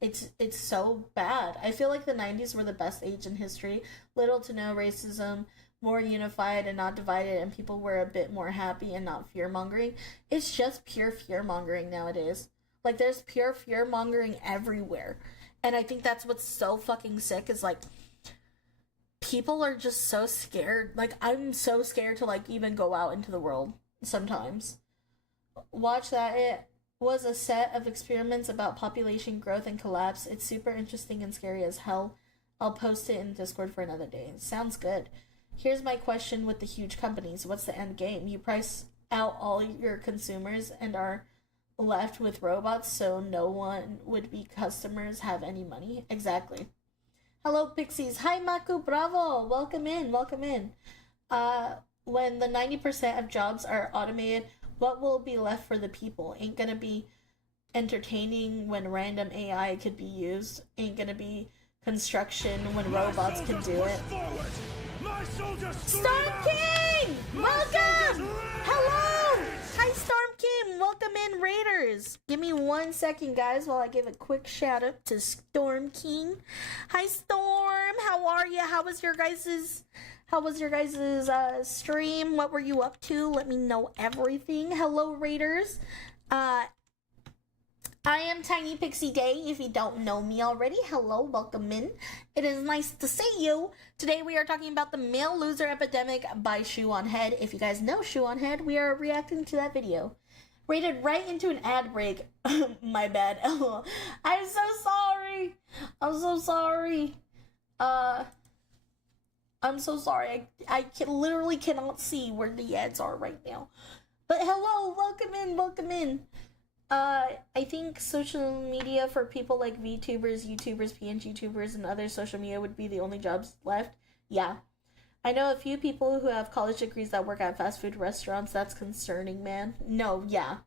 It's so bad. I feel like the 90s were the best age in history. Little to no racism, more unified and not divided, and people were a bit more happy and not fear-mongering. It's just pure fear-mongering nowadays. Like, there's pure fear-mongering everywhere. And I think that's what's so fucking sick is, like, people are just so scared. Like, I'm so scared to, like, even go out into the world sometimes. Watch that. It was a set of experiments about population growth and collapse. It's super interesting and scary as hell. I'll post it in Discord for another day. Sounds good. Here's my question with the huge companies. What's the end game? You price out all your consumers and are left with robots so no one would be customers have any money? Exactly. Hello, Pixies. Hi, Maku. Bravo. Welcome in. When the 90% of jobs are automated, What will be left for the people? Ain't gonna be entertaining when random AI could be used. Ain't gonna be construction when robots can do it. Storm King! Welcome! Hello! Hi, Storm King! Welcome in, Raiders! Give me 1 second, guys, while I give a quick shout out to Storm King. Hi, Storm! How are you? How was your guys's stream? What were you up to? Let me know everything. Hello, Raiders. I am Tiny Pixie Day, if you don't know me already. Hello, welcome in. It is nice to see you. Today we are talking about the male loser epidemic by Shoe on Head. If you guys know Shoe on Head, we are reacting to that video. Rated right into an ad break. My bad. I'm so sorry. I'm so sorry. I'm so sorry. I literally cannot see where the ads are right now. But hello, welcome in, welcome in. I think social media for people like VTubers, YouTubers, PNG YouTubers, and other social media would be the only jobs left. Yeah. I know a few people who have college degrees that work at fast food restaurants. That's concerning, man. No, yeah.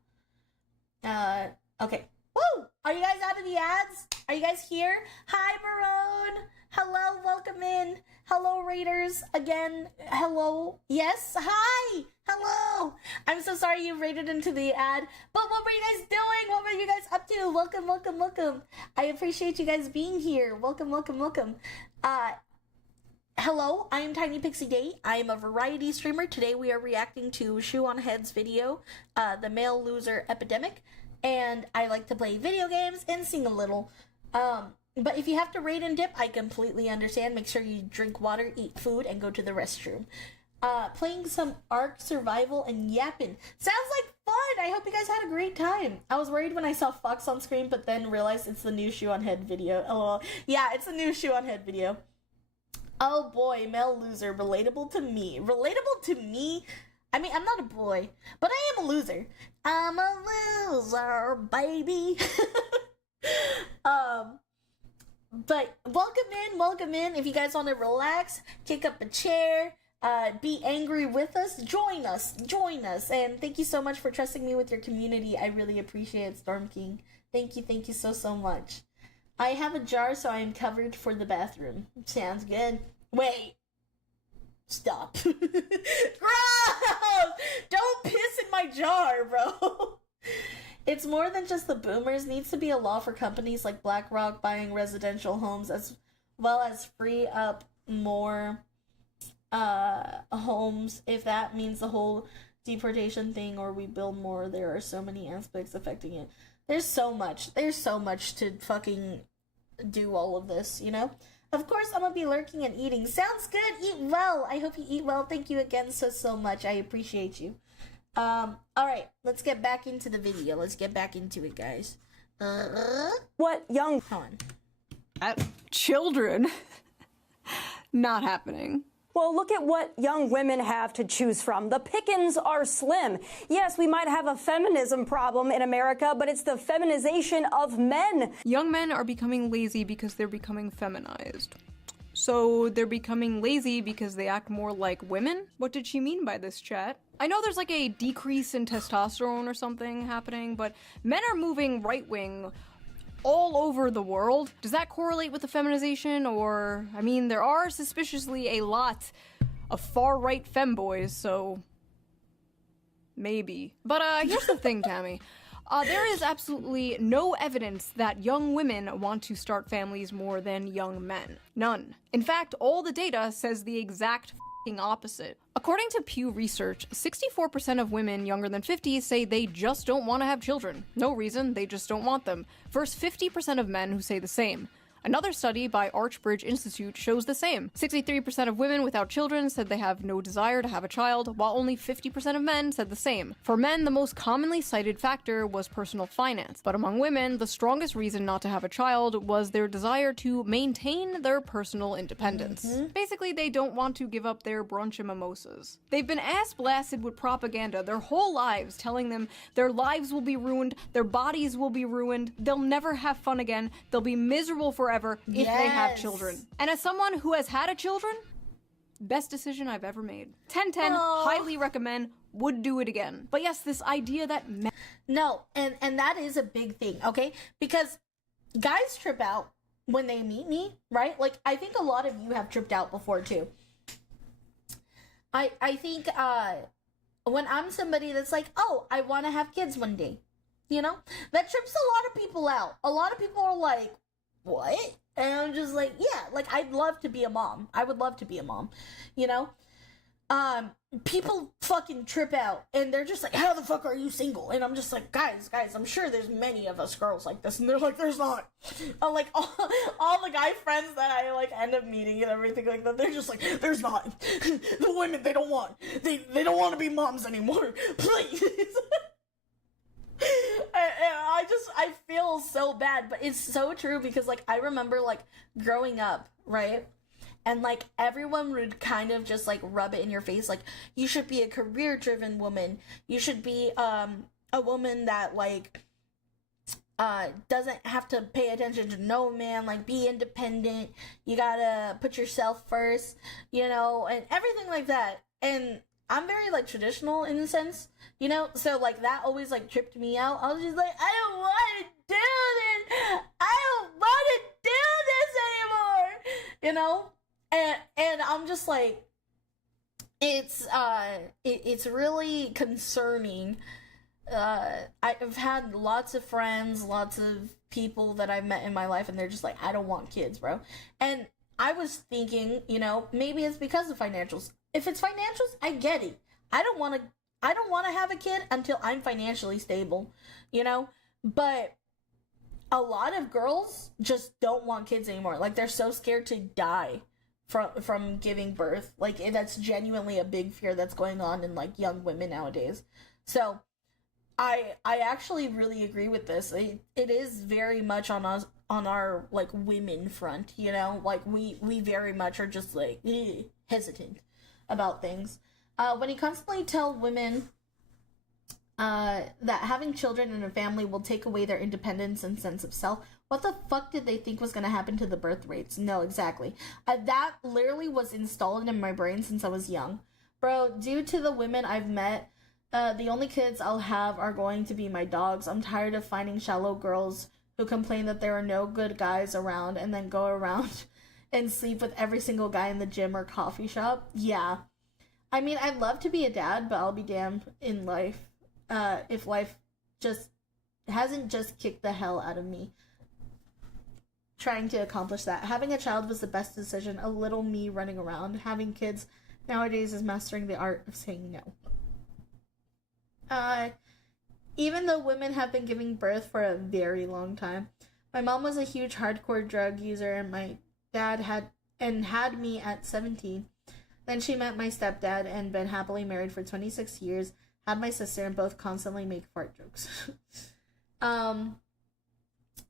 Okay. Woo! Are you guys out of the ads? Are you guys here? Hi, Barone! Hello, welcome in. Hello, Raiders. Again, hello. Yes, hi! Hello! I'm so sorry you raided into the ad, but what were you guys doing? What were you guys up to? Welcome, welcome, welcome. I appreciate you guys being here. Welcome, welcome, welcome. Hello, I am Tiny Pixie Day. I am a variety streamer. Today we are reacting to Shoe on Head's video, the male loser epidemic, and I like to play video games and sing a little. But if you have to raid and dip, I completely understand. Make sure you drink water, eat food, and go to the restroom. Playing some Ark Survival and yapping. Sounds like fun! I hope you guys had a great time. I was worried when I saw Fox on screen, but then realized it's the new Shoe on Head video. LOL. Yeah, it's a new Shoe on Head video. Oh boy, male loser. Relatable to me. Relatable to me? I mean, I'm not a boy, but I am a loser. I'm a loser, baby. But welcome in. If you guys want to relax, kick up a chair, be angry with us, join us. And thank you so much for trusting me with your community. I really appreciate it, Storm King. Thank you so much. I have a jar, so I am covered for the bathroom. Sounds good. Wait. Stop. Gross! Don't piss in my jar, bro. It's more than just the boomers. Needs to be a law for companies like BlackRock buying residential homes, as well as free up more homes, if that means the whole deportation thing, or we build more. There are so many aspects affecting it. There's so much to fucking do all of this, you know? Of course, I'm gonna be lurking and eating. Sounds good. Eat well. I hope you eat well. Thank you again so much. I appreciate you. Alright, let's get back into the video. Let's get back into it, guys. What young... Hold on. Children? Not happening. Well, look at what young women have to choose from. The pickings are slim. Yes, we might have a feminism problem in America, but it's the feminization of men. Young men are becoming lazy because they're becoming feminized. So they're becoming lazy because they act more like women? What did she mean by this, chat? I know there's like a decrease in testosterone or something happening, but men are moving right-wing all over the world. Does that correlate with the feminization? Or, I mean, there are suspiciously a lot of far-right femboys, so maybe. But here's the thing, Tammy. There is absolutely no evidence that young women want to start families more than young men. None. In fact, all the data says the exact opposite. According to Pew Research, 64% of women younger than 50 say they just don't want to have children. No reason, they just don't want them. Versus 50% of men who say the same. Another study by Archbridge Institute shows the same. 63% of women without children said they have no desire to have a child, while only 50% of men said the same. For men, the most commonly cited factor was personal finance, but among women, the strongest reason not to have a child was their desire to maintain their personal independence. Basically, they don't want to give up their brunch and mimosas. They've been ass-blasted with propaganda their whole lives, telling them their lives will be ruined, their bodies will be ruined, they'll never have fun again, they'll be miserable forever if they have children. And as someone who has had a children, best decision I've ever made. 10/10, highly recommend, would do it again. But yes, this idea that No, and that is a big thing, okay? Because guys trip out when they meet me, right? Like, I think a lot of you have tripped out before too. I think when I'm somebody that's like, oh, I want to have kids one day, you know, that trips a lot of people out. A lot of people are like, what? And I'm just like, yeah, like, I'd love to be a mom. I would love to be a mom, you know? People fucking trip out and they're just like, how the fuck are you single? And I'm just like, guys, I'm sure there's many of us girls like this. And they're like, there's not. Like, all the guy friends that I, like, end up meeting and everything like that, they're just like, there's not. The women, they don't want. They don't want to be moms anymore. Please. I feel so bad, but it's so true because, like, I remember, like, growing up, right? And, like, everyone would kind of just, like, rub it in your face, like, you should be a career-driven woman. You should be, a woman that, like, doesn't have to pay attention to no man, like, be independent. You gotta put yourself first, you know, and everything like that. And I'm very, like, traditional in a sense, you know? So, like, that always, like, tripped me out. I was just like, I don't want to do this! I don't want to do this anymore! You know? And I'm just like, it's really concerning. I've had lots of friends, lots of people that I've met in my life, and they're just like, I don't want kids, bro. And I was thinking, you know, maybe it's because of financials. If it's financials, I get it. I don't want to have a kid until I'm financially stable, you know? But a lot of girls just don't want kids anymore. Like, they're so scared to die from giving birth. Like, that's genuinely a big fear that's going on in, like, young women nowadays. So I actually really agree with this. It is very much on us, on our, like, women front, you know? Like, we very much are just, like, hesitant about things. When you constantly tell women that having children in a family will take away their independence and sense of self, what the fuck did they think was going to happen to the birth rates? No, exactly. That literally was installed in my brain since I was young. Bro, due to the women I've met, the only kids I'll have are going to be my dogs. I'm tired of finding shallow girls who complain that there are no good guys around and then go around and sleep with every single guy in the gym or coffee shop. Yeah. I mean, I'd love to be a dad, but I'll be damned in life if life just hasn't just kicked the hell out of me trying to accomplish that. Having a child was the best decision. A little me running around. Having kids nowadays is mastering the art of saying no. Even though women have been giving birth for a very long time, my mom was a huge hardcore drug user, and my dad had me at 17. Then she met my stepdad and been happily married for 26 years. Had my sister, and both constantly make fart jokes.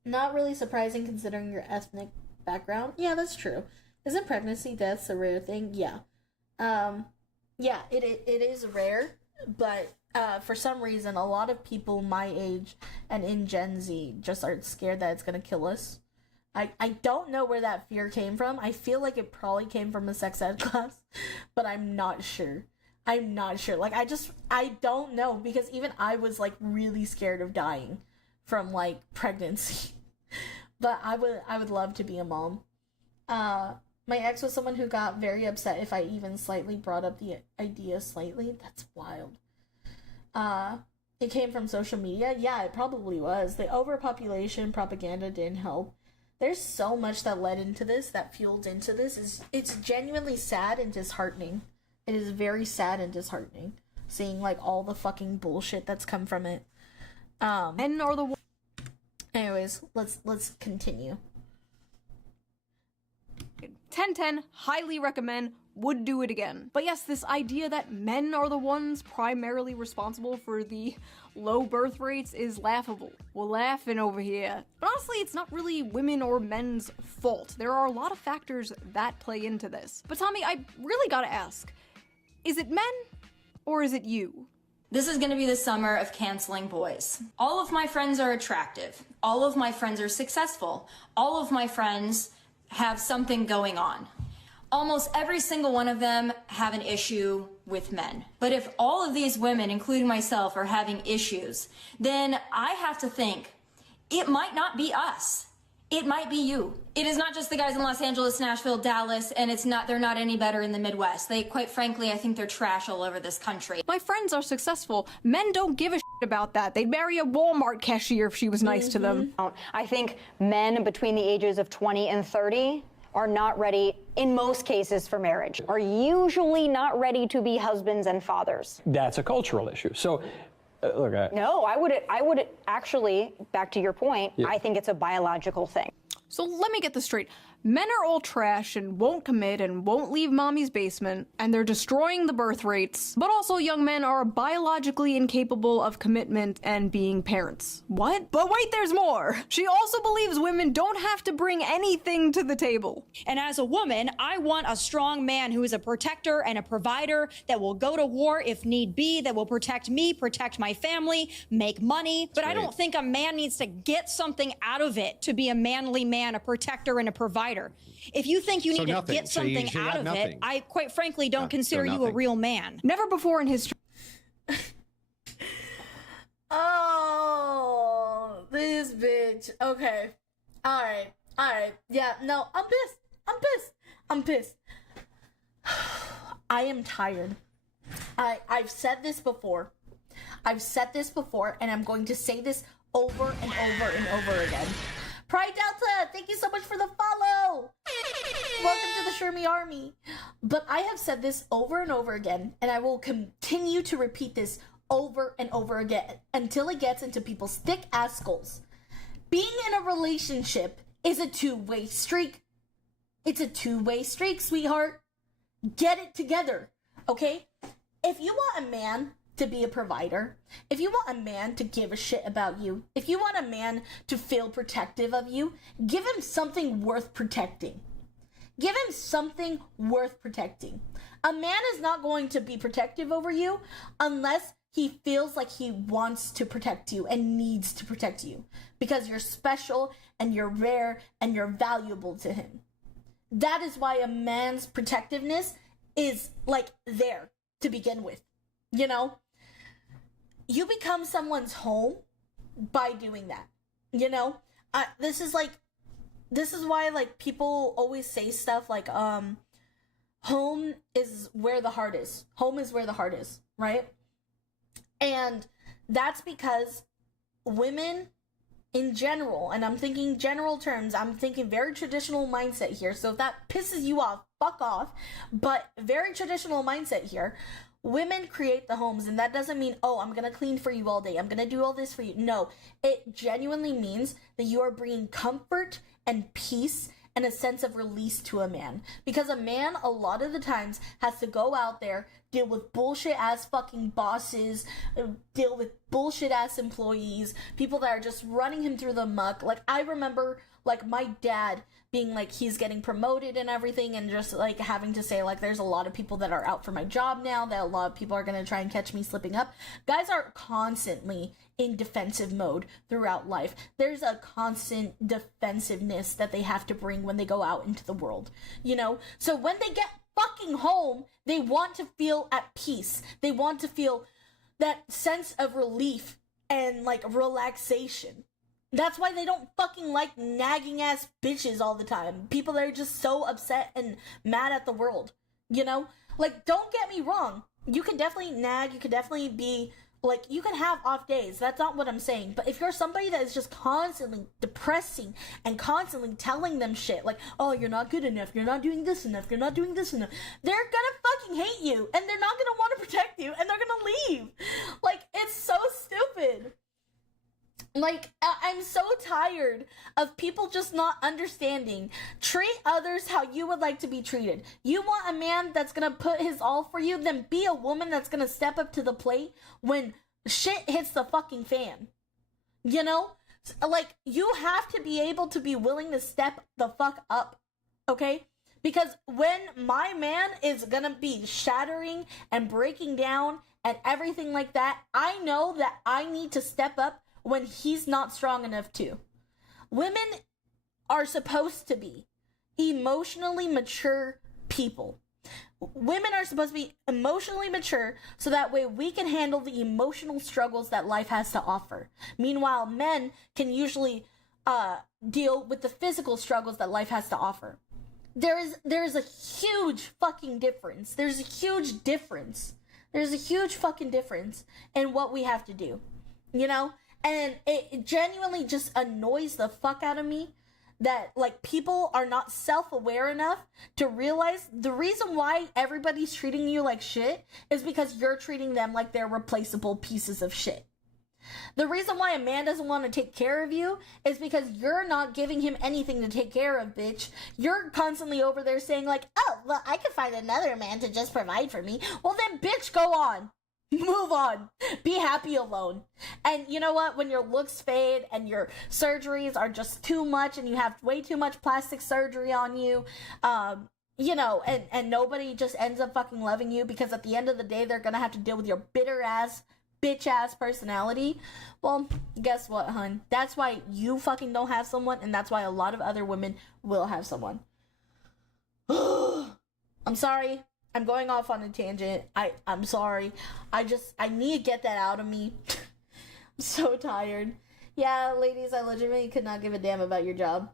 Not really surprising considering your ethnic background. Yeah, that's true. Isn't pregnancy deaths a rare thing? Yeah. Yeah, it is rare, but for some reason, a lot of people my age and in Gen Z just are scared that it's gonna kill us. I don't know where that fear came from. I feel like it probably came from a sex ed class, but I'm not sure. Like, I don't know, because even I was, like, really scared of dying from, like, pregnancy. But I would love to be a mom. My ex was someone who got very upset if I even slightly brought up the idea slightly. That's wild. It came from social media. Yeah, it probably was. The overpopulation propaganda didn't help. There's so much that led into this, that fueled into this. It's genuinely sad and disheartening. It is very sad and disheartening seeing, like, all the fucking bullshit that's come from it. Men are the Anyways, let's continue. 10/10, highly recommend, would do it again. But yes, this idea that men are the ones primarily responsible for the low birth rates is laughable. We're laughing over here. But honestly, it's not really women or men's fault. There are a lot of factors that play into this. But Tommy, I really gotta ask, is it men or is it you? This is gonna be the summer of canceling boys. All of my friends are attractive. All of my friends are successful. All of my friends have something going on. Almost every single one of them have an issue with men. But if all of these women, including myself, are having issues, then I have to think it might not be us. It might be you. It is not just the guys in Los Angeles, Nashville, Dallas, and they're not any better in the Midwest. Quite frankly, I think they're trash all over this country. My friends are successful. Men don't give a shit about that. They'd marry a Walmart cashier if she was nice to them. I think men between the ages of 20 and 30 are not ready, in most cases, for marriage, are usually not ready to be husbands and fathers. That's a cultural issue. So, look, No, I would actually, back to your point, I think it's a biological thing. So let me get this straight. Men are all trash and won't commit and won't leave mommy's basement, and they're destroying the birth rates. But also young men are biologically incapable of commitment and being parents. What? But wait, there's more! She also believes women don't have to bring anything to the table. And as a woman, I want a strong man who is a protector and a provider that will go to war if need be, that will protect me, protect my family, make money. But I don't think a man needs to get something out of it to be a manly man, a protector and a provider. If you think you need to get something out of it, I quite frankly don't consider you a real man. Never before in history. Oh, this bitch. Okay. Alright. Yeah, no, I'm pissed. I am tired. I've said this before, and I'm going to say this over and over and over again. Pride Delta, thank you so much for the follow. Welcome to the Shermie Army. But I have said this over and over again, and I will continue to repeat this over and over again until it gets into people's thick ass skulls. Being in a relationship is a two-way streak. It's a two-way streak, sweetheart. Get it together, okay? If you want a man to be a provider, if you want a man to give a shit about you, if you want a man to feel protective of you, give him something worth protecting. Give him something worth protecting. A man is not going to be protective over you unless he feels like he wants to protect you and needs to protect you because you're special and you're rare and you're valuable to him. That is why a man's protectiveness is like there to begin with, you know? You become someone's home by doing that, you know? This is why, like, people always say stuff like, home is where the heart is. Home is where the heart is, right? And that's because women in general, and I'm thinking general terms, I'm thinking very traditional mindset here, so if that pisses you off, fuck off, but very traditional mindset here. Women create the homes, and that doesn't mean, oh, I'm gonna clean for you all day, I'm gonna do all this for you. No, it genuinely means that you are bringing comfort and peace and a sense of release to a man. Because a man, a lot of the times, has to go out there, deal with bullshit ass fucking bosses, deal with bullshit ass employees, people that are just running him through the muck. Like, I remember, like, my dad being like, he's getting promoted and everything, and just like having to say, like, there's a lot of people that are out for my job now, that a lot of people are gonna try and catch me slipping up. Guys are constantly in defensive mode throughout life. There's a constant defensiveness that they have to bring when they go out into the world, you know? So when they get fucking home, they want to feel at peace. They want to feel that sense of relief and, like, relaxation. That's why they don't fucking like nagging ass bitches all the time. People that are just so upset and mad at the world, you know? Like, don't get me wrong. You can definitely nag, you can definitely be, like, you can have off days. That's not what I'm saying. But if you're somebody that is just constantly depressing and constantly telling them shit, like, oh, you're not good enough, you're not doing this enough, you're not doing this enough, they're gonna fucking hate you, and they're not gonna want to protect you, and they're gonna leave. Like, it's so stupid. Like, I'm so tired of people just not understanding. Treat others how you would like to be treated. You want a man that's gonna put his all for you, then be a woman that's gonna step up to the plate when shit hits the fucking fan. You know? Like, you have to be able to be willing to step the fuck up, okay? Because when my man is gonna be shattering and breaking down and everything like that, I know that I need to step up when he's not strong enough to. Women are supposed to be emotionally mature people. Women are supposed to be emotionally mature so that way we can handle the emotional struggles that life has to offer. Meanwhile, men can usually deal with the physical struggles that life has to offer. There is a huge fucking difference. There's a huge difference. There's a huge fucking difference in what we have to do, you know? And it genuinely just annoys the fuck out of me that, like, people are not self-aware enough to realize the reason why everybody's treating you like shit is because you're treating them like they're replaceable pieces of shit. The reason why a man doesn't want to take care of you is because you're not giving him anything to take care of, bitch. You're constantly over there saying, like, oh, well, I could find another man to just provide for me. Well, then, bitch, go on. Move on. Be happy alone. And you know what? When your looks fade and your surgeries are just too much and you have way too much plastic surgery on you, you know, and nobody just ends up fucking loving you because at the end of the day, they're gonna have to deal with your bitter ass, bitch ass personality. Well, guess what, hun? That's why you fucking don't have someone, and that's why a lot of other women will have someone. I'm sorry. I'm going off on a tangent. I'm sorry. I need to get that out of me. I'm so tired. Yeah, ladies, I legitimately could not give a damn about your job.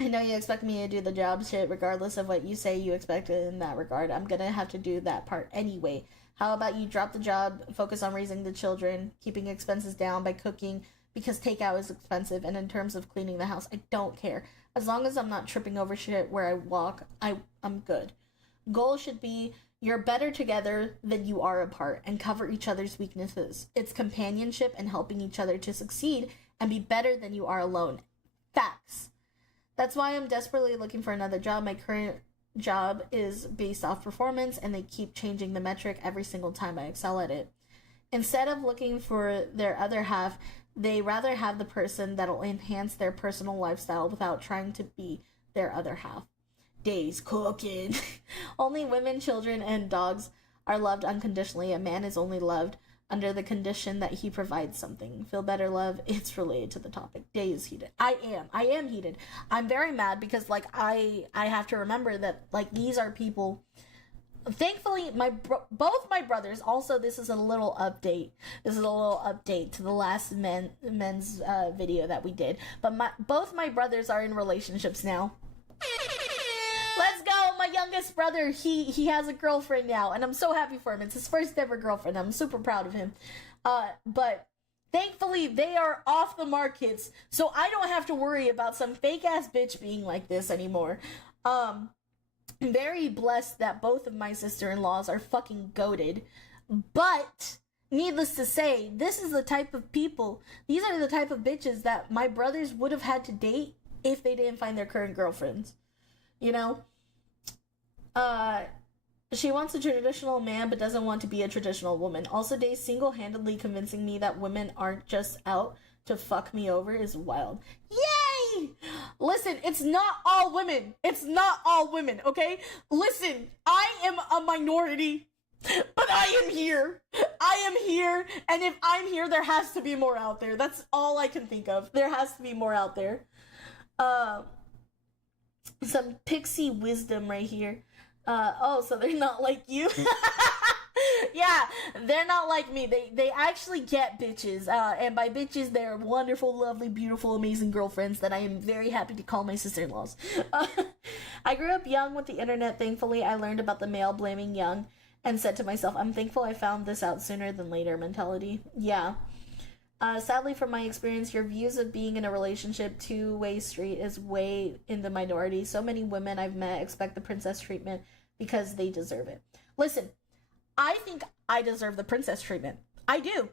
I know you expect me to do the job shit regardless of what you say you expect in that regard. I'm gonna have to do that part anyway. How about you drop the job, focus on raising the children, keeping expenses down by cooking, because takeout is expensive, and in terms of cleaning the house, I don't care. As long as I'm not tripping over shit where I walk, I'm good. Goal should be you're better together than you are apart and cover each other's weaknesses. It's companionship and helping each other to succeed and be better than you are alone. Facts. That's why I'm desperately looking for another job. My current job is based off performance and they keep changing the metric every single time I excel at it. Instead of looking for their other half, they rather have the person that'll enhance their personal lifestyle without trying to be their other half. Days cooking. Only women, children, and dogs are loved unconditionally. A man is only loved under the condition that he provides something. Feel better, love. It's related to the topic. Days heated. I am heated. I'm very mad because, like, I have to remember that, like, these are people. Thankfully, both my brothers. Also, this is a little update. This is a little update to the last men's video that we did. But both my brothers are in relationships now. Let's go, my youngest brother, he has a girlfriend now, and I'm so happy for him. It's his first ever girlfriend. I'm super proud of him. But thankfully, they are off the markets, so I don't have to worry about some fake-ass bitch being like this anymore. I'm very blessed that both of my sister-in-laws are fucking goated, but needless to say, this is the type of people, these are the type of bitches that my brothers would have had to date if they didn't find their current girlfriends. You know? She wants a traditional man but doesn't want to be a traditional woman. Also, Days single-handedly convincing me that women aren't just out to fuck me over is wild. Yay! Listen, it's not all women. It's not all women, okay? Listen, I am a minority, but I am here. I am here, and if I'm here, there has to be more out there. That's all I can think of. There has to be more out there. Some pixie wisdom right here. Oh, so they're not like you? Yeah, they're not like me. They actually get bitches. And by bitches, they're wonderful, lovely, beautiful, amazing girlfriends that I am very happy to call my sister-in-laws. I grew up young with the internet. Thankfully, I learned about the male blaming young and said to myself, I'm thankful I found this out sooner than later mentality. Yeah. Sadly, from my experience, your views of being in a relationship two-way street is way in the minority. So many women I've met expect the princess treatment because they deserve it. Listen, I think I deserve the princess treatment. I do.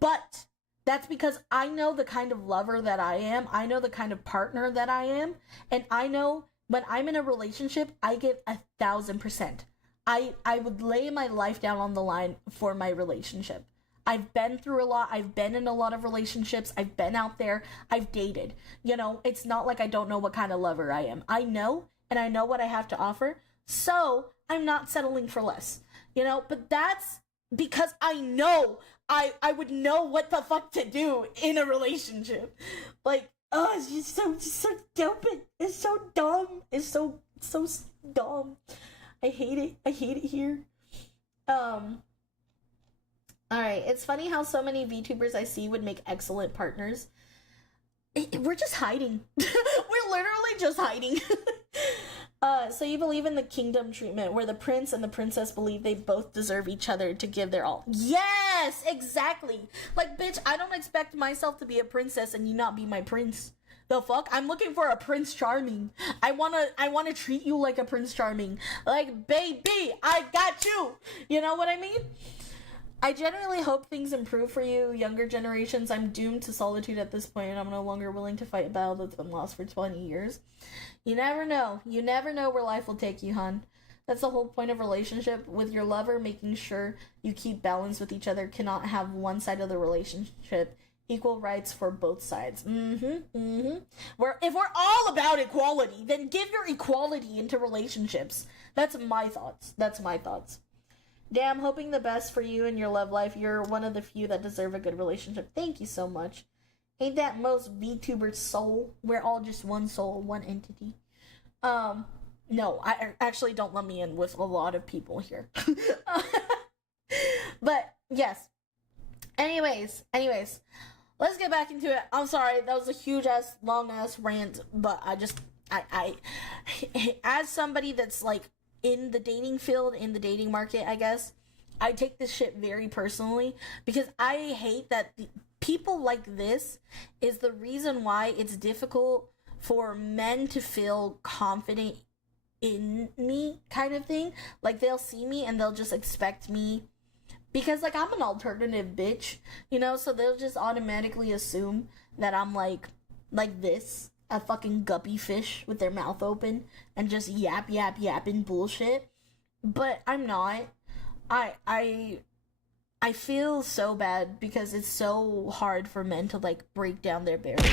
But that's because I know the kind of lover that I am. I know the kind of partner that I am. And I know when I'm in a relationship, I give 1,000%. I would lay my life down on the line for my relationship. I've been through a lot. I've been in a lot of relationships. I've been out there. I've dated. You know, it's not like I don't know what kind of lover I am. I know, and I know what I have to offer. So I'm not settling for less. You know, but that's because I know I would know what the fuck to do in a relationship. Like, oh, it's just so stupid. It's so dumb. It's so dumb. I hate it. I hate it here. Alright, it's funny how so many VTubers I see would make excellent partners. We're just hiding. We're literally just hiding. So you believe in the kingdom treatment, where the prince and the princess believe they both deserve each other to give their all. Yes, exactly. Like, bitch, I don't expect myself to be a princess and you not be my prince. The fuck? I'm looking for a Prince Charming. I wanna treat you like a Prince Charming. Like, baby, I got you. You know what I mean? I genuinely hope things improve for you, younger generations. I'm doomed to solitude at this point, and I'm no longer willing to fight a battle that's been lost for 20 years. You never know. You never know where life will take you, hon. That's the whole point of relationship with your lover, making sure you keep balance with each other. Cannot have one side of the relationship. Equal rights for both sides. If we're all about equality, then give your equality into relationships. That's my thoughts. Damn, hoping the best for you and your love life. You're one of the few that deserve a good relationship. Thank you so much. Ain't that most VTuber soul? We're all just one soul, one entity. No, I actually don't let me in with a lot of people here. But yes. Anyways. Let's get back into it. I'm sorry, that was a huge ass, long ass rant, but I as somebody that's like in the dating field, in the dating market, I guess, I take this shit very personally, because I hate that people like this is the reason why it's difficult for men to feel confident in me, kind of thing. Like, they'll see me and they'll just expect me, because, like, I'm an alternative bitch, you know, so they'll just automatically assume that I'm, like this, a fucking guppy fish with their mouth open, and just yapping bullshit. But I'm not. I feel so bad, because it's so hard for men to, like, break down their barriers.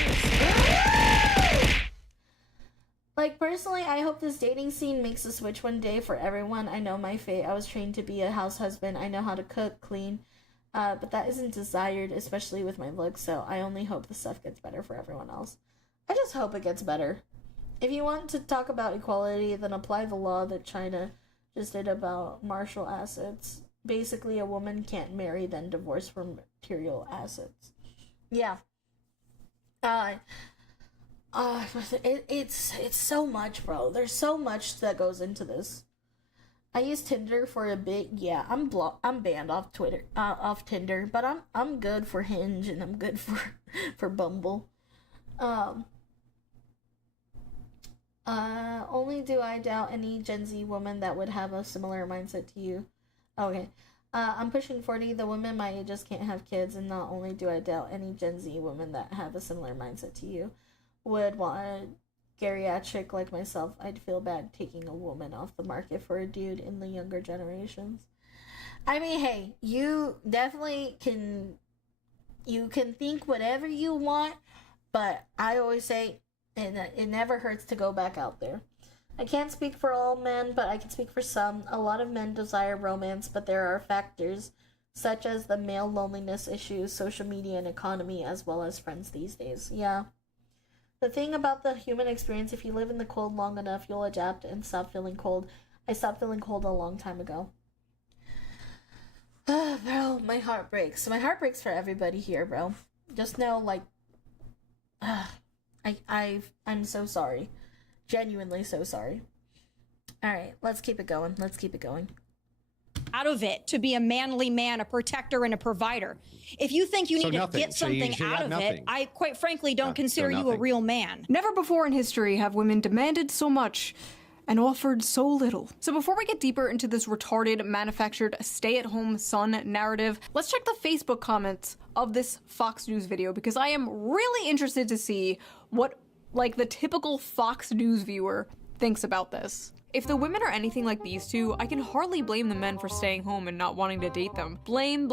Like, personally, I hope this dating scene makes a switch one day for everyone. I know my fate. I was trained to be a house husband. I know how to cook, clean, but that isn't desired, especially with my looks, so I only hope the stuff gets better for everyone else. I just hope it gets better. If you want to talk about equality, then apply the law that China just did about martial assets. Basically, a woman can't marry, then divorce for material assets. Yeah. It's so much, bro. There's so much that goes into this. I used Tinder for a bit. Yeah, I'm banned off Twitter, off Tinder, but I'm good for Hinge, and I'm good for Bumble. Only do I doubt any Gen Z woman that would have a similar mindset to you. Okay. I'm pushing 40. The women my age just can't have kids, and not only do I doubt any Gen Z women that have a similar mindset to you would want a geriatric like myself. I'd feel bad taking a woman off the market for a dude in the younger generations. I mean, hey, you definitely can think whatever you want, but I always say it never hurts to go back out there. I can't speak for all men, but I can speak for some. A lot of men desire romance, but there are factors such as the male loneliness issues, social media, and economy, as well as friends these days. Yeah. The thing about the human experience, if you live in the cold long enough, you'll adapt and stop feeling cold. I stopped feeling cold a long time ago. Bro, my heart breaks. My heart breaks for everybody here, bro. Just know, like, I'm so sorry. Genuinely so sorry. Alright, let's keep it going. Out of it to be a manly man, a protector, and a provider. If you think you need to get something out of it, I quite frankly don't consider you a real man. Never before in history have women demanded so much and offered so little. So before we get deeper into this retarded, manufactured, stay-at-home son narrative, let's check the Facebook comments of this Fox News video, because I am really interested to see what, like, the typical Fox News viewer thinks about this. If the women are anything like these two, I can hardly blame the men for staying home and not wanting to date them. Blame.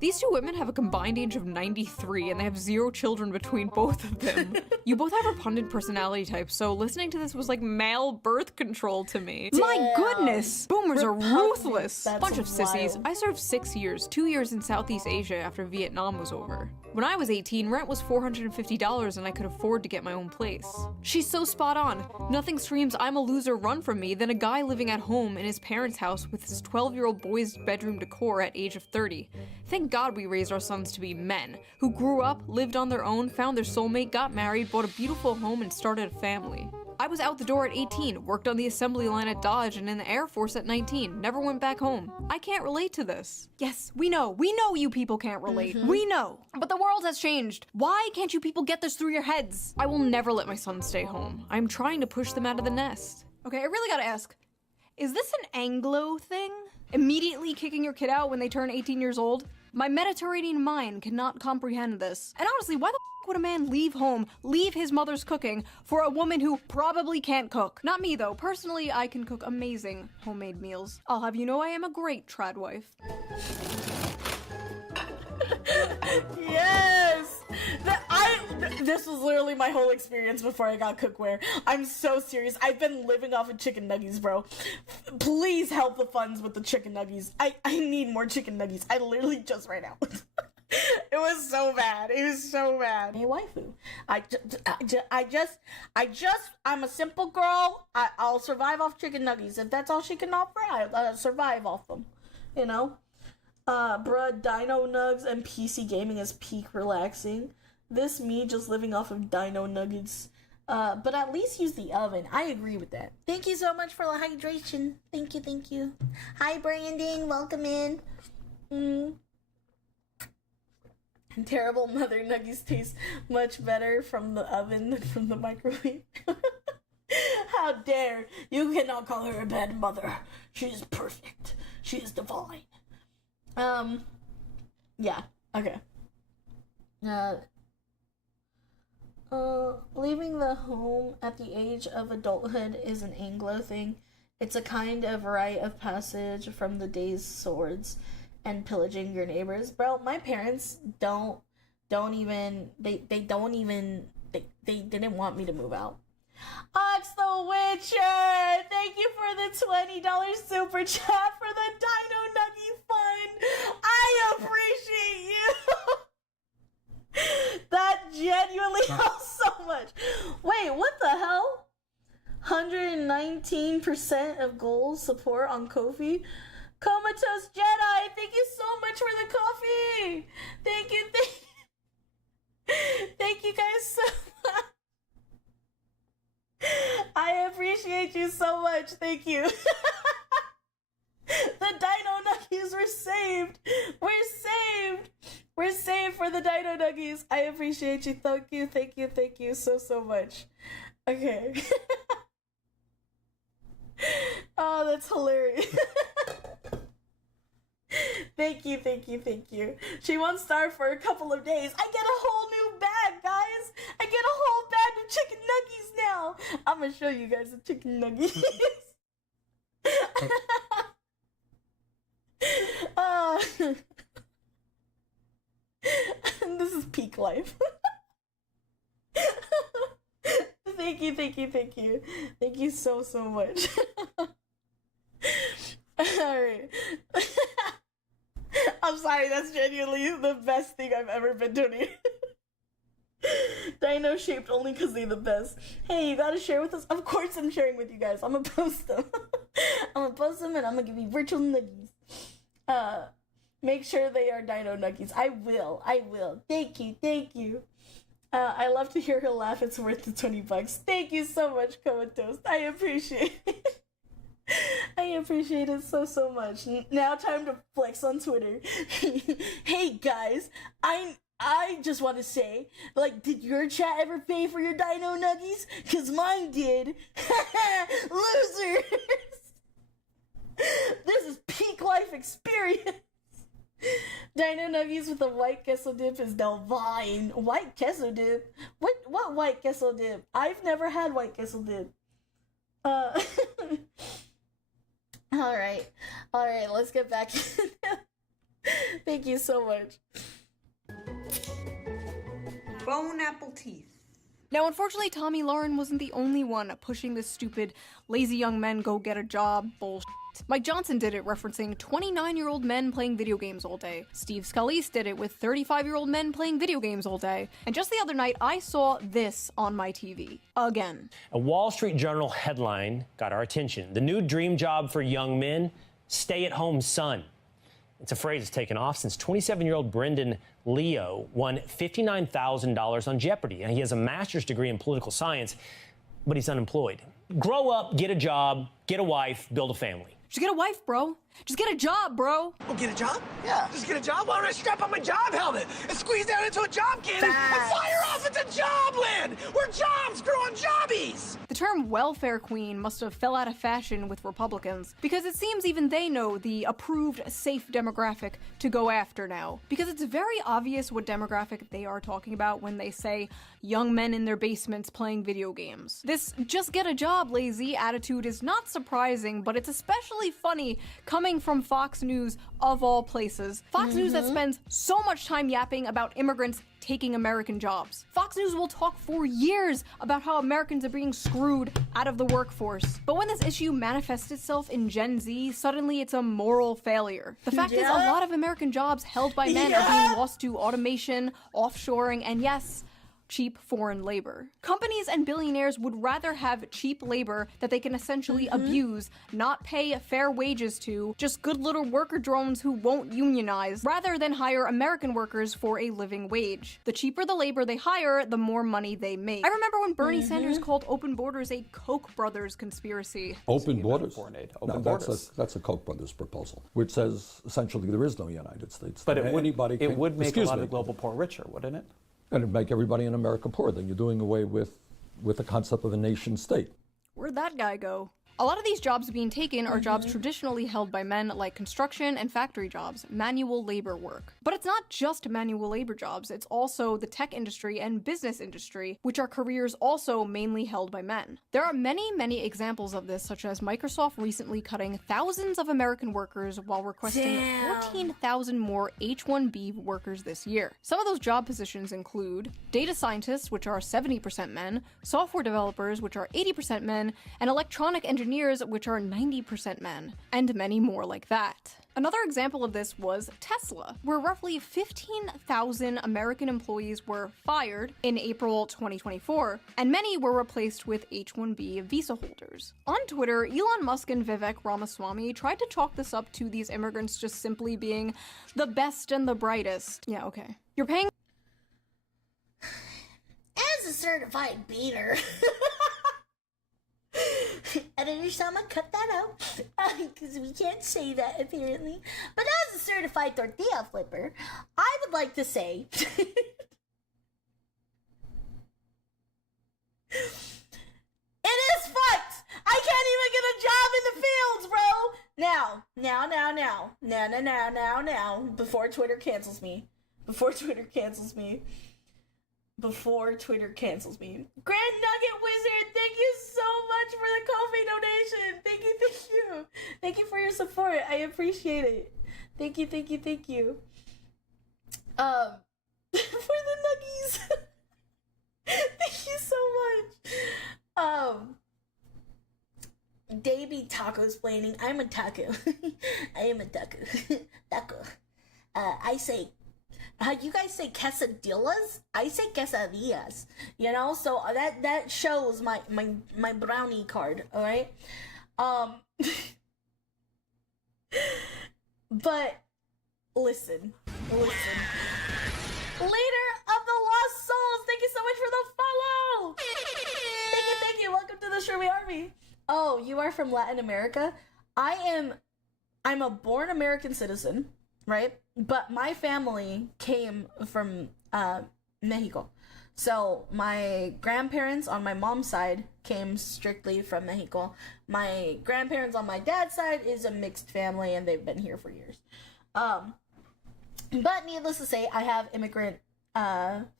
These two women have a combined age of 93, and they have 0 children between both of them. You both have repugnant personality types, so listening to this was like male birth control to me. Damn. My goodness! Boomers are ruthless! Bunch of sissies. I served 6 years, 2 years in Southeast Asia after Vietnam was over. When I was 18, rent was $450 and I could afford to get my own place. She's so spot on. Nothing screams I'm a loser run from me than a guy living at home in his parents' house with his 12-year-old boy's bedroom decor at age of 30. Thank God we raised our sons to be men, who grew up, lived on their own, found their soulmate, got married, bought a beautiful home, and started a family. I was out the door at 18, worked on the assembly line at Dodge and in the Air Force at 19, never went back home. I can't relate to this. Yes, we know you people can't relate. We know. But the world has changed. Why can't you people get this through your heads? I will never let my sons stay home. I'm trying to push them out of the nest. Okay, I really gotta ask, is this an Anglo thing? Immediately kicking your kid out when they turn 18 years old? My Mediterranean mind cannot comprehend this. And honestly, why the f would a man leave home, leave his mother's cooking, for a woman who probably can't cook? Not me though. Personally, I can cook amazing homemade meals. I'll have you know I am a great trad wife. Yes! This was literally my whole experience before I got cookware. I'm so serious. I've been living off of chicken nuggies, bro. Please help the funds with the chicken nuggies. I need more chicken nuggies. I literally just ran out. It was so bad. It was so bad. Hey, waifu. I'm a simple girl. I'll survive off chicken nuggies. If that's all she can offer, I'll survive off them. You know? Bruh, Dino Nugs and PC gaming is peak relaxing. This me just living off of Dino Nuggets. But at least use the oven. I agree with that. Thank you so much for the hydration. Thank you, thank you. Hi, Brandon. Welcome in. Terrible mother nuggies taste much better from the oven than from the microwave. How dare. You cannot call her a bad mother. She is perfect. She is divine. Yeah, okay. Leaving the home at the age of adulthood is an Anglo thing. It's a kind of rite of passage from the day's swords and pillaging your neighbors. Bro, my parents they didn't want me to move out. Ox the Witcher! Thank you for the $20 super chat for the Dino Nuggie Fund! I appreciate you! That genuinely helps so much. Wait, what the hell? 119% of goals support on Ko-fi. Comatose Jedi, thank you so much for the coffee! Thank you. Thank you guys so much. I appreciate you so much. Thank you. The Dino Nuggies were saved. We're saved for the Dino Nuggies. I appreciate you. Thank you so much. Okay. Oh, that's hilarious. Thank you. She won't starve for a couple of days. I get a whole new bag, guys. I get a whole bag of chicken nuggies now. I'm gonna show you guys the chicken nuggies. This is peak life. Thank you. Thank you so much. Alright. I'm sorry, that's genuinely the best thing I've ever been donated. Dino shaped only because they're the best. Hey, you gotta share with us? Of course I'm sharing with you guys. I'm gonna post them. I'm gonna post them and I'm gonna give you virtual nuggies. Make sure they are Dino Nuggies. I will. Thank you. I love to hear her laugh. It's worth the $20. Thank you so much, Comatose. I appreciate it. I appreciate it so much. Now time to flex on Twitter. Hey guys, I just want to say, like, did your chat ever pay for your Dino Nuggies? Cause mine did. Losers. This is peak life experience. Dino Nuggies with a white queso dip is divine. White queso dip? What white queso dip? I've never had white queso dip. Alright, let's get back. Thank you so much. Bone apple teeth. Now, unfortunately, Tommy Lauren wasn't the only one pushing this stupid lazy young men go get a job bullshit. Mike Johnson did it, referencing 29-year-old men playing video games all day. Steve Scalise did it with 35-year-old men playing video games all day. And just the other night, I saw this on my TV. Again. A Wall Street Journal headline got our attention. The new dream job for young men, stay-at-home son. It's a phrase that's taken off since 27-year-old Brendan Leo won $59,000 on Jeopardy. And he has a master's degree in political science, but he's unemployed. Grow up, get a job, get a wife, build a family. Just get a wife, bro. Just get a job, bro. Oh, get a job? Yeah. Just get a job? Why don't I strap on my job helmet and squeeze down into a job cannon and fire off into jobland where jobs grow on jobbies? The term welfare queen must have fell out of fashion with Republicans, because it seems even they know the approved safe demographic to go after now. Because it's very obvious what demographic they are talking about when they say young men in their basements playing video games. This just get a job lazy attitude is not surprising, but it's especially funny coming from Fox News of all places. Fox News that spends so much time yapping about immigrants taking American jobs. Fox News will talk for years about how Americans are being screwed out of the workforce. But when this issue manifests itself in Gen Z, suddenly it's a moral failure. The fact is, a lot of American jobs held by men are being lost to automation, offshoring, and yes, cheap foreign labor. Companies and billionaires would rather have cheap labor that they can essentially abuse, not pay fair wages to, just good little worker drones who won't unionize, rather than hire American workers for a living wage. The cheaper the labor they hire, the more money they make. I remember when Bernie Sanders called open borders a Koch brothers conspiracy. Open borders? Open borders. That's a Koch brothers proposal, which says essentially there is no United States. But it would make a lot me. of global poor richer, wouldn't it? And it'd make everybody in America poor. Then you're doing away with the concept of a nation state. Where'd that guy go? A lot of these jobs being taken are jobs traditionally held by men, like construction and factory jobs, manual labor work. But it's not just manual labor jobs, it's also the tech industry and business industry, which are careers also mainly held by men. There are many examples of this, such as Microsoft recently cutting thousands of American workers while requesting 14,000 more H-1B workers this year. Some of those job positions include data scientists, which are 70% men, software developers, which are 80% men, and electronic engineers, which are 90% men, and many more like that. Another example of this was Tesla, where roughly 15,000 American employees were fired in April 2024, and many were replaced with H-1B visa holders. On Twitter, Elon Musk and Vivek Ramaswamy tried to chalk this up to these immigrants just simply being the best and the brightest. Yeah, okay. You're paying As a certified beater. Editor, someone cut that out, because we can't say that apparently. But as a certified tortilla flipper, I would like to say it is fucked. I can't even get a job in the fields, bro. Now, before Twitter cancels me. Grand Nugget Wizard, thank you so much for the Ko-fi donation. Thank you. Thank you for your support. I appreciate it. Thank you. For the nuggies. Thank you so much. Davey tacos planning. I'm a taco. I am a taco. Taco. I say, you guys say quesadillas? I say quesadillas. You know, so that shows my brownie card. All right. But listen. Leader of the Lost Souls, thank you so much for the follow. Thank you. Welcome to the Sherby Army. Oh, you are from Latin America? I'm a born American citizen, right? But my family came from Mexico. So my grandparents on my mom's side came strictly from Mexico. My grandparents on my dad's side is a mixed family, and they've been here for years. But needless to say, I have immigrant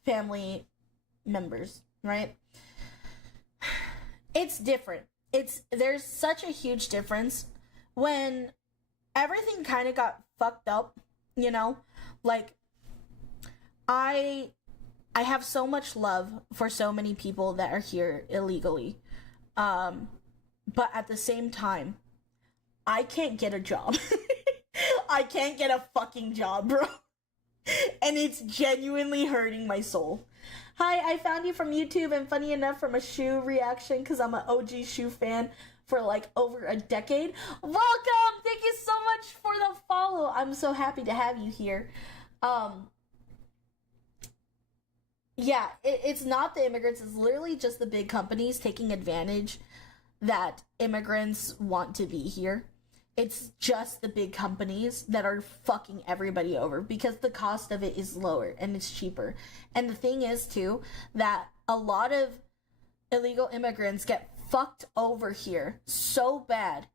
family members, right? It's different. There's such a huge difference when everything kind of got fucked up, you know? Like, I I have so much love for so many people that are here illegally. But at the same time, I can't get a job. I can't get a fucking job, bro. And it's genuinely hurting my soul. Hi, I found you from YouTube, and funny enough from a shoe reaction because I'm an OG shoe fan for like over a decade. Welcome! Thank you so much for the follow. I'm so happy to have you here. Yeah, it's not the immigrants, it's literally just the big companies taking advantage that immigrants want to be here. It's just the big companies that are fucking everybody over because the cost of it is lower and it's cheaper. And the thing is, too, that a lot of illegal immigrants get fucked over here so bad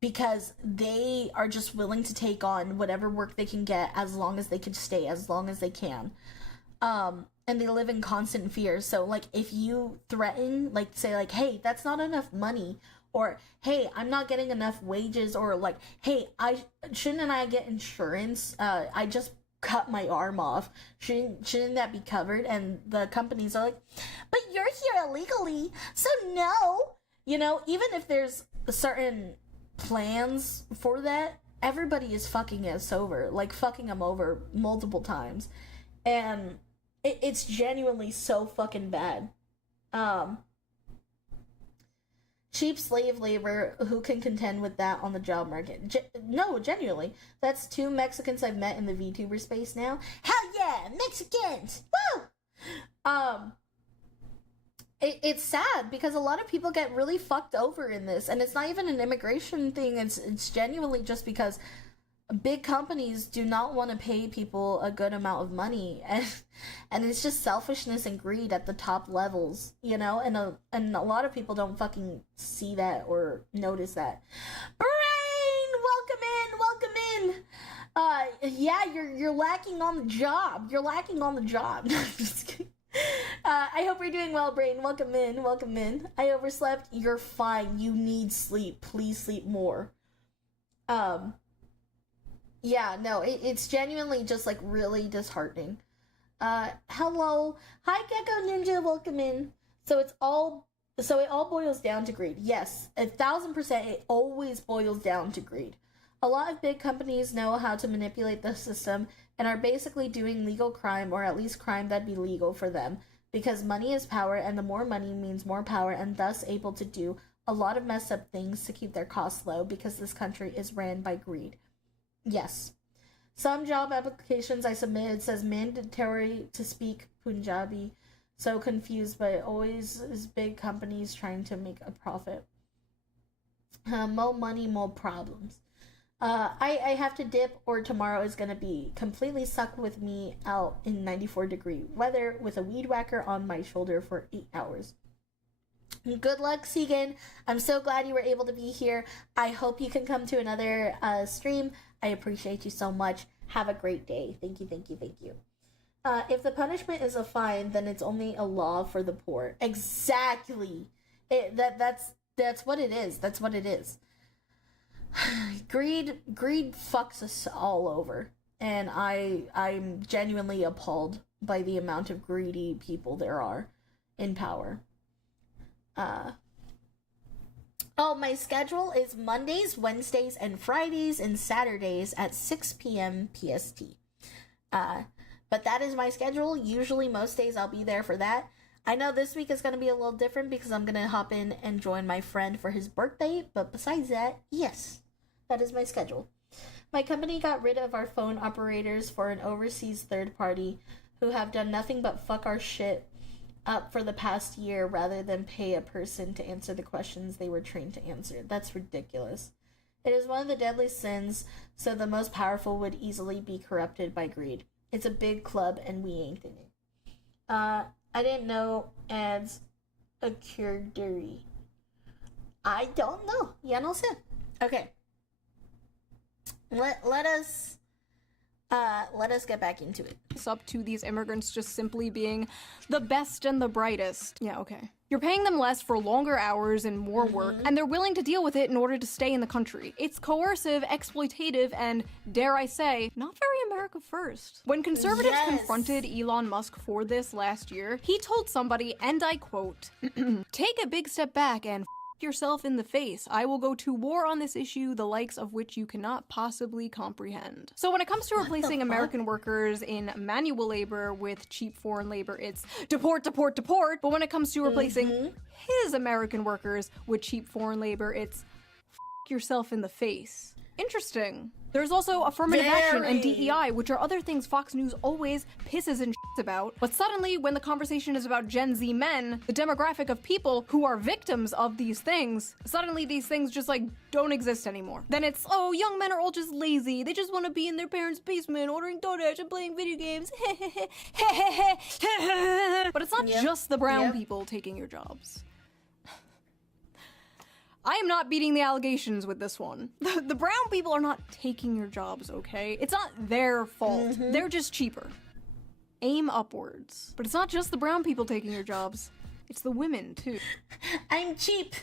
because they are just willing to take on whatever work they can get as long as they can stay, as long as they can. And they live in constant fear. So, like, if you threaten, like, say, like, hey, that's not enough money, or, hey, I'm not getting enough wages, or, like, hey, shouldn't I get insurance? I just cut my arm off. Shouldn't that be covered? And the companies are like, but you're here illegally, so no. You know, even if there's certain plans for that, everybody is fucking us over. Like, fucking them over multiple times. And it's genuinely so fucking bad. Cheap slave labor, who can contend with that on the job market? No, genuinely. That's 2 Mexicans I've met in the VTuber space now. Hell yeah, Mexicans! Woo! It's sad because a lot of people get really fucked over in this, and it's not even an immigration thing, it's genuinely just because big companies do not want to pay people a good amount of money, and it's just selfishness and greed at the top levels, you know, and a lot of people don't fucking see that or notice that. Brain, welcome in. Yeah, you're lacking on the job. You're lacking on the job. No, I'm just kidding. I hope you're doing well, Brain. Welcome in. I overslept. You're fine. You need sleep. Please sleep more. Yeah, no, it's genuinely just, like, really disheartening. Hello. Hi, Gecko Ninja, welcome in. So it all boils down to greed. Yes, 1000%, it always boils down to greed. A lot of big companies know how to manipulate the system and are basically doing legal crime, or at least crime that'd be legal for them, because money is power, and the more money means more power, and thus able to do a lot of messed up things to keep their costs low, because this country is ran by greed. Yes. Some job applications I submitted says mandatory to speak Punjabi. So confused, but it always is big companies trying to make a profit. More money, more problems. I have to dip, or tomorrow is going to be completely sucked with me out in 94-degree weather with a weed whacker on my shoulder for 8 hours. Good luck, Segan. I'm so glad you were able to be here. I hope you can come to another stream. I appreciate you so much. Have a great day. Thank you. If the punishment is a fine, then it's only a law for the poor. Exactly. That's what it is. That's what it is. Greed fucks us all over. And I'm genuinely appalled by the amount of greedy people there are in power. My schedule is Mondays, Wednesdays, and Fridays, and Saturdays at 6 p.m. PST. But that is my schedule. Usually most days I'll be there for that. I know this week is going to be a little different because I'm going to hop in and join my friend for his birthday. But besides that, yes, that is my schedule. My company got rid of our phone operators for an overseas third party who have done nothing but fuck our shit up for the past year rather than pay a person to answer the questions they were trained to answer. That's ridiculous. It is one of the deadly sins, so the most powerful would easily be corrupted by greed. It's a big club and we ain't in it. I didn't know ads occurred. I don't know. Ya no sé. Okay. Let us get back into it. It's up to these immigrants just simply being the best and the brightest. Yeah, okay. You're paying them less for longer hours and more work, and they're willing to deal with it in order to stay in the country. It's coercive, exploitative, and, dare I say, not very America first. When conservatives confronted Elon Musk for this last year, he told somebody, and I quote, "Take a big step back and yourself in the face. I will go to war on this issue, the likes of which you cannot possibly comprehend." So when it comes to replacing American workers in manual labor with cheap foreign labor, it's deport, deport, deport. But when it comes to replacing his American workers with cheap foreign labor, it's yourself in the face. Interesting. There's also affirmative action and DEI, which are other things Fox News always pisses and shits about. But suddenly, when the conversation is about Gen Z men, the demographic of people who are victims of these things, suddenly these things just like don't exist anymore. Then it's, oh, young men are all just lazy. They just want to be in their parents' basement, ordering DoorDash and playing video games. But it's not just the brown people taking your jobs. I am not beating the allegations with this one. The brown people are not taking your jobs, okay? It's not their fault. They're just cheaper. Aim upwards. But it's not just the brown people taking your jobs. It's the women, too. I'm cheap.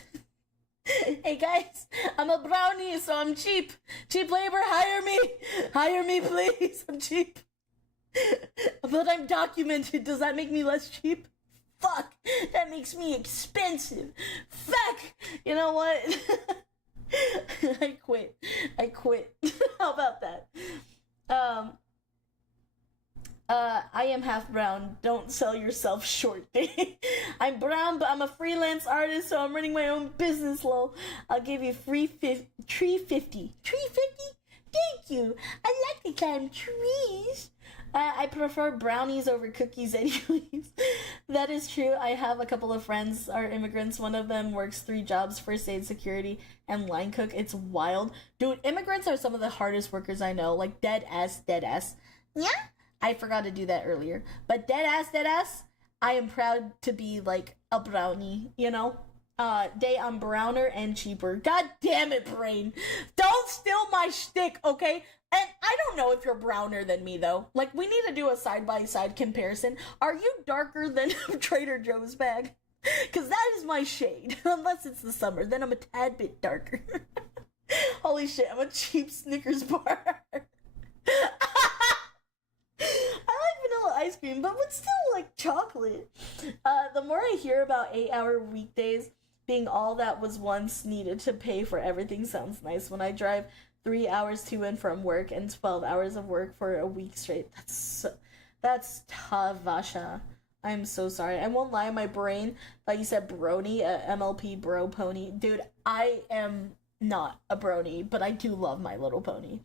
Hey guys, I'm a brownie, so I'm cheap. Cheap labor, hire me. Hire me, please. I'm cheap. But I'm documented. Does that make me less cheap? Fuck, that makes me expensive. Fuck, you know what? I quit. How about that? I am half brown. Don't sell yourself short. I'm brown, but I'm a freelance artist, so I'm running my own business, lol. I'll give you free tree 50. Tree 50? Thank you. I like to climb trees. I prefer brownies over cookies anyways. That is true. I have a couple of friends are immigrants. One of them works 3 jobs, first aid, security, and line cook. It's wild. Dude, immigrants are some of the hardest workers I know. Like, dead ass. Yeah? I forgot to do that earlier. But dead ass, I am proud to be, like, a brownie, you know? I'm browner and cheaper. God damn it, brain. Don't steal my shtick, okay? And I don't know if you're browner than me, though. Like, we need to do a side-by-side comparison. Are you darker than Trader Joe's bag? Because that is my shade. Unless it's the summer. Then I'm a tad bit darker. Holy shit, I'm a cheap Snickers bar. I like vanilla ice cream, but would still like chocolate. The more I hear about 8-hour weekdays being all that was once needed to pay for everything sounds nice. When I drive 3 hours to and from work and 12 hours of work for a week straight, that's tough, Vasha. I'm so sorry. I won't lie, my brain thought you said brony, MLP bro pony. Dude, I am not a brony, but I do love My Little Pony.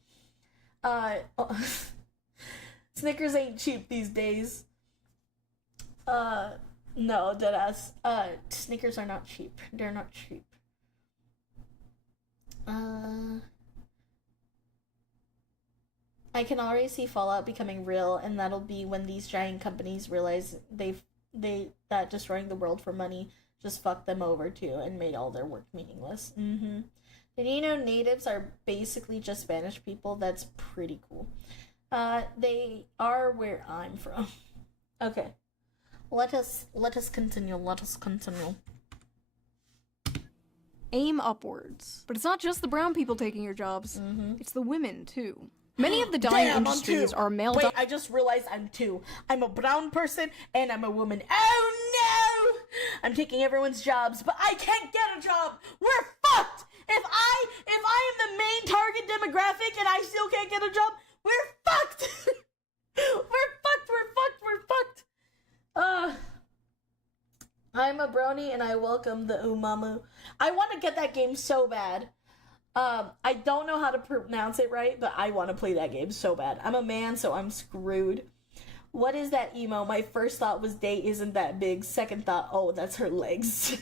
Snickers ain't cheap these days. No, deadass. Snickers are not cheap. They're not cheap. I can already see Fallout becoming real, and that'll be when these giant companies realize that destroying the world for money just fucked them over too and made all their work meaningless. Did you know natives are basically just Spanish people? That's pretty cool. They are where I'm from. Okay. Let us continue. Aim upwards. But it's not just the brown people taking your jobs. It's the women, too. Many of the dying industries are male. Wait, I just realized I'm 2. I'm a brown person and I'm a woman. Oh no! I'm taking everyone's jobs, but I can't get a job. We're fucked. If I am the main target demographic and I still can't get a job, we're fucked. We're fucked. I'm a brownie and I welcome the umamu. I want to get that game so bad. I don't know how to pronounce it right, but I want to play that game so bad. I'm a man, so I'm screwed. What is that emo? My first thought was Day isn't that big. Second thought, oh, that's her legs.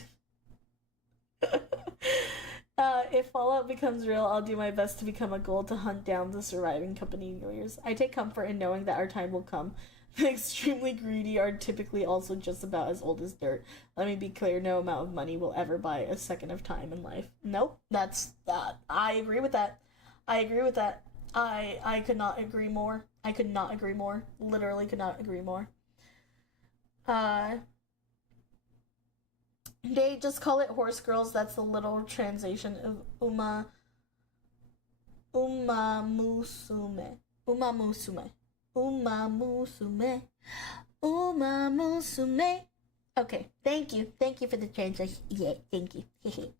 If Fallout becomes real, I'll do my best to become a goal to hunt down the surviving company warriors. I take comfort in knowing that our time will come. The extremely greedy are typically also just about as old as dirt. Let me be clear, no amount of money will ever buy a second of time in life. Nope, that's that. I agree with that. I could not agree more. Literally could not agree more. They just call it horse girls. That's the literal translation of Umamusume. Okay, thank you for the translation. Yeah, thank you. Okay.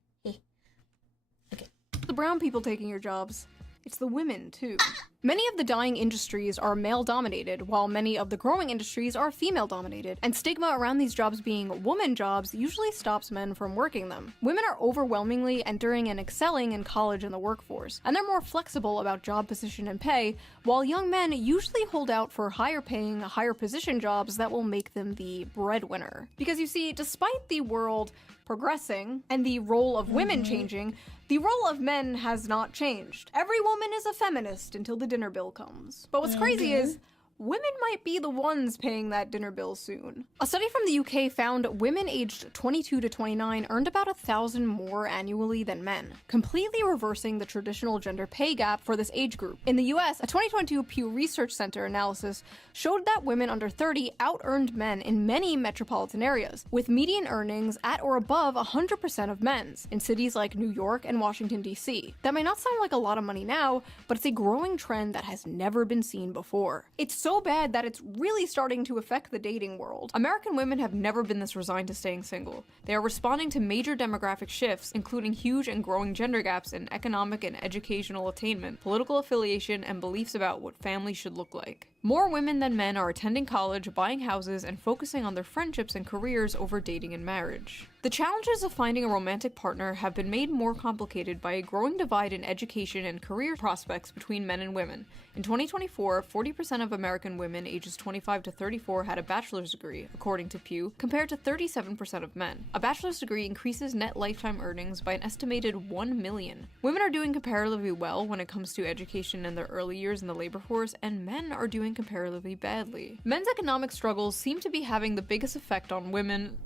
The brown people taking your jobs. It's the women, too. Many of the dyeing industries are male-dominated, while many of the growing industries are female-dominated, and stigma around these jobs being woman jobs usually stops men from working them. Women are overwhelmingly entering and excelling in college and the workforce, and they're more flexible about job position and pay, while young men usually hold out for higher-paying, higher-position jobs that will make them the breadwinner. Because you see, despite the world progressing and the role of women changing, the role of men has not changed. Every woman is a feminist until the dinner bill comes. But what's crazy is, women might be the ones paying that dinner bill soon. A study from the UK found women aged 22 to 29 earned about 1,000 more annually than men, completely reversing the traditional gender pay gap for this age group. In the US, a 2022 Pew Research Center analysis showed that women under 30 out-earned men in many metropolitan areas, with median earnings at or above 100% of men's, in cities like New York and Washington, D.C. That may not sound like a lot of money now, but it's a growing trend that has never been seen before. It's so bad that it's really starting to affect the dating world. American women have never been this resigned to staying single. They are responding to major demographic shifts, including huge and growing gender gaps in economic and educational attainment, political affiliation, and beliefs about what family should look like. More women than men are attending college, buying houses, and focusing on their friendships and careers over dating and marriage. The challenges of finding a romantic partner have been made more complicated by a growing divide in education and career prospects between men and women. In 2024, 40% of American women ages 25 to 34 had a bachelor's degree, according to Pew, compared to 37% of men. A bachelor's degree increases net lifetime earnings by an estimated $1 million. Women are doing comparatively well when it comes to education in their early years in the labor force, and men are doing comparatively badly. Men's economic struggles seem to be having the biggest effect on women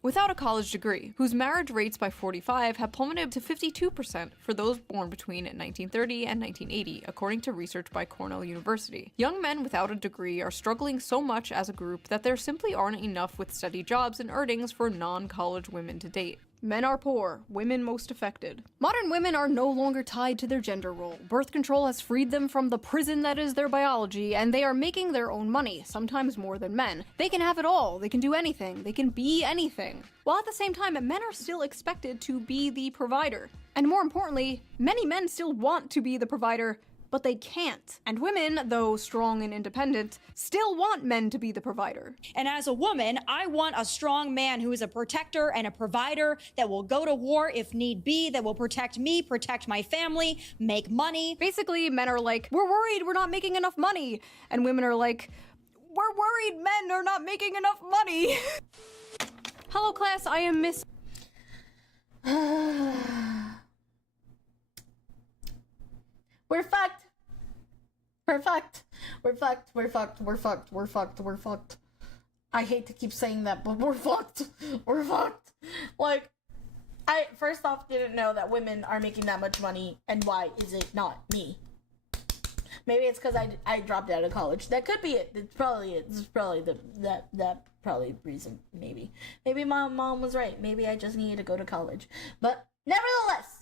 without a college degree, whose marriage rates by 45 have plummeted to 52% for those born between 1930 and 1980, according to research by Cornell University. Young men without a degree are struggling so much as a group that there simply aren't enough with steady jobs and earnings for non-college women to date. Men are poor, women most affected. Modern women are no longer tied to their gender role. Birth control has freed them from the prison that is their biology, and they are making their own money, sometimes more than men. They can have it all, they can do anything, they can be anything. While at the same time, men are still expected to be the provider. And more importantly, many men still want to be the provider, but they can't. And women, though strong and independent, still want men to be the provider. And as a woman, I want a strong man who is a protector and a provider that will go to war if need be, that will protect me, protect my family, make money. Basically, men are like, we're worried we're not making enough money. And women are like, we're worried men are not making enough money. Hello class, I am Miss... We're fucked. We're fucked. We're fucked. We're fucked. We're fucked. We're fucked. We're fucked. I hate to keep saying that, but we're fucked. We're fucked. Like, I first off didn't know that women are making that much money, and why is it not me? Maybe it's because I dropped out of college. That could be it. It's probably it. This is probably that probably reason. Maybe my mom was right. Maybe I just needed to go to college. But nevertheless.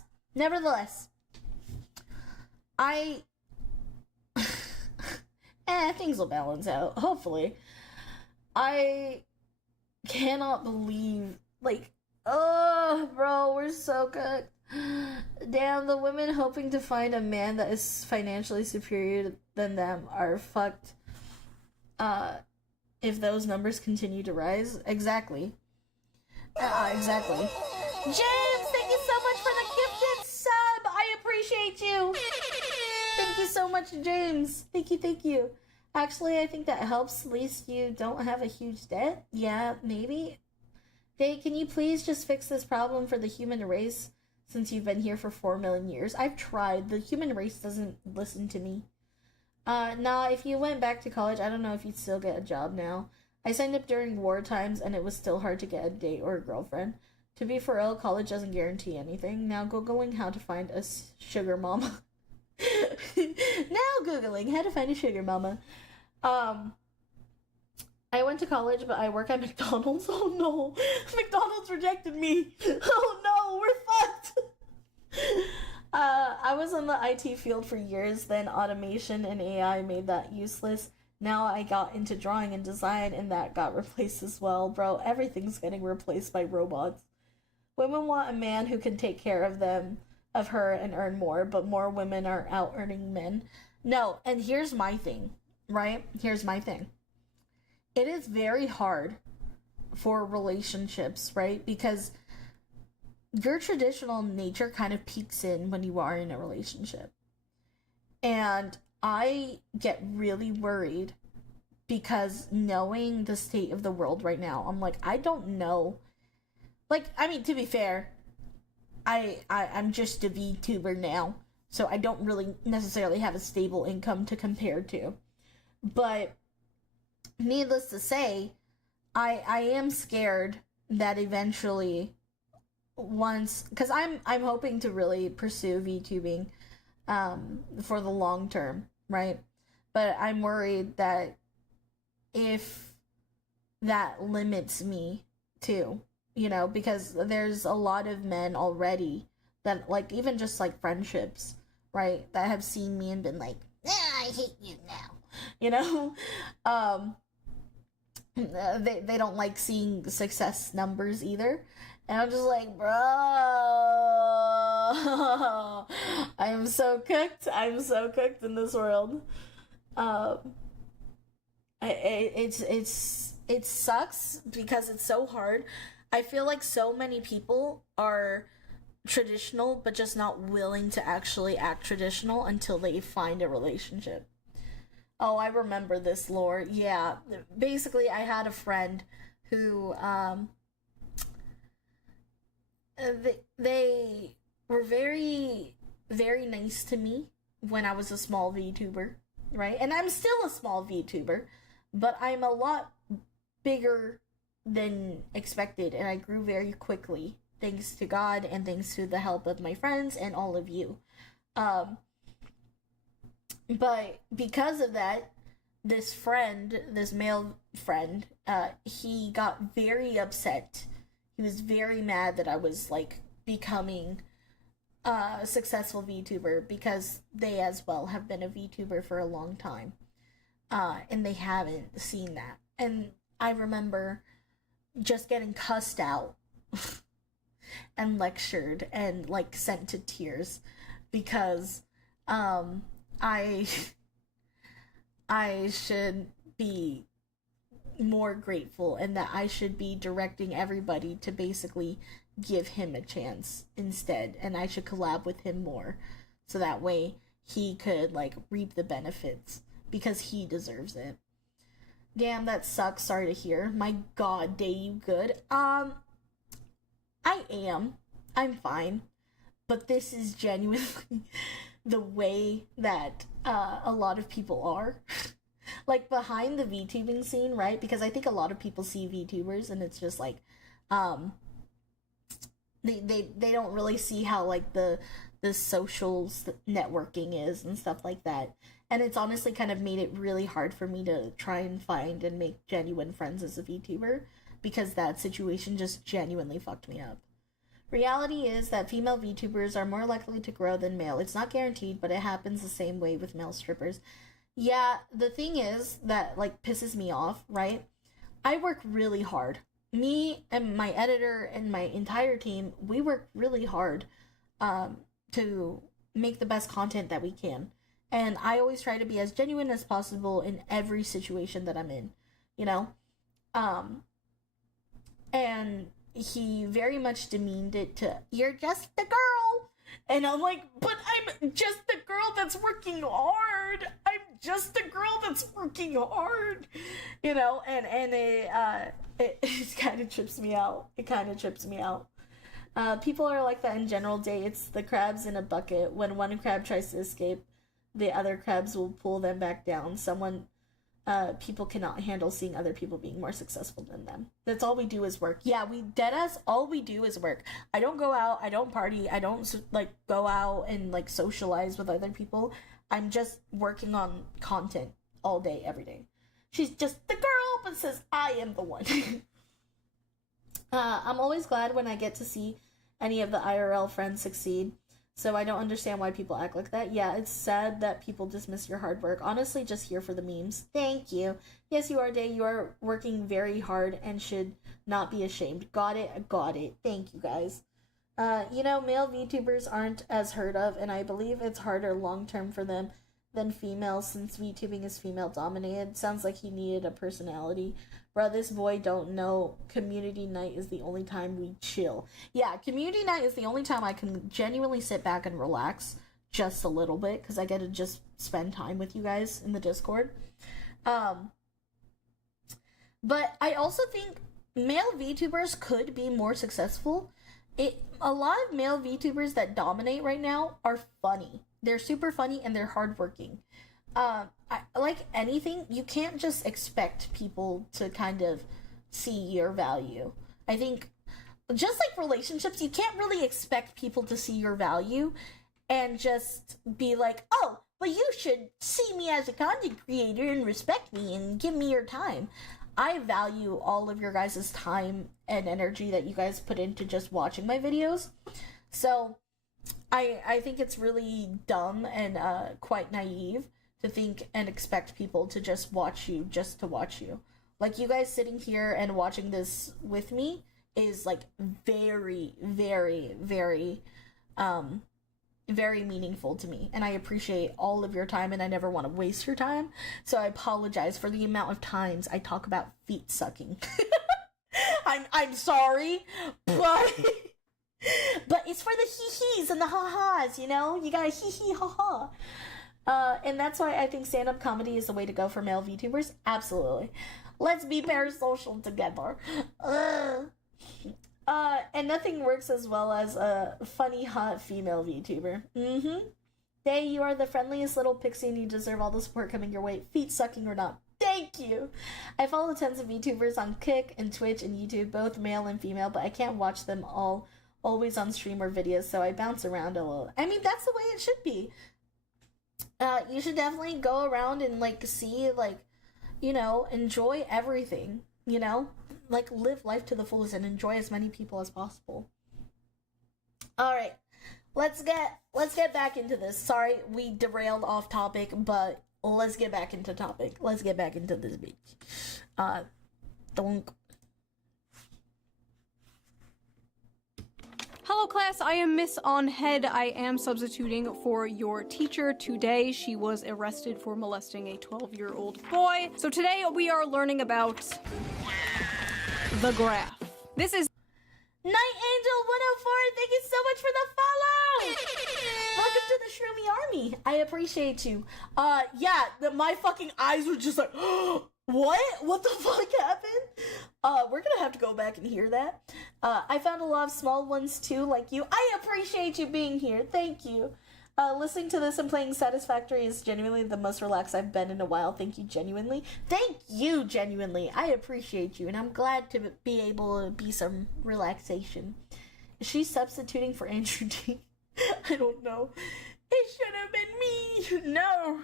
Things will balance out, hopefully. I cannot believe, like, oh, bro, we're so good. Damn, the women hoping to find a man that is financially superior than them are fucked. If those numbers continue to rise. Exactly. Exactly. James, thank you so much for the gifted sub. I appreciate you. Thank you so much, James. Thank you. Actually, I think that helps. At least you don't have a huge debt. Yeah, maybe. Dave, can you please just fix this problem for the human race since you've been here for 4 million years? I've tried. The human race doesn't listen to me. Nah, if you went back to college, I don't know if you'd still get a job now. I signed up during war times and it was still hard to get a date or a girlfriend. To be for real, college doesn't guarantee anything. Now Googling how to find a sugar mama. Now Googling how to find a sugar mama. I went to college, but I work at McDonald's. Oh no, McDonald's rejected me. Oh no, we're fucked. I was in the IT field for years, then automation and AI made that useless. Now I got into drawing and design, and that got replaced as well. Bro, everything's getting replaced by robots. Women want a man who can take care of them, of her, and earn more, but more women are out earning men. No, and here's my thing, right? Here's my thing. It is very hard for relationships, right? Because your traditional nature kind of peaks in when you are in a relationship. And I get really worried because knowing the state of the world right now, I'm like, I don't know. Like, I mean, to be fair, I'm just a VTuber now, so I don't really necessarily have a stable income to compare to. But needless to say, I am scared that eventually, once, because I'm hoping to really pursue VTubing for the long term, right? But I'm worried that if that limits me too, you know, because there's a lot of men already that, like, even just like friendships, right, that have seen me and been like, I hate you now, you know. They don't like seeing success numbers either. And I'm just like, bro, I'm so cooked. I'm so cooked in this world. It sucks because it's so hard. I feel like so many people are traditional, but just not willing to actually act traditional until they find a relationship. Oh, I remember this lore. Yeah, basically, I had a friend who, they were very, very nice to me when I was a small VTuber, right? And I'm still a small VTuber, but I'm a lot bigger than expected, and I grew very quickly, thanks to God and thanks to the help of my friends and all of you. But because of that, this friend, this male friend, he got very upset. He was very mad that I was, like, becoming a successful VTuber, because they as well have been a VTuber for a long time. And they haven't seen that. And I remember just getting cussed out and lectured and, like, sent to tears because I should be more grateful, and that I should be directing everybody to basically give him a chance instead, and I should collab with him more so that way he could, like, reap the benefits because he deserves it. Damn, that sucks. Sorry to hear. My god, Day, you good? I am. I'm fine. But this is genuinely the way that a lot of people are. Like, behind the VTubing scene, right? Because I think a lot of people see VTubers and it's just like, they don't really see how, like, the socials networking is and stuff like that. And it's honestly kind of made it really hard for me to try and find and make genuine friends as a VTuber, because that situation just genuinely fucked me up. Reality is that female VTubers are more likely to grow than male. It's not guaranteed, but it happens the same way with male strippers. Yeah, the thing is that, like, pisses me off, right? I work really hard. Me and my editor and my entire team, we work really hard to make the best content that we can. And I always try to be as genuine as possible in every situation that I'm in, you know? And he very much demeaned it to, you're just a girl. And I'm like, but I'm just a girl that's working hard. I'm just a girl that's working hard, you know? And it kind of trips me out. It kind of trips me out. People are like that in general day. It's the crabs in a bucket. When one crab tries to escape, the other crabs will pull them back down. People cannot handle seeing other people being more successful than them. That's all we do is work. Yeah, all we do is work. I don't go out, I don't party, I don't, like, go out and, like, socialize with other people. I'm just working on content all day, every day. She's just the girl, but says I am the one. I'm always glad when I get to see any of the IRL friends succeed. So I don't understand why people act like that. Yeah, it's sad that people dismiss your hard work. Honestly, just here for the memes. Thank you. Yes, you are, Day. You are working very hard and should not be ashamed. Got it. Got it. Thank you, guys. You know, male VTubers aren't as heard of, and I believe it's harder long-term for them than females since VTubing is female-dominated. Sounds like he needed a personality. Bro, this boy don't know community night is the only time we chill. Yeah, community night is the only time I can genuinely sit back and relax just a little bit, because I get to just spend time with you guys in the Discord. But I also think male VTubers could be more successful. A lot of male VTubers that dominate right now are funny. They're super funny and they're hardworking. Like anything, you can't just expect people to kind of see your value. I think, just like relationships, you can't really expect people to see your value and just be like, oh, but you should see me as a content creator and respect me and give me your time. I value all of your guys' time and energy that you guys put into just watching my videos. So I think it's really dumb and quite naive to think and expect people to just watch you just to watch you. Like, you guys sitting here and watching this with me is like very, very, very, very meaningful to me, and I appreciate all of your time, and I never want to waste your time. So I apologize for the amount of times I talk about feet sucking. I'm sorry, but it's for the hee-hees and the ha-has, you know? You gotta hee-hee ha-ha. And that's why I think stand-up comedy is the way to go for male VTubers. Absolutely. Let's be parasocial together. And nothing works as well as a funny, hot female VTuber. Day, you are the friendliest little pixie and you deserve all the support coming your way, feet sucking or not. Thank you! I follow tons of VTubers on Kick and Twitch and YouTube, both male and female, but I can't watch them all always on stream or videos, so I bounce around a little. I mean, that's the way it should be. You should definitely go around and, like, see, like, you know, enjoy everything, you know? Like, live life to the fullest and enjoy as many people as possible. Alright, let's get back into this. Sorry, we derailed off topic, but let's get back into topic. Let's get back into this beach. Donk. Hello class, I am Miss On Head. I am substituting for your teacher today. She was arrested for molesting a 12-year-old boy. So today we are learning about the graph. This is Night Angel 104, thank you so much for the follow! Welcome to the Shroomy Army. I appreciate you. Yeah, my fucking eyes were just like, what? What the fuck happened? We're gonna have to go back and hear that. I found a lot of small ones too, like you. I appreciate you being here. Thank you. Listening to this and playing Satisfactory is genuinely the most relaxed I've been in a while. Thank you, genuinely. Thank you, genuinely. I appreciate you, and I'm glad to be able to be some relaxation. Is she substituting for Andrew D? I don't know. It should have been me. No.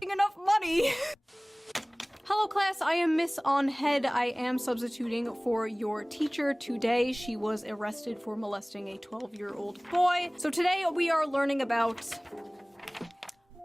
Enough money. Hello class, I am Miss On Head. I am substituting for your teacher today. She was arrested for molesting a 12-year-old boy. So today we are learning about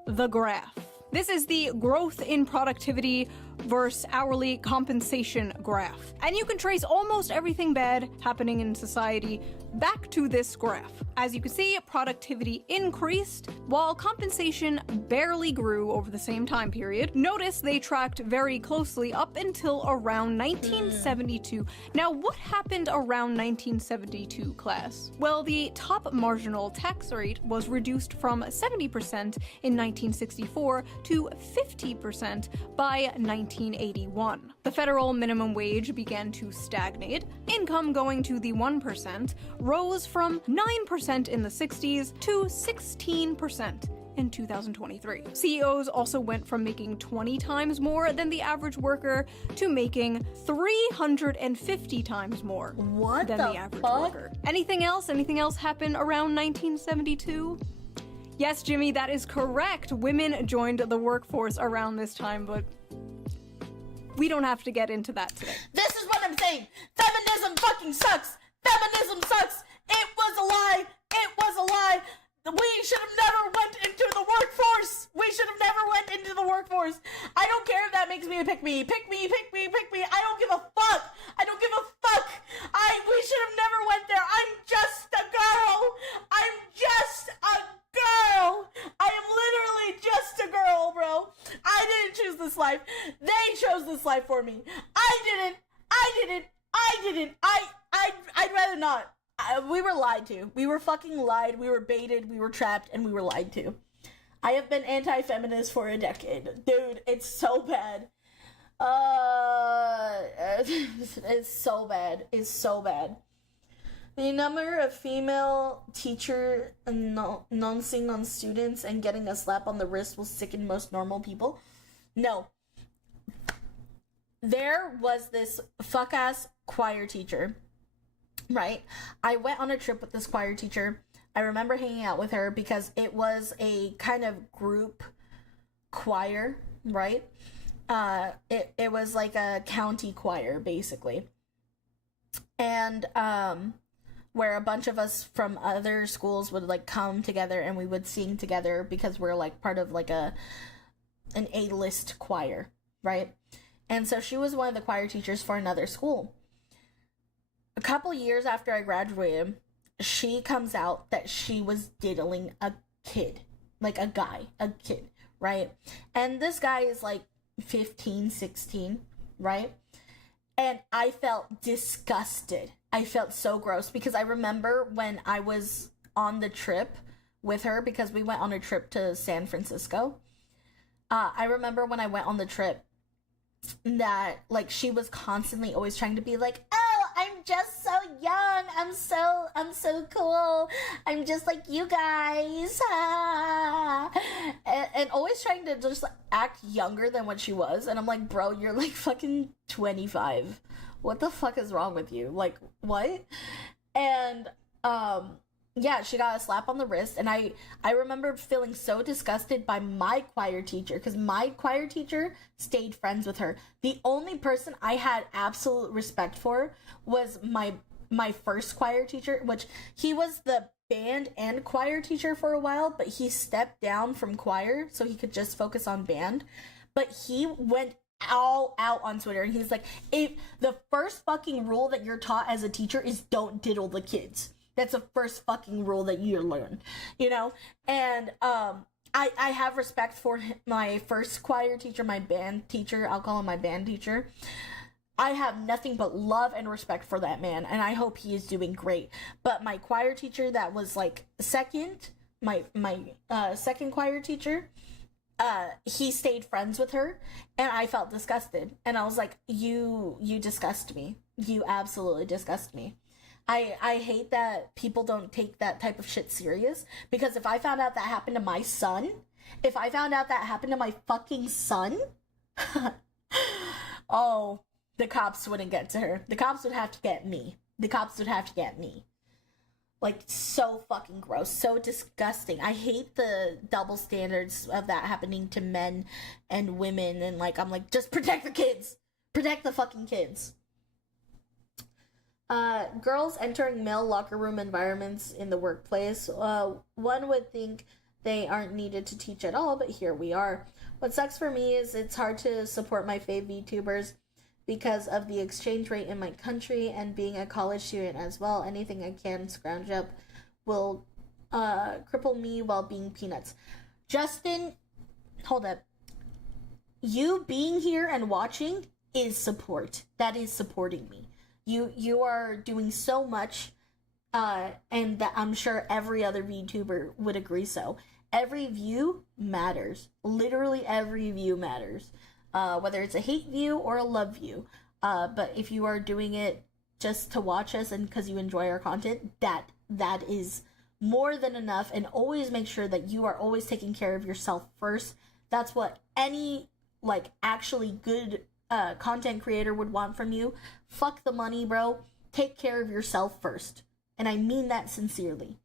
the graph. This is the growth in productivity versus hourly compensation graph. And you can trace almost everything bad happening in society back to this graph. As you can see, productivity increased while compensation barely grew over the same time period. Notice they tracked very closely up until around 1972. Now, what happened around 1972, class? Well, the top marginal tax rate was reduced from 70% in 1964 to 50% by 1981. The federal minimum wage began to stagnate. Income going to the 1% rose from 9% in the 60s to 16% in 2023. CEOs also went from making 20 times more than the average worker to making 350 times more than the average worker. Anything else? Anything else happen around 1972? Yes, Jimmy, that is correct. Women joined the workforce around this time, but we don't have to get into that today. This is what I'm saying. Feminism fucking sucks. Feminism sucks. It was a lie. It was a lie. We should have never went into the workforce. We should have never went into the workforce. I don't care if that makes me a pick me. Pick me, pick me, pick me. I don't give a fuck. I don't give a fuck. We should have never went there. I'm just a girl. I'm just a girl. I am literally just a girl, bro. I didn't choose this life. They chose this life for me. I'd rather not. We were lied to. We were fucking lied. We were baited. We were trapped, and we were lied to. I have been anti-feminist for a decade. Dude, it's so bad. It's so bad. It's so bad. The number of female teacher announcing on students and getting a slap on the wrist will sicken most normal people. No. There was this fuck-ass choir teacher, right? I went on a trip with this choir teacher. I remember hanging out with her because it was a kind of group choir, right? It was like a county choir, basically. And, where a bunch of us from other schools would like come together and we would sing together because we're like part of like an A-list choir, right? And so she was one of the choir teachers for another school. A couple years after I graduated, she comes out that she was diddling a kid, like a kid, right? And this guy is like 15, 16, right? And I felt disgusted. I felt so gross because I remember when I was on the trip with her, because we went on a trip to San Francisco. I remember when I went on the trip that like she was constantly always trying to be like, oh, I'm just so young. I'm so cool. I'm just like you guys. And always trying to just act younger than what she was. And I'm like, bro, you're like fucking 25. What the fuck is wrong with you? Like, what? And, yeah, she got a slap on the wrist, and I remember feeling so disgusted by my choir teacher, because my choir teacher stayed friends with her. The only person I had absolute respect for was my first choir teacher, which he was the band and choir teacher for a while, but he stepped down from choir so he could just focus on band. But he went all out on Twitter, and he's like, if the first fucking rule that you're taught as a teacher is don't diddle the kids. That's the first fucking rule that you learn, you know? And I have respect for my first choir teacher, my band teacher. I'll call him my band teacher. I have nothing but love and respect for that man, and I hope he is doing great. But my choir teacher that was like second, my second choir teacher, he stayed friends with her, and I felt disgusted. And I was like, you disgust me. You absolutely disgust me. I hate that people don't take that type of shit serious, because if I found out that happened to my son, if I found out that happened to my fucking son, oh, the cops wouldn't get to her. The cops would have to get me. The cops would have to get me. Like, so fucking gross, so disgusting. I hate the double standards of that happening to men and women, and like, I'm like, just protect the kids. Protect the fucking kids. Girls entering male locker room environments in the workplace. One would think they aren't needed to teach at all, but here we are. What sucks for me is it's hard to support my fave VTubers because of the exchange rate in my country, and being a college student as well. Anything I can scrounge up will cripple me while being peanuts. Justin, hold up. You being here and watching is support. That is supporting me. You are doing so much, and that I'm sure every other VTuber would agree so. Every view matters. Literally every view matters. Whether it's a hate view or a love view. But if you are doing it just to watch us and because you enjoy our content, that is more than enough. And always make sure that you are always taking care of yourself first. That's what any, like, actually good content creator would want from you. Fuck the money, bro. Take care of yourself first. And I mean that sincerely.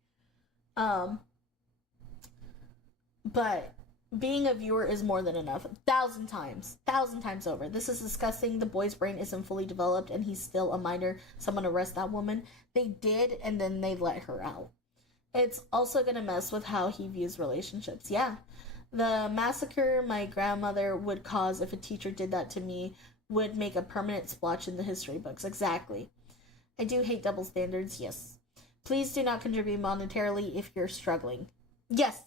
but being a viewer is more than enough. 1,000 times over. This is disgusting. The boy's brain isn't fully developed and he's still a minor. Someone arrest that woman. They did, and then they let her out. It's also gonna mess with how he views relationships. Yeah. The massacre my grandmother would cause if a teacher did that to me would make a permanent splotch in the history books. Exactly. I do hate double standards, yes. Please do not contribute monetarily if you're struggling. Yes.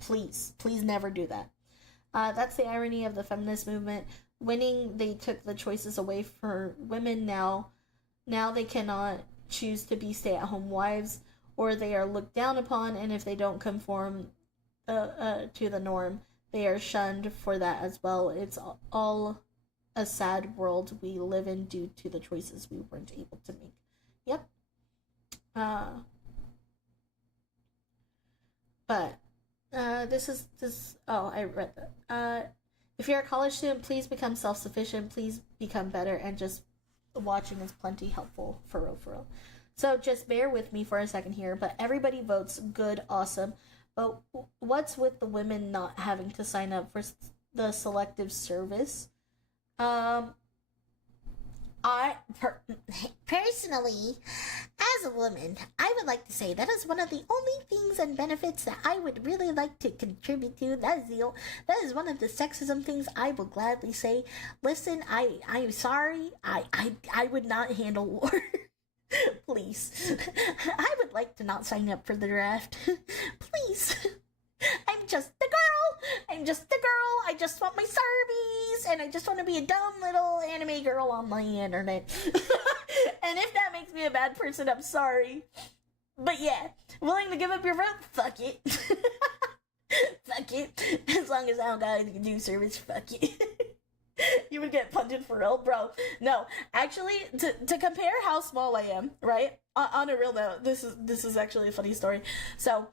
Please never do that. That's the irony of the feminist movement. Winning, they took the choices away for women now. Now they cannot choose to be stay-at-home wives, or they are looked down upon, and if they don't conform to the norm, they are shunned for that as well. It's all a sad world we live in due to the choices we weren't able to make. Yep. But I read that. If you're a college student, please become self-sufficient, please become better, and just watching is plenty helpful, for real. So just bear with me for a second here, but everybody votes good, awesome. But what's with the women not having to sign up for the selective service? Personally, as a woman, I would like to say that is one of the only things and benefits that I would really like to contribute to. That is one of the sexism things I will gladly say. Listen, I'm sorry. I would not handle war. Please. I would like to not sign up for the draft. Please. I'm just the girl. I just want my Sarbies, and I just want to be a dumb little anime girl on the internet. And if that makes me a bad person, I'm sorry. But yeah, willing to give up your vote? Fuck it. Fuck it. As long as I don't got anything to do service, fuck it. You would get punted for real, bro. No, actually, to compare how small I am, right? On a real note, this is actually a funny story. So,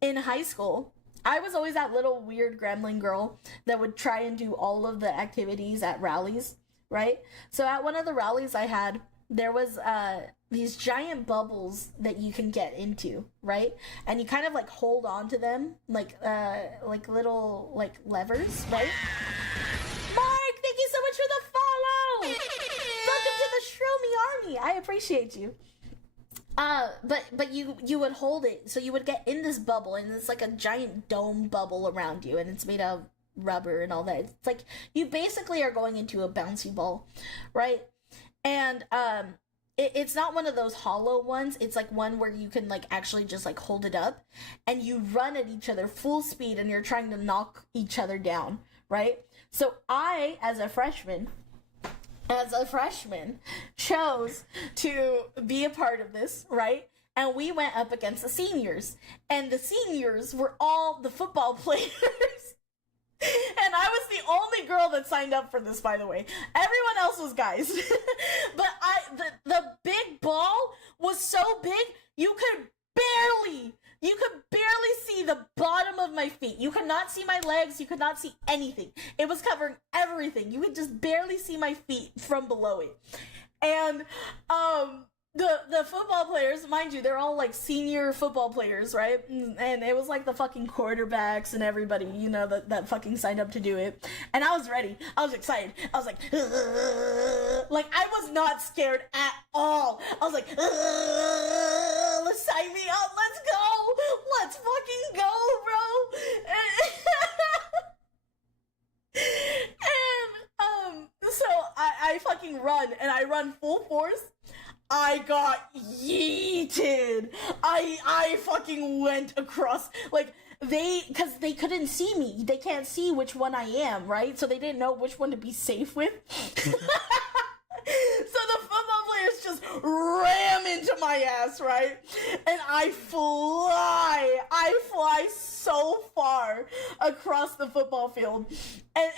in high school, I was always that little weird gremlin girl that would try and do all of the activities at rallies, right? So at one of the rallies I had, there was these giant bubbles that you can get into, right? And you kind of like hold on to them like little like levers, right? Mark, thank you so much for the follow. Welcome to the Shroomy Army. I appreciate you. But you would hold it, so you would get in this bubble, and it's like a giant dome bubble around you, and it's made of rubber and all that. It's like you basically are going into a bouncy ball, right? And it's not one of those hollow ones. It's like one where you can like actually just like hold it up, and you run at each other full speed, and you're trying to knock each other down, right? So I, as a freshman, chose to be a part of this, right? And we went up against the seniors. And the seniors were all the football players. And I was the only girl that signed up for this, by the way. Everyone else was guys. But the big ball was so big, you could barely see the bottom of my feet. You could not see my legs. You could not see anything. It was covering everything. You could just barely see my feet from below it. And the football players, mind you, they're all like senior football players, right? And it was like the fucking quarterbacks and everybody, you know, that fucking signed up to do it. And I was ready. I was excited. I was like I was not scared at all. I was like, let's sign me up. Let's go. Let's fucking go, bro. And so I fucking run, and I run full force. I got yeeted. I fucking went across, like, because they couldn't see me. They can't see which one I am, right? So they didn't know which one to be safe with. So the football players just ram into my ass, right? And I fly so far across the football field. And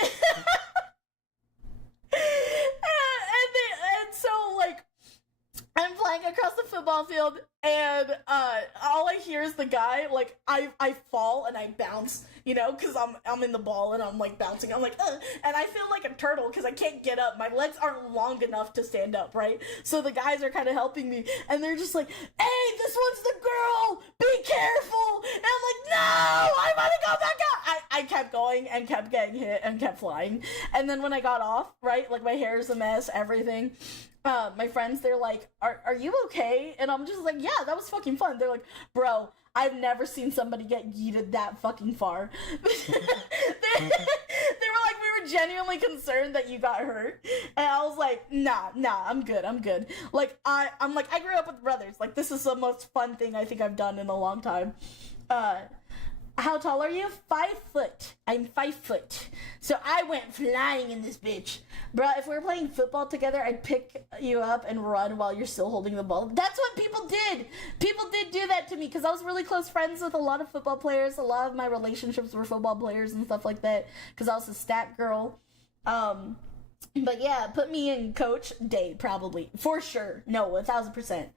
and so, like, I'm flying across the football field, and all I hear is the guy, like, I fall and I bounce, you know, because I'm in the ball and I'm like bouncing. I'm like, and I feel like a turtle because I can't get up. My legs aren't long enough to stand up, right? So the guys are kind of helping me, and they're just like, hey, wait, this one's the girl. Be careful. And I'm like, no, I want to go back out. I kept going and kept getting hit and kept flying. And then when I got off, right, like my hair is a mess, everything. My friends, they're like, are you okay? And I'm just like, yeah, that was fucking fun. They're like, bro, I've never seen somebody get yeeted that fucking far. they were like, we were genuinely concerned that you got hurt. And I was like, nah, I'm good. Like, I'm like, I grew up with brothers. Like, this is the most fun thing I think I've done in a long time. How tall are you? 5 foot. I'm 5 foot. So I went flying in this bitch. Bruh, if we were playing football together, I'd pick you up and run while you're still holding the ball. That's what people did. People did do that to me because I was really close friends with a lot of football players. A lot of my relationships were football players and stuff like that because I was a stat girl. But yeah, put me in coach day, probably. For sure. No, 1,000%.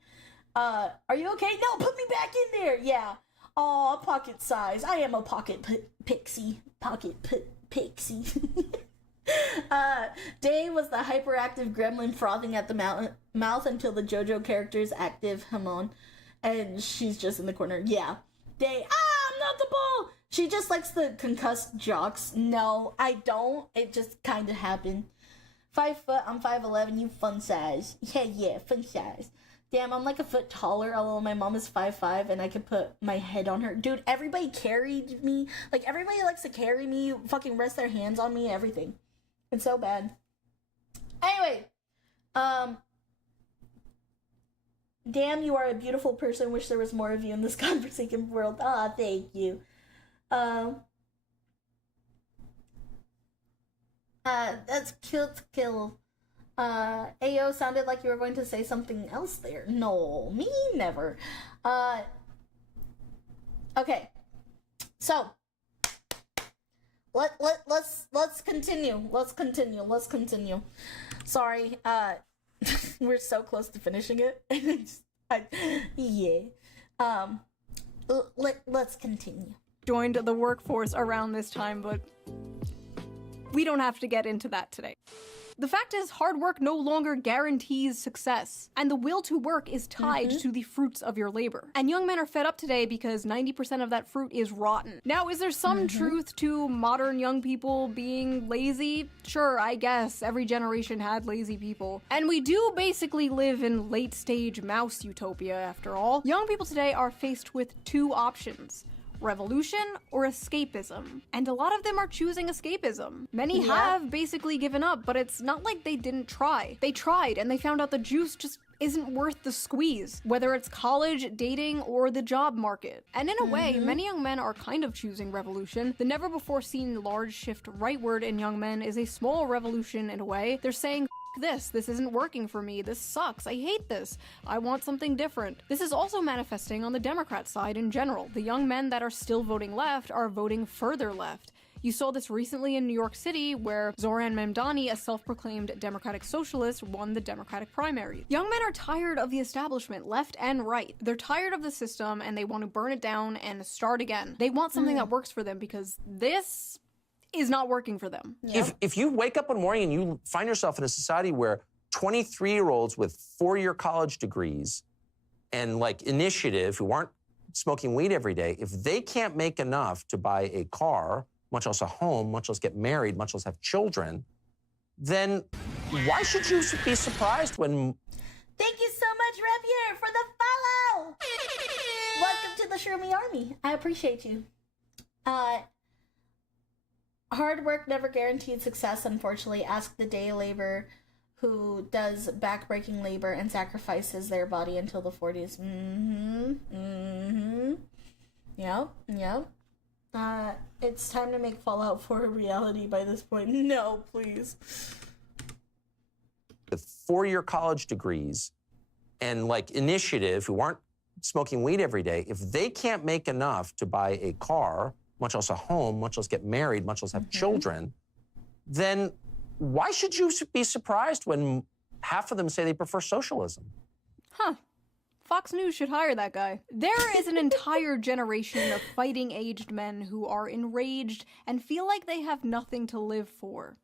Are you okay? No, put me back in there. Yeah. Aw, pocket size. I am a pocket pixie. Pixie. Day was the hyperactive gremlin frothing at the mouth until the JoJo character's active Hamon. And she's just in the corner. Yeah. Day. I'm not the ball! She just likes the concussed jocks. No, I don't. It just kind of happened. 5 foot, I'm 5'11", you fun size. Yeah, fun size. Damn, I'm like a foot taller, although my mom is 5'5", and I could put my head on her. Dude, everybody carried me. Like, everybody likes to carry me, fucking rest their hands on me, everything. It's so bad. Anyway, damn, you are a beautiful person. Wish there was more of you in this godforsaken world. Ah, thank you. That's cute to kill. Ayo sounded like you were going to say something else there. No, me never. Okay. So let's continue. Let's continue. Sorry. We're so close to finishing it. Yeah. Let's continue. Joined the workforce around this time, but we don't have to get into that today. The fact is, hard work no longer guarantees success, and the will to work is tied to the fruits of your labor. And young men are fed up today because 90% of that fruit is rotten. Now, is there some truth to modern young people being lazy? Sure, I guess. Every generation had lazy people. And we do basically live in late-stage mouse utopia, after all. Young people today are faced with two options: revolution or escapism. And a lot of them are choosing escapism. Many have basically given up, but it's not like they didn't try. They tried, and they found out the juice just isn't worth the squeeze, whether it's college, dating, or the job market. And in a way, many young men are kind of choosing revolution. The never-before-seen large shift rightward in young men is a small revolution in a way. They're saying, this isn't working for me, this sucks, I hate this, I want something different. This is also manifesting on the Democrat side in general. The young men that are still voting left are voting further left. You saw this recently in New York City, where Zoran Mamdani, a self-proclaimed Democratic socialist, won the Democratic primary. Young men are tired of the establishment, left and right. They're tired of the system, and they want to burn it down and start again. They want something that works for them, because this is not working for them. If you wake up one morning and you find yourself in a society where 23-year-olds with 4-year college degrees and like initiative who aren't smoking weed every day, if they can't make enough to buy a car, much less a home, much less get married, much less have children, then why should you be surprised when... Thank you so much, Rapier, for the follow! Welcome to the Shroomy Army. I appreciate you. Hard work never guaranteed success, unfortunately. Ask the day laborer who does backbreaking labor and sacrifices their body until the 40s. Yep. It's time to make Fallout 4 a reality by this point. No, please. With 4-year college degrees and like initiative who aren't smoking weed every day, if they can't make enough to buy a car, much less a home, much less get married, much less have children, then why should you be surprised when half of them say they prefer socialism? Huh. Fox News should hire that guy. There is an entire generation of fighting-aged men who are enraged and feel like they have nothing to live for.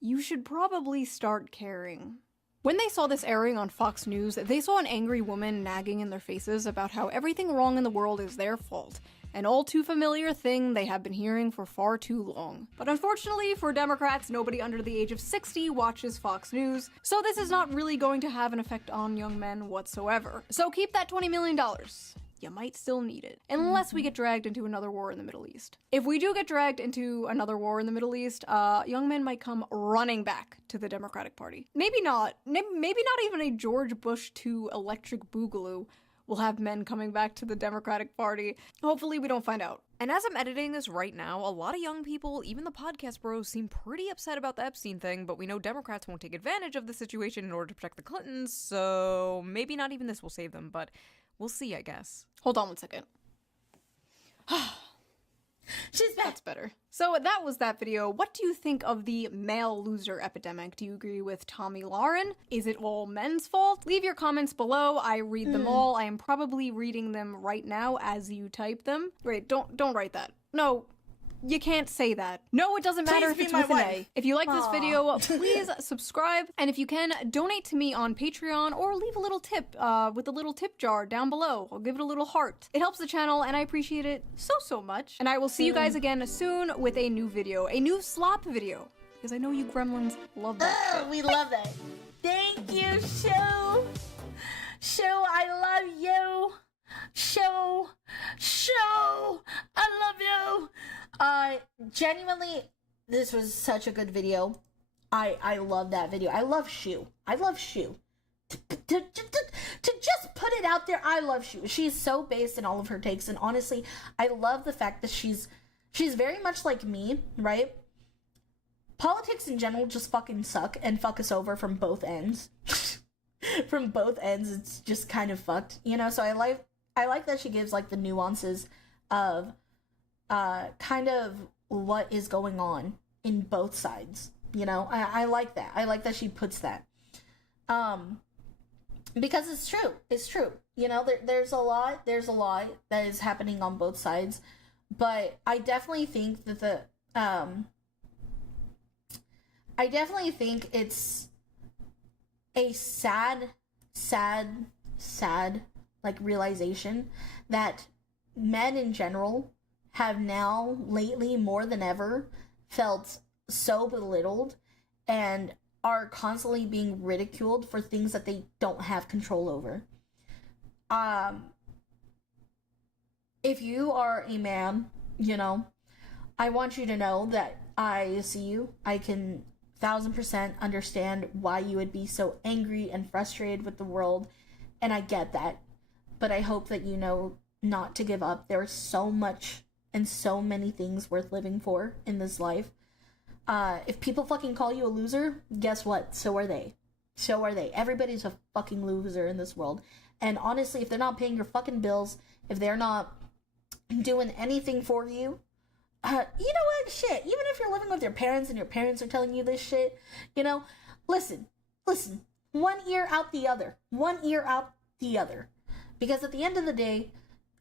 You should probably start caring. When they saw this airing on Fox News, they saw an angry woman nagging in their faces about how everything wrong in the world is their fault. An all too familiar thing they have been hearing for far too long. But unfortunately for Democrats, nobody under the age of 60 watches Fox News, so this is not really going to have an effect on young men whatsoever. So keep that $20 million. You might still need it. Unless we get dragged into another war in the Middle East. If we do get dragged into another war in the Middle East, young men might come running back to the Democratic Party. Maybe not. Maybe not even a George Bush II electric boogaloo will have men coming back to the Democratic Party. Hopefully we don't find out. And as I'm editing this right now, a lot of young people, even the podcast bros, seem pretty upset about the Epstein thing, but we know Democrats won't take advantage of the situation in order to protect the Clintons, so maybe not even this will save them, but we'll see, I guess. Hold on one second. She's back. That's better. So that was that video. What do you think of the male loser epidemic? Do you agree with Tommy Lauren? Is it all men's fault? Leave your comments below. I read them all. I am probably reading them right now as you type them. Wait, don't write that. No. You can't say that. No, it doesn't matter if it's with an A. If you like this video, please subscribe. And if you can, donate to me on Patreon or leave a little tip with the little tip jar down below. I'll give it a little heart. It helps the channel and I appreciate it so much. And I will see you guys again soon with a new video, a new slop video. Because I know you gremlins love that shit. We love that. Thank you, Shu. Shu, I love you. Shu, I love you. Genuinely, this was such a good video. I love that video. I love Shu. To just put it out there, I love Shu. She's so based in all of her takes, and honestly, I love the fact that she's very much like me, right? Politics in general just fucking suck and fuck us over from both ends. From both ends, it's just kind of fucked, you know? So I like that she gives like the nuances of kind of what is going on in both sides, you know? I like that. I like that she puts that. Because it's true. You know, there's a lot that is happening on both sides, but I definitely think that I definitely think it's a sad like realization that men in general have now lately more than ever felt so belittled and are constantly being ridiculed for things that they don't have control over. If you are a man, you know, I want you to know that I see you. I can 1000% understand why you would be so angry and frustrated with the world, and I get that. But I hope that you know not to give up. There's so much and so many things worth living for in this life. If people fucking call you a loser, guess what? So are they. Everybody's a fucking loser in this world. And honestly, if they're not paying your fucking bills, if they're not doing anything for you, you know what? Shit. Even if you're living with your parents and your parents are telling you this shit, you know, listen. One ear out the other. Because at the end of the day,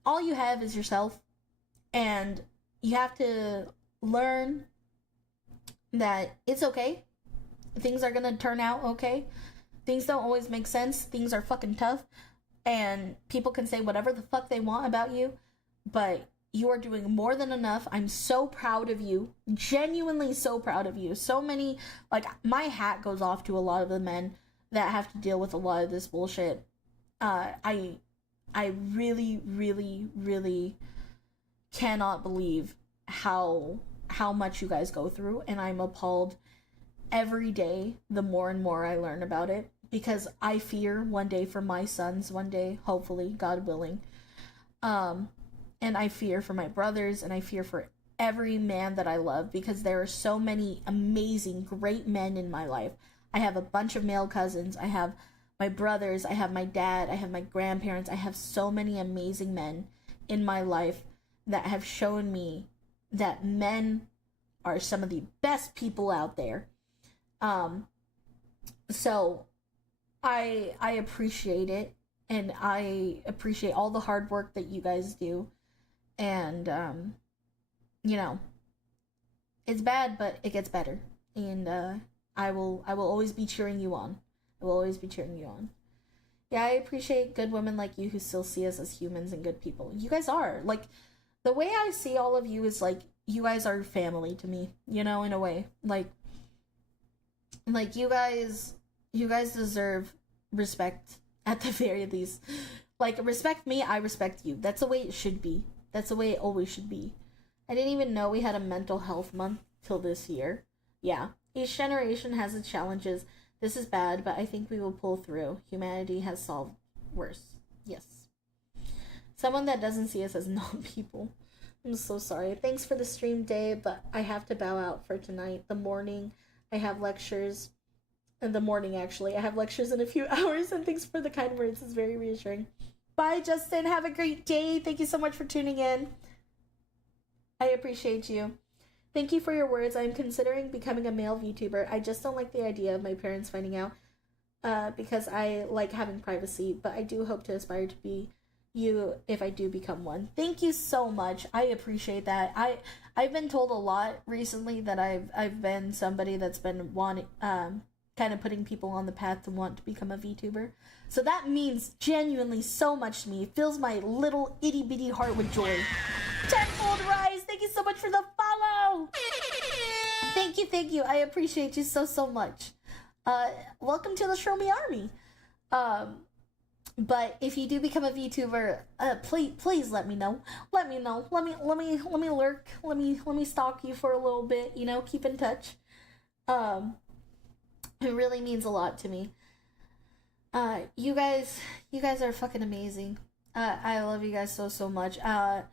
all you have is yourself. And you have to learn that it's okay. Things are gonna turn out okay. Things don't always make sense. Things are fucking tough. And people can say whatever the fuck they want about you. But you are doing more than enough. I'm so proud of you. Genuinely so proud of you. So many, like, my hat goes off to a lot of the men that have to deal with a lot of this bullshit. I really, really, really cannot believe how much you guys go through, and I'm appalled every day the more and more I learn about it, because I fear one day for my sons, one day, hopefully, God willing. And I fear for my brothers, and I fear for every man that I love, because there are so many amazing, great men in my life. I have a bunch of male cousins. I have my brothers. I have my dad. I have my grandparents. I have so many amazing men in my life that have shown me that men are some of the best people out there. So I appreciate it, and I appreciate all the hard work that you guys do. And you know, it's bad, but it gets better. And I will always be cheering you on. I will always be cheering you on. Yeah, I appreciate good women like you who still see us as humans and good people. You guys are. Like, the way I see all of you is like, you guys are family to me, you know, in a way. Like you guys deserve respect at the very least. Like, respect me, I respect you. That's the way it should be. That's the way it always should be. I didn't even know we had a mental health month till this year. Yeah, each generation has its challenges. This is bad, but I think we will pull through. Humanity has solved worse. Yes. Someone that doesn't see us as non-people. I'm so sorry. Thanks for the stream day, but I have to bow out for tonight. The morning, I have lectures. In the morning, actually. I have lectures in a few hours, and thanks for the kind words. It's very reassuring. Bye, Justin. Have a great day. Thank you so much for tuning in. I appreciate you. Thank you for your words. I'm considering becoming a male VTuber. I just don't like the idea of my parents finding out because I like having privacy, but I do hope to aspire to be you if I do become one. Thank you so much. I appreciate that. I've been told a lot recently that I've been somebody that's been wanting kind of putting people on the path to want to become a VTuber. So that means genuinely so much to me. It fills my little itty bitty heart with joy. Tenfold Rise, thank you so much for the follow. Thank you. I appreciate you so much. Welcome to the Show Me Army. But if you do become a VTuber, please let me know. Let me know. Let me lurk. Let me stalk you for a little bit. You know, keep in touch. It really means a lot to me. You guys are fucking amazing. I love you guys so much. I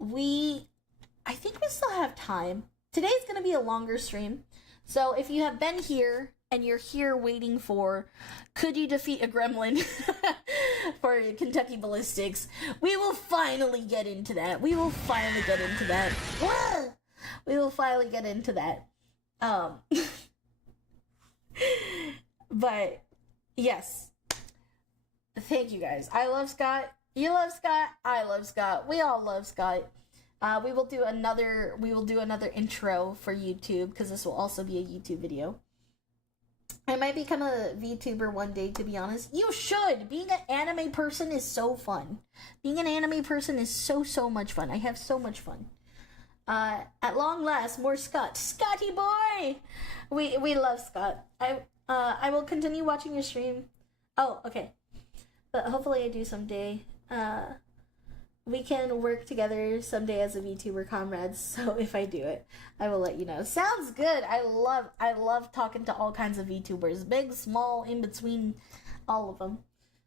think we still have time. Today's gonna be a longer stream, so if you have been here and you're here waiting for, could you defeat a gremlin for Kentucky Ballistics, we will finally get into that. But yes, thank you guys. I love Scott. You love Scott. I love Scott. We all love Scott. We will do another intro for YouTube because this will also be a YouTube video. I might become a VTuber one day, to be honest. You should. Being an anime person is so fun. Being an anime person is so much fun. I have so much fun. At long last, more Scott. Scotty boy! We love Scott. I will continue watching your stream. Oh, okay. But hopefully I do someday. We can work together someday as a VTuber comrades, so if I do it, I will let you know. Sounds good. I love talking to all kinds of VTubers. Big, small, in between, all of them.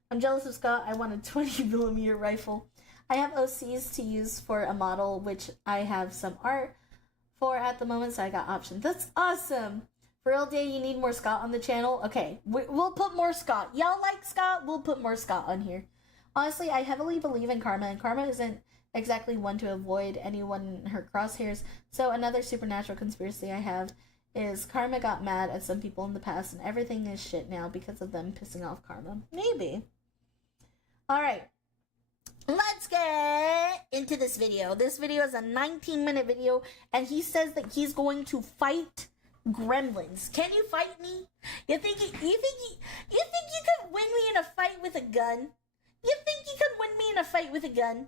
I'm jealous of Scott. I want a 20mm rifle. I have OCs to use for a model, which I have some art for at the moment, so I got options. That's awesome. For real day, you need more Scott on the channel? Okay, we'll put more Scott. Y'all like Scott? We'll put more Scott on here. Honestly, I heavily believe in karma, and karma isn't exactly one to avoid anyone in her crosshairs. So another supernatural conspiracy I have is karma got mad at some people in the past, and everything is shit now because of them pissing off karma. Maybe. Alright. Let's get into this video. This video is a 19-minute video, and he says that he's going to fight gremlins. Can you fight me? You think you could win me in a fight with a gun? You think you could win me in a fight with a gun?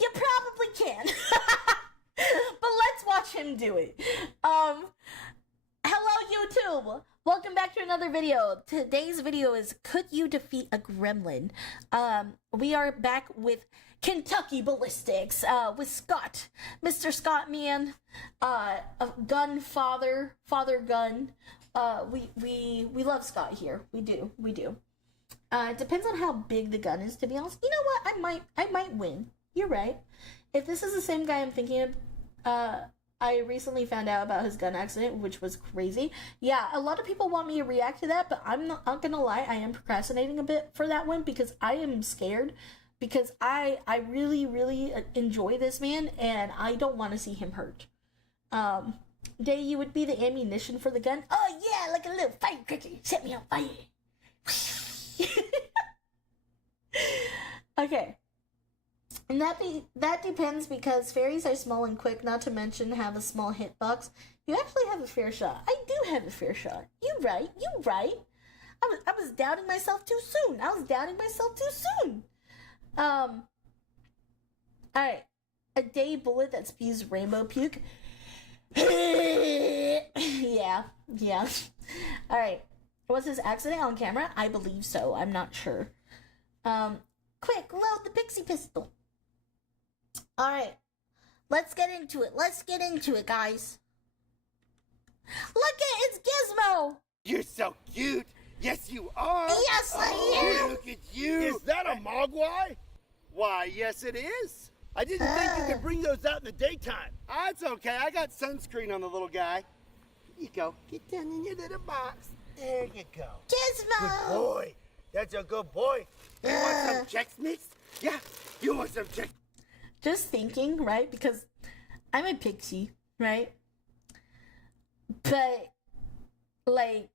You probably can. But let's watch him do it. Hello YouTube! Welcome back to another video. Today's video is, could you defeat a gremlin? We are back with Kentucky Ballistics, with Scott. Mr. Scott Man, a gun father gun. We love Scott here. We do. It depends on how big the gun is, to be honest. You know what? I might win. You're right. If this is the same guy I'm thinking of, I recently found out about his gun accident, which was crazy. Yeah, a lot of people want me to react to that, but I'm not gonna lie, I am procrastinating a bit for that one because I am scared. Because I really enjoy this man, and I don't want to see him hurt. Day, you would be the ammunition for the gun? Oh yeah, like a little firecracker. Set me on fire. Okay. And that depends because fairies are small and quick, not to mention have a small hitbox. You actually have a fair shot. I do have a fair shot. You right. I was doubting myself too soon. Alright. A day bullet that spews rainbow puke. yeah. Alright. Was this accident on camera? I believe so. I'm not sure. Quick, load the pixie pistol. Alright. Let's get into it, guys. Look it's Gizmo! You're so cute. Yes, you are. Yes, I am. Look at you. Is that a mogwai? Why, yes, it is. I didn't think you could bring those out in the daytime. That's okay. I got sunscreen on the little guy. Here you go. Get down in your little box. There you go. Gizmo! Good boy. That's a good boy. You want some Chex Mix? Yeah, you want some Chex. Just thinking, right? Because I'm a pixie, right? But, like,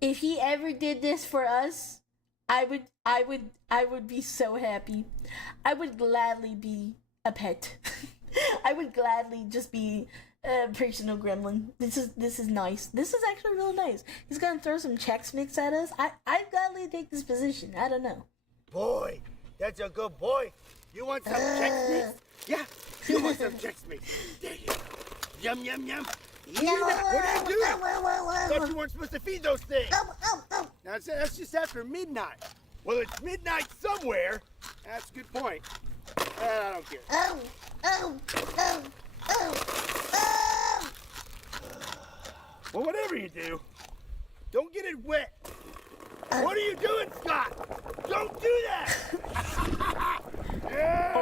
if he ever did this for us, I would be so happy. I would gladly be a pet. I would gladly just be a personal gremlin. This is nice. This is actually real nice. He's gonna throw some Chex Mix at us. I'd gladly take this position. I don't know. Boy, that's a good boy. You want some Chex Mix? Yeah, you want some Chex Mix. There you go. Yum, yum, yum. What are you doing? I thought you weren't supposed to feed those things. Now, that's just after midnight. Well, it's midnight somewhere. That's a good point. I don't care. Well, whatever you do, don't get it wet. What are you doing, Scott? Don't do that! Yeah!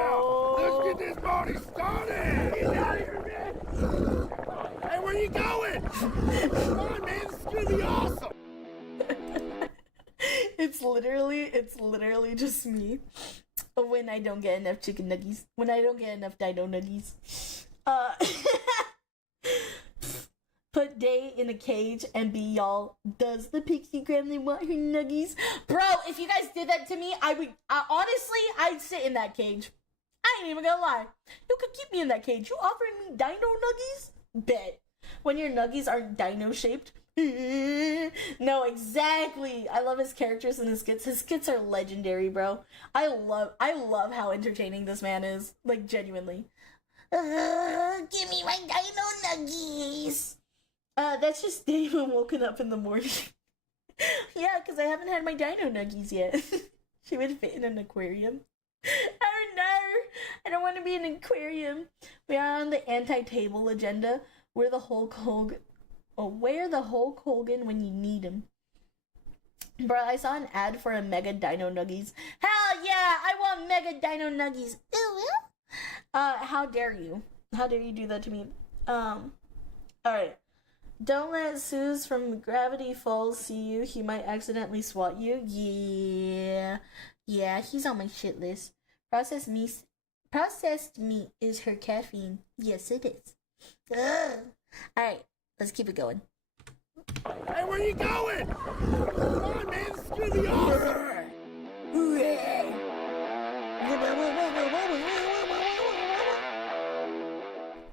Let's get this party started! Get out of here, man! Hey, where you going? Come on, man, this is gonna be awesome! It's literally just me when I don't get enough chicken nuggies. When I don't get enough dino nuggies. Put Day in a cage and be y'all. Does the pixie gremlin want her nuggies? Bro, if you guys did that to me, honestly, I'd sit in that cage. I ain't even gonna lie. You could keep me in that cage. You offering me dino nuggies? Bet. When your nuggies aren't dino shaped. No, exactly. I love his characters and his skits. His skits are legendary, bro. I love how entertaining this man is. Like, genuinely. Give me my dino nuggies. That's just Damon woken up in the morning. Yeah, because I haven't had my dino nuggies yet. She would fit in an aquarium. Oh no! I don't want to be in an aquarium. We are on the anti-table agenda. We're the Hulk Hogan. Oh, where the Hulk Hogan when you need him. Bro, I saw an ad for a Mega Dino Nuggies. Hell yeah! I want Mega Dino Nuggies. How dare you? How dare you do that to me? Alright. Don't let Suze from Gravity Falls see you. He might accidentally swat you. Yeah, he's on my shit list. Processed meat is her caffeine. Yes, it is. Alright, let's keep it going. Hey, where you going? Come on, man, this is gonna be awesome!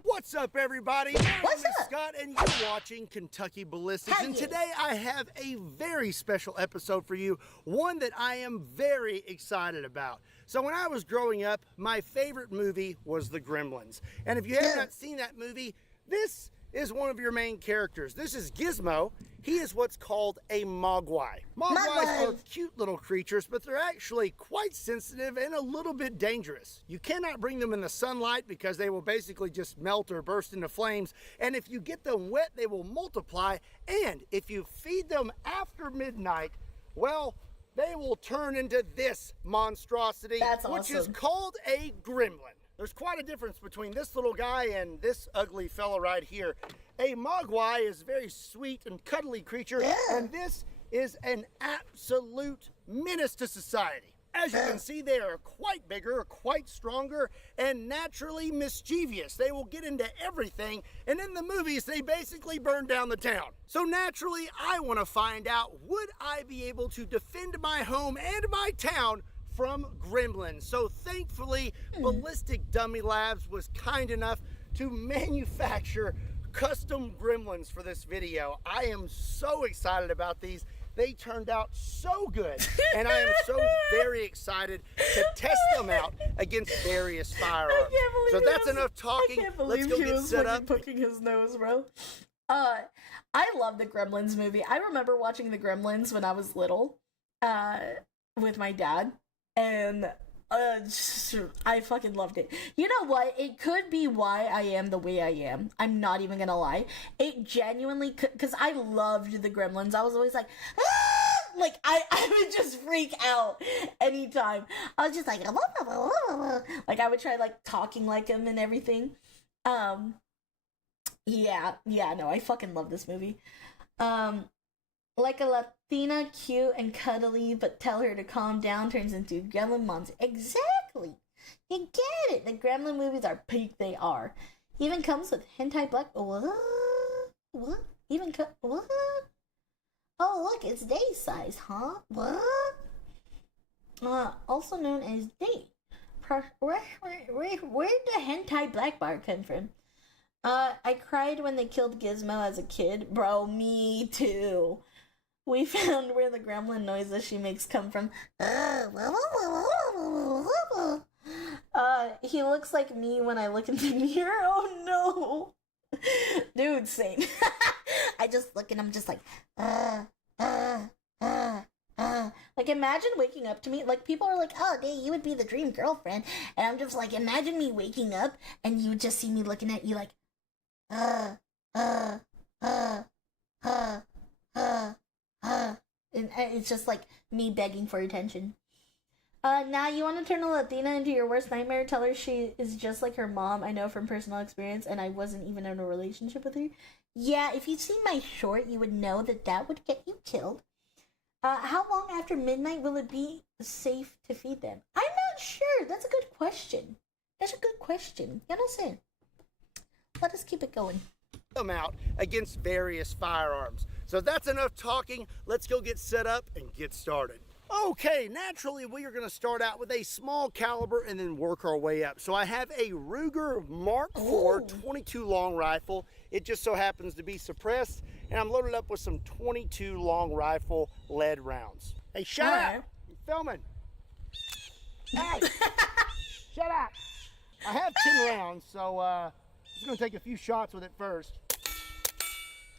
What's up, everybody? My name is Scott, and you're watching Kentucky Ballistics. And today I have a very special episode for you, one that I am very excited about. So when I was growing up, my favorite movie was The Gremlins. And if you have not seen that movie, this is one of your main characters. This is Gizmo. He is what's called a mogwai. Mogwais are cute little creatures, but they're actually quite sensitive and a little bit dangerous. You cannot bring them in the sunlight because they will basically just melt or burst into flames. And if you get them wet, they will multiply. And if you feed them after midnight, well, they will turn into this monstrosity, which is called a gremlin. There's quite a difference between this little guy and this ugly fella right here. A mogwai is a very sweet and cuddly creature, and this is an absolute menace to society. As you can see, they are quite bigger, quite stronger, and naturally mischievous. They will get into everything, and in the movies, they basically burn down the town. So naturally, I want to find out, would I be able to defend my home and my town from gremlins? So thankfully, Ballistic Dummy Labs was kind enough to manufacture custom gremlins for this video. I am so excited about these. They turned out so good, and I am so very excited to test them out against various firearms. So that's enough talking. I can't believe Let's go he get was set fucking up. poking his nose, bro. I love the Gremlins movie. I remember watching the Gremlins when I was little, with my dad, and I fucking loved it. You know what? It could be why I am the way I am. I'm not even gonna lie. It genuinely could, because I loved the Gremlins. I was always like, ah! Like I would just freak out anytime. I was just like, like I would try like talking like him and everything. Yeah, no, I fucking love this movie. Like a Latina, cute and cuddly, but tell her to calm down turns into gremlin monster. Exactly! You get it! The gremlin movies are peak, they are. Even comes with hentai black. What? What? Oh, look, it's day size, huh? What? Also known as date. Where'd the hentai black bar come from? I cried when they killed Gizmo as a kid. Bro, me too. We found where the gremlin noises she makes come from. He looks like me when I look in the mirror. Oh no. Dude, same. I just look and I'm just like, Like, imagine waking up to me. Like, people are like, oh, Day, you would be the dream girlfriend. And I'm just like, imagine me waking up and you would just see me looking at you like, and it's just like me begging for attention. Now you want to turn a Latina into your worst nightmare? Tell her she is just like her mom. I know from personal experience, and I wasn't even in a relationship with her. Yeah, if you'd seen my short, you would know that that would get you killed. How long after midnight will it be safe to feed them? I'm not sure. That's a good question. You know what I'm saying? Let us keep it going. Them out against various firearms. So that's enough talking. Let's go get set up and get started. Okay, naturally we are going to start out with a small caliber and then work our way up. So I have a Ruger Mark IV 22 long rifle. It just so happens to be suppressed, and I'm loaded up with some 22 long rifle lead rounds. Hey, shut up! I'm filming. Hey, shut up! I have 10 rounds, so I'm just going to take a few shots with it first.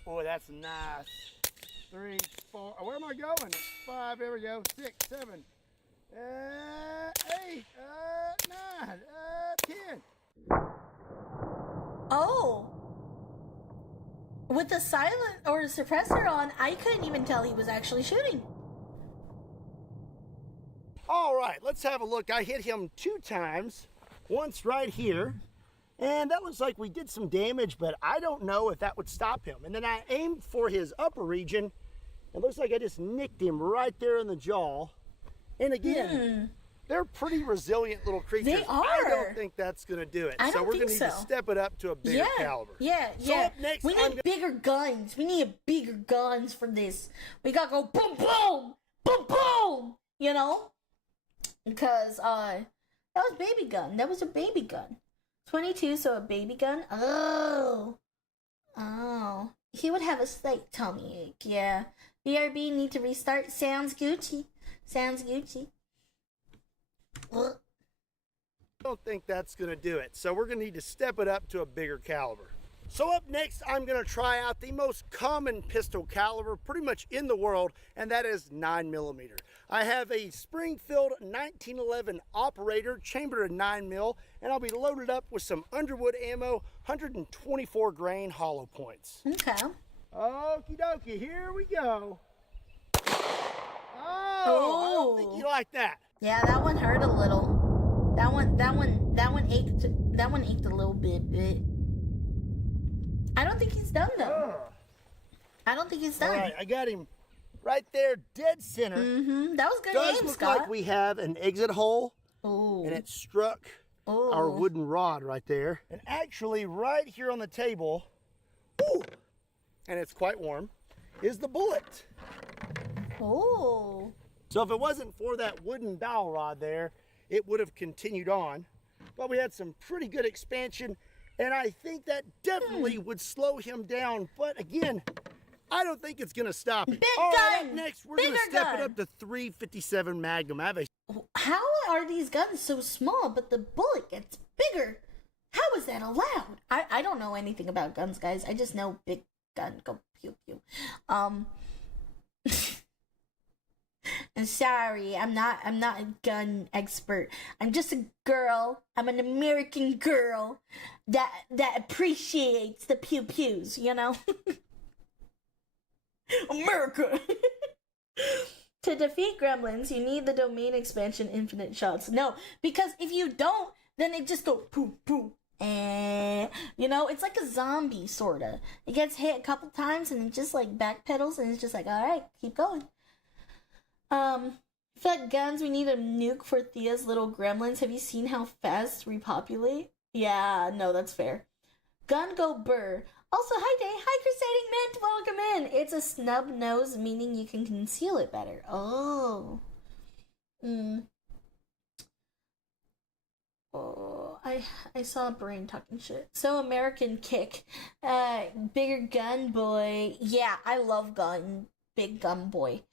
Boy, that's nice. 3, 4, where am I going? 5, there we go. 6, 7, 8, 9, 10. Oh. With the silent or suppressor on, I couldn't even tell he was actually shooting. All right, let's have a look. I hit him 2 times. Once right here. And that looks like we did some damage, but I don't know if that would stop him. And then I aimed for his upper region. It looks like I just nicked him right there in the jaw. And again, they're pretty resilient little creatures. They are. I don't think that's going to do it. So we're going to need to step it up to a bigger caliber. Yeah. So up next, we need bigger guns. We need bigger guns for this. We got to go boom, boom, boom, boom. You know? Because that was baby gun. That was a baby gun. 22, so a baby gun. Oh. He would have a slight tummy ache. Yeah. BRB need to restart. Sounds Gucci. I don't think that's going to do it. So we're going to need to step it up to a bigger caliber. So up next, I'm going to try out the most common pistol caliber pretty much in the world, and that is 9mm. I have a Springfield 1911 operator, chambered at 9mm, and I'll be loaded up with some Underwood ammo, 124 grain hollow points. Okay. Okie dokie, here we go. Oh, I don't think you like that. Yeah, that one hurt a little. That one ached a little bit. I don't think he's done though. I don't think he's done. All right, I got him right there, dead center. That was good Does aim, look Scott. like we have an exit hole, Ooh. and it struck our wooden rod right there. And actually, right here on the table, ooh, and it's quite warm, is the bullet. Oh. So if it wasn't for that wooden dowel rod there, it would have continued on. But we had some pretty good expansion, and I think that definitely would slow him down. But again, I don't think it's gonna stop it. Big All right, gun! up next, we're Bigger gonna step gun! it up to 357 Magnum. I have a How are these guns so small, but the bullet gets bigger? How is that allowed? I don't know anything about guns, guys. I just know big gun go pew pew. I'm sorry, I'm not a gun expert. I'm just a girl. I'm an American girl that appreciates the pew pews, you know? America. To defeat gremlins, you need the domain expansion infinite shots. No, because if you don't, then they just go poo poo. And you know, it's like a zombie sorta. It gets hit a couple times and it just like backpedals and it's just like, alright, keep going. Fed guns, we need a nuke for Thea's little gremlins. Have you seen how fast repopulate? Yeah, no, that's fair. Gun go burr. Also, hi Day, hi Crusading Mint, welcome in. It's a snub nose, meaning you can conceal it better. Oh. Oh, I saw a brain talking shit. So American kick. Bigger gun boy. Yeah, I love gun. Big gun boy.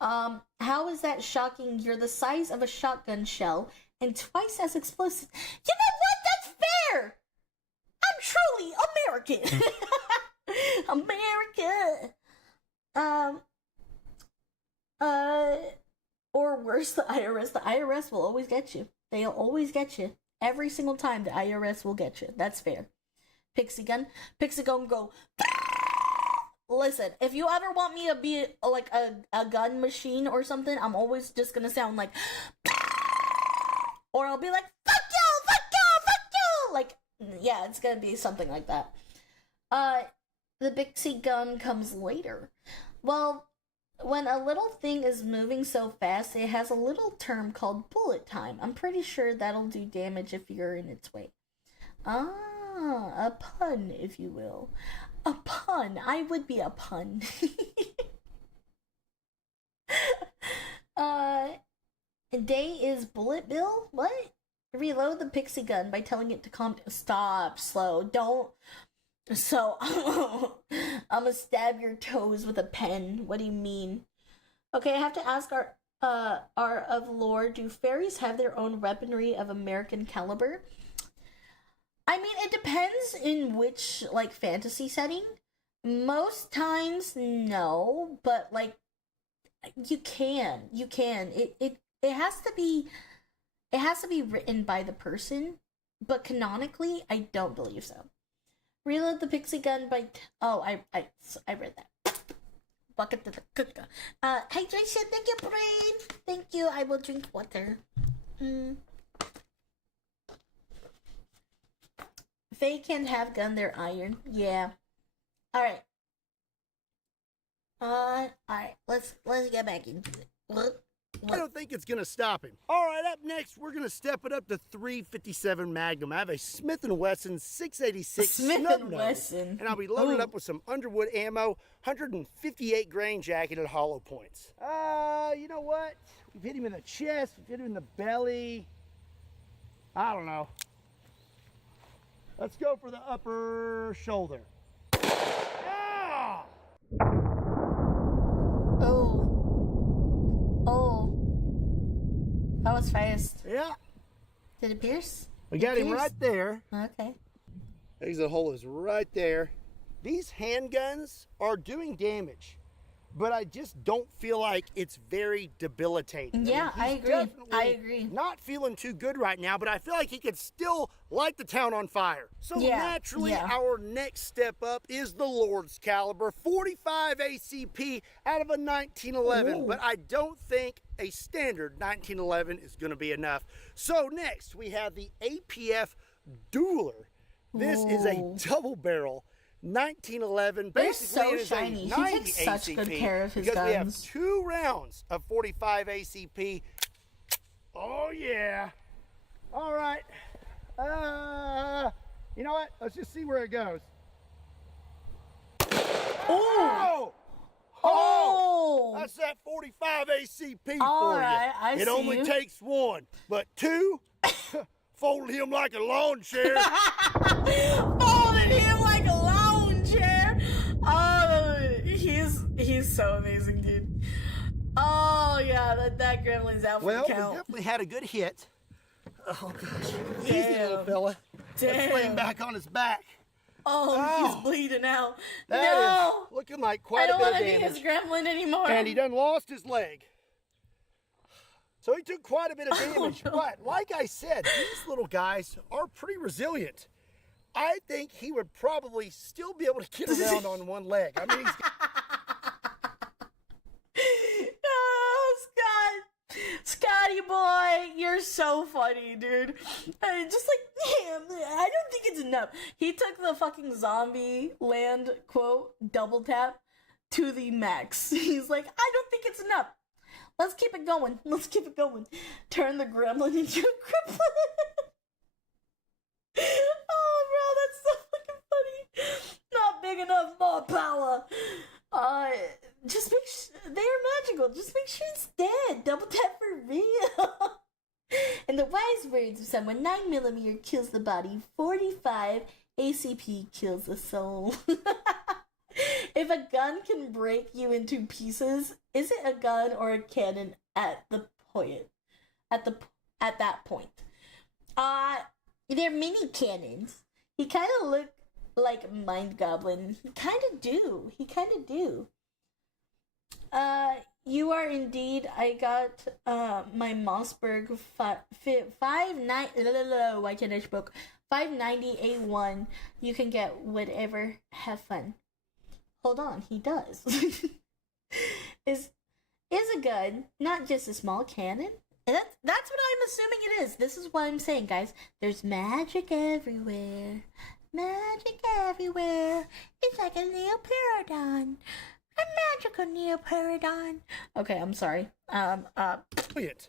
How is that shocking? You're the size of a shotgun shell and twice as explosive. You know what? That's fair! I'm truly American. America. Or worse, the IRS. The IRS will always get you. They'll always get you. Every single time the IRS will get you. That's fair. Pixie gun go. Listen, if you ever want me to be like a gun machine or something, I'm always just gonna sound like, or I'll be like, fuck you. Like, yeah, it's gonna be something like that. The Pixie gun comes later. Well, when a little thing is moving so fast, it has a little term called bullet time. I'm pretty sure that'll do damage if you're in its way. Ah, a pun, if you will. A pun. I would be a pun. Day is bullet bill? What? Reload the pixie gun by telling it to calm down. Stop, slow. Don't. So, I'm gonna stab your toes with a pen. What do you mean? Okay, I have to ask our of lore, do fairies have their own weaponry of American caliber? I mean, it depends in which, like, fantasy setting. Most times, no, but, like, you can. It has to be written by the person, but canonically, I don't believe so. Reload the pixie gun by... I read that. Bucket to the cooker. Hydration, thank you, brain. Thank you, I will drink water. They can't have gun, they're iron. Yeah. Alright. Alright, let's get back into it. What? I don't think it's gonna stop him. All right, up next, we're gonna step it up to 357 Magnum. I have a Smith & Wesson 686 Snub Nose, and I'll be loaded up with some Underwood ammo, 158 grain jacketed hollow points. You know what? We've hit him in the chest, we've hit him in the belly. I don't know. Let's go for the upper shoulder. Yeah! Oh. That was fast. Yeah. Did it pierce? We got him right there. Okay. Exit hole is right there. These handguns are doing damage, but I just don't feel like it's very debilitating. Yeah, I agree. Not feeling too good right now, but I feel like he could still light the town on fire. So naturally, our next step up is the Lord's Caliber, 45 ACP out of a 1911. Ooh. But I don't think a standard 1911 is going to be enough. So next, we have the APF Dueler. This is a double barrel 1911. They're Basically, so shiny. He takes such ACP good care of his because guns. we have 2 rounds of 45 ACP. Oh yeah. All right. You know what? Let's just see where it goes. Oh! Oh! That's that 45 ACP All for right, you. It only takes 1, but 2. Folded him like a lawn chair. Folded him like a lawn chair. Oh, he's He's so amazing, dude. Oh yeah, that gremlin's out for Well, the we count. definitely had a good hit. Oh gosh. Easy, Damn. little fella. Damn. Let's lay him back on his back. Oh, he's bleeding out. That No! is looking like I quite a don't bit of want to be damage. his gremlin anymore. And he done lost his leg. So he took quite a bit of damage. no. But like I said, these little guys are pretty resilient. I think he would probably still be able to get around on one leg. I mean, he's Oh, Scott. Scotty boy, you're so funny, dude. Just like, damn, I don't think it's enough. He took the fucking zombie land quote double tap to the max. He's like, I don't think it's enough. Let's keep it going. Let's keep it going. Turn the gremlin into a gremlin. Oh, bro, that's so fucking funny. Not big enough, more power. Just make sure they are magical. Just make sure it's dead. Double tap for real. In the wise words of someone, 9mm kills the body, 45 ACP kills the soul. If a gun can break you into pieces, is it a gun or a cannon at the point? At that point, they're mini cannons. He kind of look like Mind Goblin. He kind of do. You are indeed. I got my Mossberg 590 A1. You can get whatever. Have fun. Hold on, he does. is a gun not just a small cannon? And that's what I'm assuming it is. This is what I'm saying, guys. There's magic everywhere. Magic everywhere. It's like a Neopterodon. A magical Neopterodon. Okay, I'm sorry. brilliant.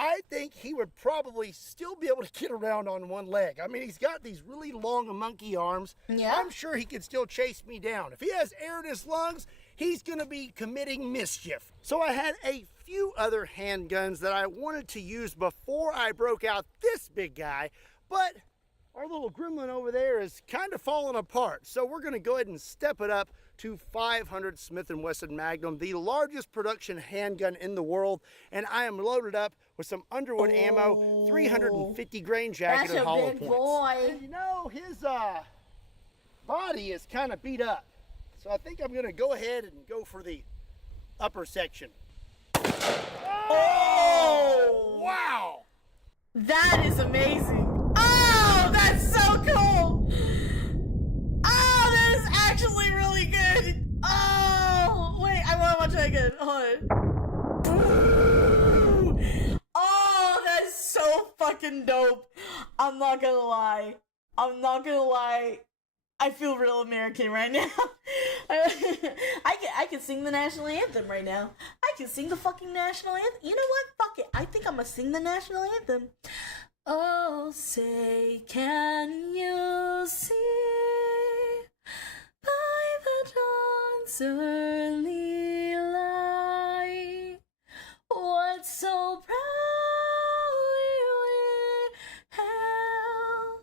I think he would probably still be able to get around on one leg. I mean, he's got these really long monkey arms. Yeah. I'm sure he could still chase me down. If he has air in his lungs, he's going to be committing mischief. So I had a few other handguns that I wanted to use before I broke out this big guy, but our little gremlin over there is kind of falling apart. So we're going to go ahead and step it up to 500 Smith & Wesson Magnum, the largest production handgun in the world, and I am loaded up with some Underwood ammo, 350 grain jacket, and hollow big points. boy. And you know, his body is kind of beat up, so I think I'm going to go ahead and go for the upper section. Oh! Wow! That is amazing. Oh, that's so cool. Oh, that is actually really good. Oh, wait, I want to watch that again. Hold on. Oh, that is so fucking dope. I'm not gonna lie. I feel real American right now. I can sing the national anthem right now. I can sing the fucking national anthem. You know what? Fuck it. I think I'm gonna sing the national anthem. Oh, say, can you see by the dawn's early light what so proudly we held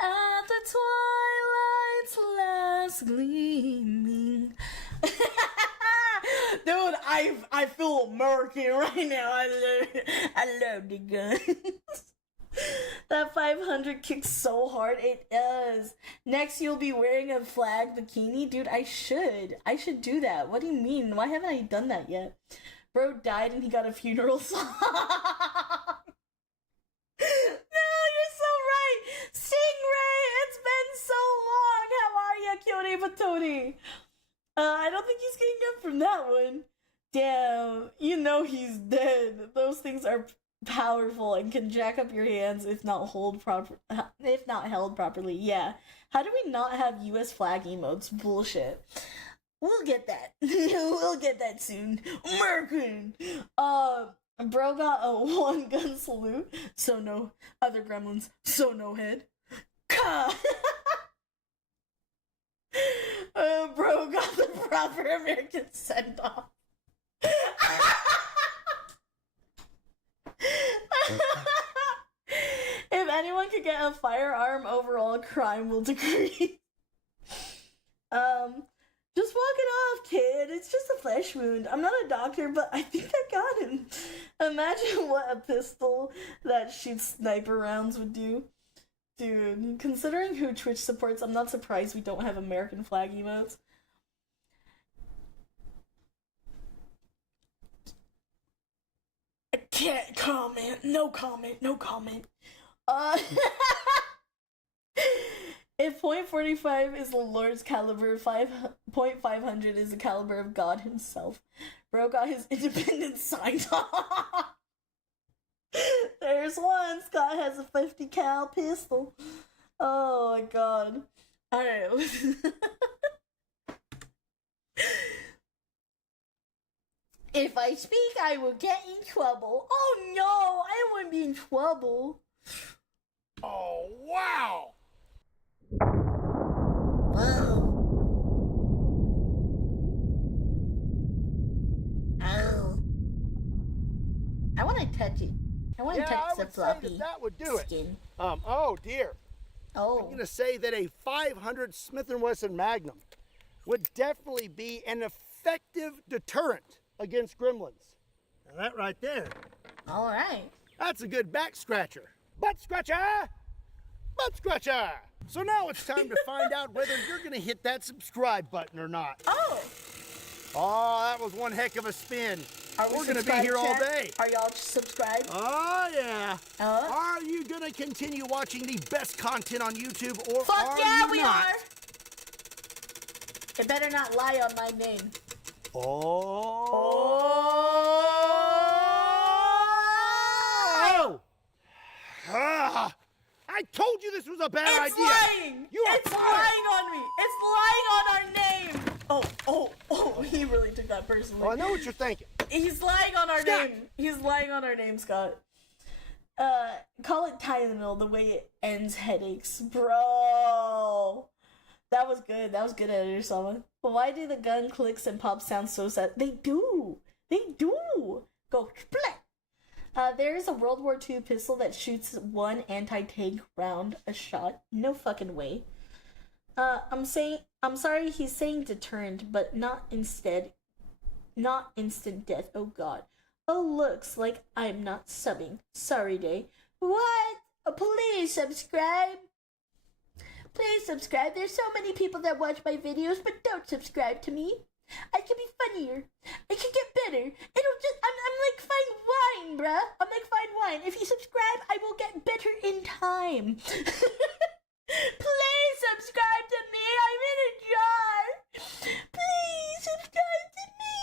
at the twilight's last gleaming? Dude, I feel American right now. I love the guns. That 500 kicks so hard. It does. Next, you'll be wearing a flag bikini. Dude, I should do that. What do you mean? Why haven't I done that yet? Bro died and he got a funeral song. No, you're so right. Stingray, it's been so long. How are ya, cutie patootie? I don't think he's getting up from that one. Damn, you know he's dead. Those things are powerful and can jack up your hands if not held properly. Yeah. How do we not have US flag emotes? Bullshit. We'll get that. We'll get that soon. American. Bro got a one gun salute. So no other gremlins. So no head. Bro got the proper American send off. If anyone could get a firearm, overall crime will decrease. Just walk it off, kid. It's just a flesh wound. I'm not a doctor, but I think I got him. Imagine what a pistol that shoots sniper rounds would do. Dude, considering who Twitch supports, I'm not surprised we don't have American flag emotes. I can't comment. No comment. No comment. If .45 is the Lord's caliber, 5.500 is the caliber of God himself. Bro got his independence signed. There's one. Scott has a 50 cal pistol. Oh my god. Alright. If I speak, I will get in trouble. Oh no, I wouldn't be in trouble. Oh, wow! Whoa. Oh. I want to touch it. I want to touch the floppy that would do skin. it. Oh dear. Oh. I'm gonna say that a 500 Smith & Wesson Magnum would definitely be an effective deterrent against gremlins. Now that right there. All right. That's a good back scratcher. Butt scratcher! Butt scratcher! So now it's time to find out whether you're gonna hit that subscribe button or not. Oh! Oh, that was one heck of a spin. We're gonna be here all day. Are y'all subscribed? Oh yeah. Are you gonna continue watching the best content on YouTube, or Fuck are yeah, you we not? are! It better not lie on my name. Oh! Ah, I told you this was a bad idea. It's lying! You are It's fired. lying on me! It's lying on our name! Oh, he really took that personally. Well, I know what you're thinking. He's lying on our Scott. name. He's lying on our name, Scott. Call it Tylenol the way it ends headaches. Bro. That was good. That was good, editor someone. But why do the gun clicks and pops sound so sad? They do. They do. Go split. There is a World War II pistol that shoots one anti-tank round a shot. No fucking way. I'm sorry, he's saying deterrent, but not instant death. Oh god. Oh, looks like I'm not subbing. Sorry, Day. What? Please subscribe. Please subscribe. There's so many people that watch my videos, but don't subscribe to me. I can be funnier. I can get better. I'm like fine wine, bruh. I'm like fine wine. If you subscribe, I will get better in time. Please subscribe to me. I'm in a jar. Please subscribe to me.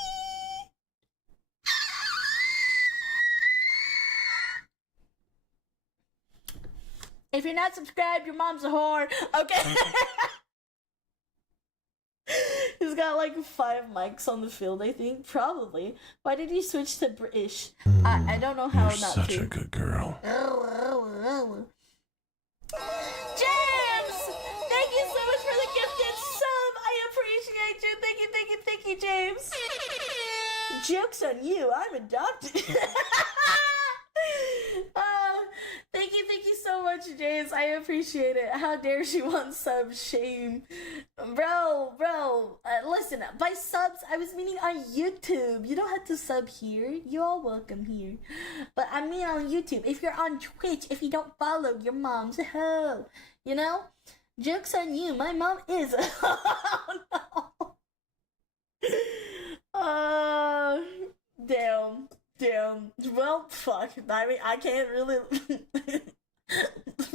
If you're not subscribed, your mom's a whore. Okay. He's got like 5 mics on the field, I think. Probably. Why did he switch to British? I don't know how You're not such to. a good girl. James! Thank you so much for the gifted sub. I appreciate you. Thank you, James. Joke's on you. I'm adopted. Thank you so much, James. I appreciate it. How dare she want subs? Shame. Bro. Listen, by subs, I was meaning on YouTube. You don't have to sub here. You're all welcome here. But I mean on YouTube. If you're on Twitch, if you don't follow, your mom's a hoe. You know? Joke's on you. My mom is a hoe. No. Damn. Well, fuck. I mean, I can't really...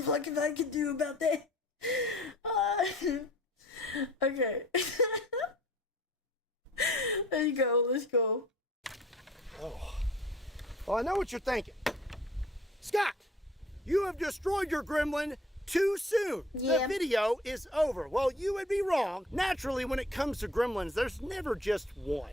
What I can do about that? Okay. There you go. Let's go. Oh, well, I know what you're thinking. Scott, you have destroyed your gremlin too soon. Yeah. The video is over. Well, you would be wrong. Naturally, when it comes to gremlins, there's never just one.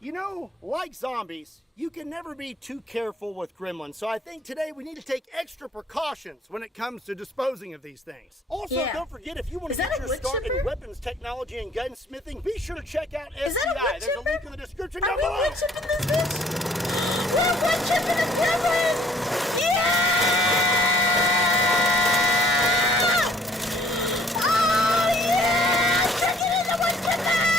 You know, like zombies, you can never be too careful with gremlins. So I think today we need to take extra precautions when it comes to disposing of these things. Also, don't forget, if you want to get your start in weapons technology and gunsmithing, be sure to check out SCI. There's a link in the description down below. We're wood chipping this bitch! We're wood chipping a gremlin! Yeah! Oh, yeah! Check it in the wood chipper!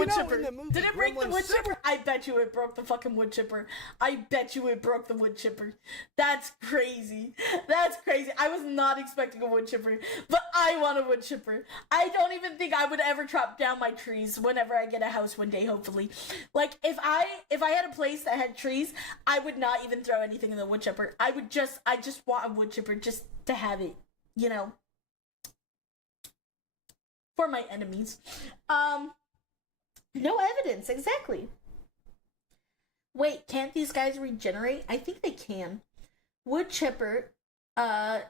wood know, chipper? in the movie Did it break the Gremlins, wood chipper? I bet you it broke the fucking wood chipper. I bet you it broke the wood chipper. That's crazy. That's crazy. I was not expecting a wood chipper, but I want a wood chipper. I don't even think I would ever chop down my trees whenever I get a house one day, hopefully. Like, if I had a place that had trees, I would not even throw anything in the wood chipper. I just want a wood chipper just to have it, you know, for my enemies. No evidence, exactly. Wait, can't these guys regenerate? I think they can. Wood chipper,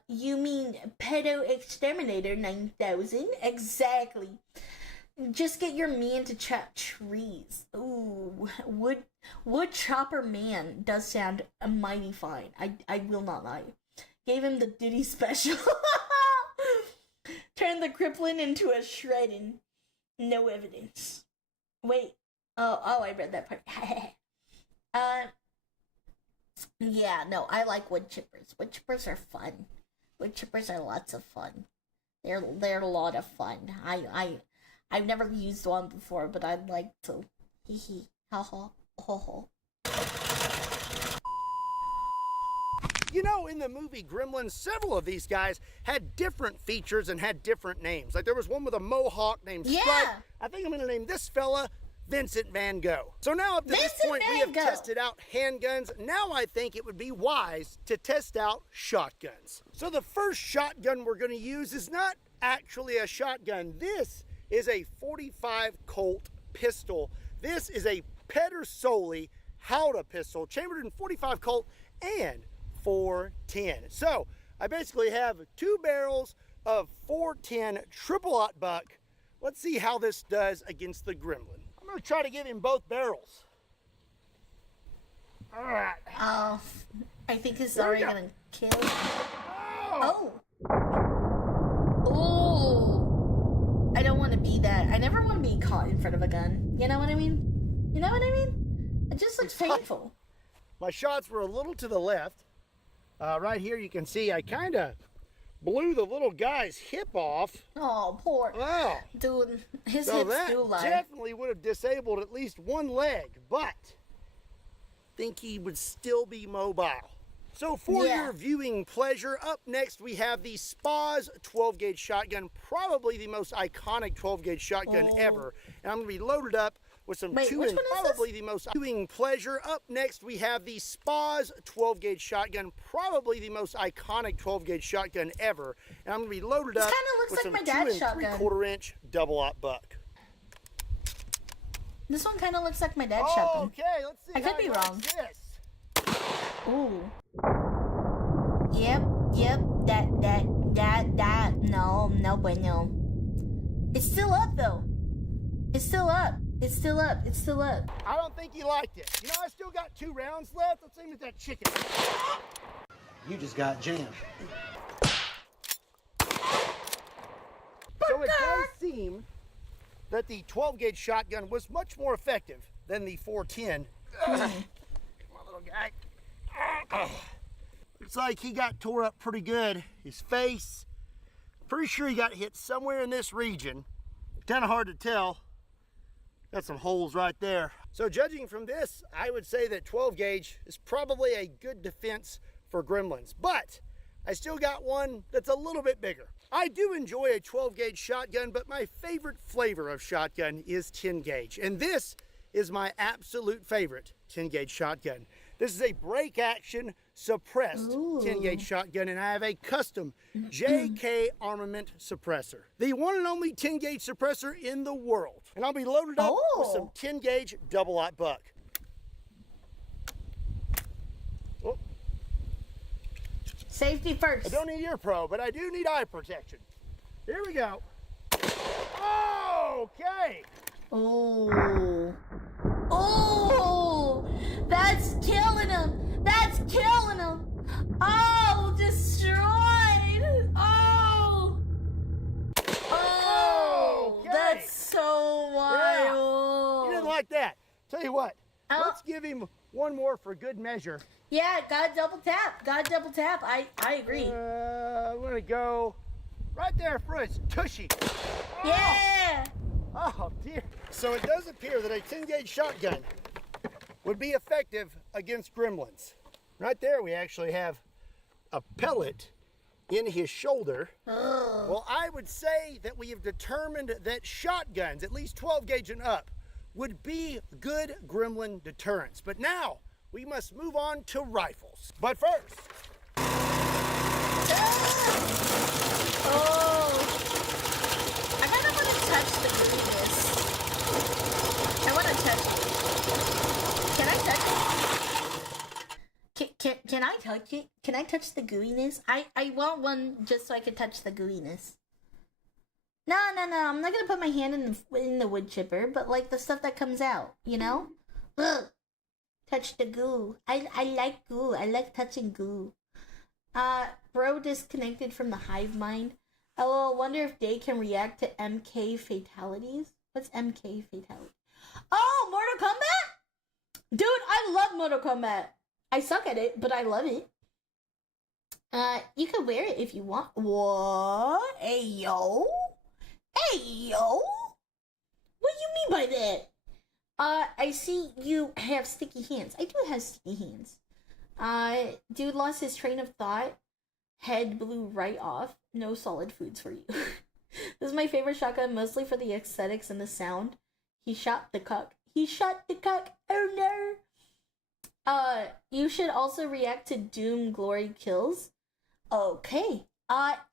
you mean pedo exterminator 9000? Exactly. Just get your man to chop trees. Ooh, wood chopper man does sound mighty fine. I will not lie. Gave him the duty special. Turned the crippling into a shredding. No evidence. Wait. Oh, I read that part. Yeah, no, I like wood chippers. Wood chippers are fun. Wood chippers are lots of fun. They're a lot of fun. I've never used one before, but I'd like to. Hee hee. Ha ha. Ho ho. You know, in the movie Gremlins, several of these guys had different features and had different names. Like, there was one with a mohawk named Stripe. I think I'm going to name this fella Vincent Van Gogh. So now up to this point, we have tested out handguns. Now I think it would be wise to test out shotguns. So the first shotgun we're going to use is not actually a shotgun. This is a 45 Colt pistol. This is a Pedersoli Howdah pistol, chambered in 45 Colt and 410. So I basically have 2 barrels of 410 triple-aught buck. Let's see how this does against the Gremlin. I'm going to try to give him both barrels. All right. Oh, I think he's already going to kill. Oh. Oh. I don't want to be that. I never want to be caught in front of a gun. You know what I mean? You know what I mean? It just looks painful. My shots were a little to the left. Right here you can see I kind of blew the little guy's hip off. Oh, poor. Wow. Dude, his so hips that do lie. definitely would have disabled at least one leg, but I think he would still be mobile. So for your viewing pleasure, up next we have the Spaz 12-gauge shotgun, probably the most iconic 12-gauge shotgun ever. And I'm going to be loaded up with some probably the most viewing pleasure. Up next we have the Spaz 12-gauge shotgun, probably the most iconic 12-gauge shotgun ever. And I'm going to be loaded up with some 2 3/4-inch double-aught buck. This one kind of looks like my dad's shotgun. Okay, let's see. I could be wrong. This. Ooh. Yep. That. No bueno. It's still up though. It's still up. I don't think he liked it. You know, I still got 2 rounds left. Let's aim at that chicken. You just got jammed. So it does seem that the 12-gauge shotgun was much more effective than the 410. Come on, little guy. Looks like he got tore up pretty good. His face, pretty sure he got hit somewhere in this region. Kind of hard to tell. Got some holes right there. So judging from this, I would say that 12-gauge is probably a good defense for Gremlins. But I still got one that's a little bit bigger. I do enjoy a 12-gauge shotgun, but my favorite flavor of shotgun is 10-gauge. And this is my absolute favorite 10-gauge shotgun. This is a break action suppressed 10-gauge shotgun, and I have a custom JK Armament suppressor. The one and only 10-gauge suppressor in the world. And I'll be loaded up with some 10-gauge double-aught buck. Oh. Safety first. I don't need ear pro, but I do need eye protection. Here we go. Okay. Oh. Oh, that's killing him. Oh, destroyed. Oh, that's so wild. You didn't like that. Tell you what, let's give him one more for good measure. Yeah, gotta double tap. I agree. I'm gonna go right there for his tushy. Yeah. Oh dear. So it does appear that a 10-gauge shotgun would be effective against gremlins. Right there we actually have a pellet in his shoulder. Well, I would say that we have determined that shotguns, at least 12 gauge and up, would be good gremlin deterrents. But now we must move on to rifles. But first. Oh, I kind of want to touch the gooiness. I want to touch it. Can I touch it? Can I touch it? Can I touch the gooiness? I want one just so I can touch the gooiness. No, I'm not gonna put my hand in the wood chipper, but like the stuff that comes out, you know? Ugh. Touch the goo. I like goo. I like touching goo. Bro disconnected from the hive mind. LOL, wonder if they can react to MK fatalities. What's MK fatality? Oh, Mortal Kombat? Dude, I love Mortal Kombat. I suck at it, but I love it. You can wear it if you want. What? Hey, yo? Hey, yo? What do you mean by that? I see you have sticky hands. I do have sticky hands. Dude lost his train of thought. Head blew right off. No solid foods for you. This is my favorite shotgun, mostly for the aesthetics and the sound. He shot the cuck. He shot the cuck. Oh no. You should also react to Doom Glory kills. Okay.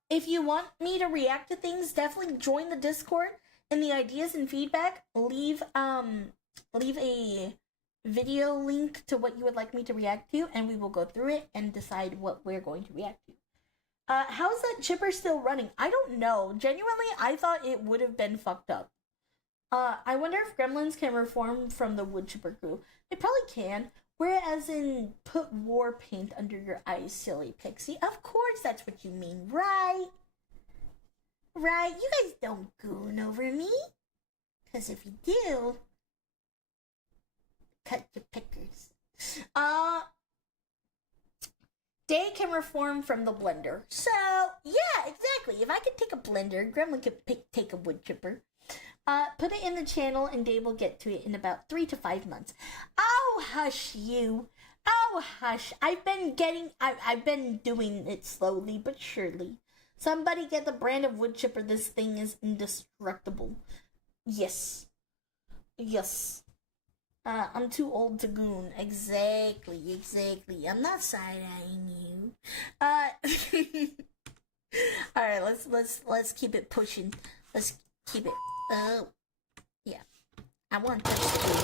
If you want me to react to things, definitely join the Discord. And the ideas and feedback, leave a video link to what you would like me to react to, and we will go through it and decide what we're going to react to. How is that chipper still running? I don't know. Genuinely, I thought it would have been fucked up. I wonder if gremlins can reform from the wood chipper crew. They probably can. Whereas in put war paint under your eyes, silly pixie. Of course that's what you mean, right? Right? You guys don't goon over me. Because if you do, cut your pickers. They can reform from the blender. So, yeah, exactly. If I could take a blender, Gremlin could take a wood chipper. Put it in the channel and Dave will get to it in about 3 to 5 months. Oh, hush you. Oh, hush. I've been doing it slowly but surely. Somebody get the brand of wood chipper. This thing is indestructible. Yes. Yes. I'm too old to goon. Exactly. I'm not side-eyeing you. Alright, let's keep it pushing. Let's keep it. Oh, yeah. I want to touch the goon.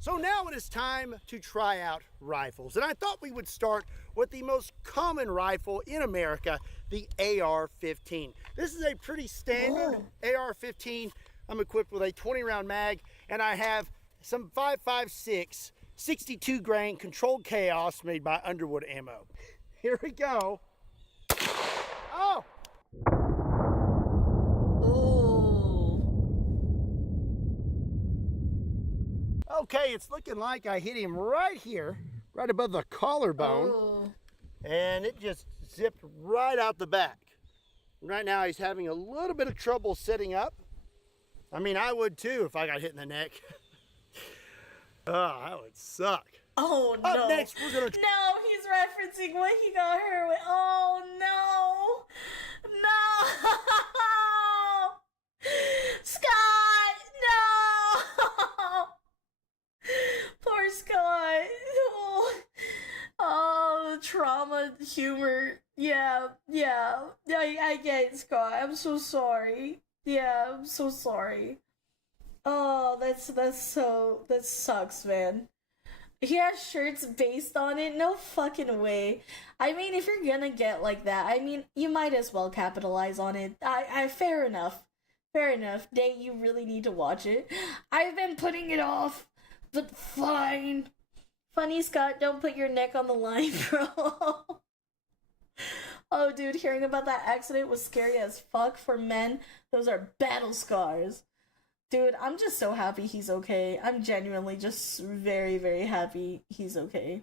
So now it is time to try out rifles. And I thought we would start with the most common rifle in America, the AR-15. This is a pretty standard AR-15. I'm equipped with a 20-round mag, and I have some 5.56 62 grain controlled chaos made by Underwood Ammo. Here we go. Oh! Okay, it's looking like I hit him right here, right above the collarbone, and it just zipped right out the back. Right now he's having a little bit of trouble sitting up. I mean, I would too if I got hit in the neck. Oh, that would suck. Oh no. Up next, we're gonna... No, he's referencing what he got hurt with. Oh no. No. Scott, no. Poor Scott. Oh, trauma humor. Yeah. I get it, Scott. I'm so sorry. Yeah, I'm so sorry. Oh, that sucks, man. He has shirts based on it? No fucking way. I mean, if you're gonna get like that, I mean, you might as well capitalize on it. Fair enough. Fair enough. Day, you really need to watch it. I've been putting it off, but fine. Funny, Scott, don't put your neck on the line, bro. Oh, dude, hearing about that accident was scary as fuck for men. Those are battle scars. Dude, I'm just so happy he's okay. I'm genuinely just very, very happy he's okay.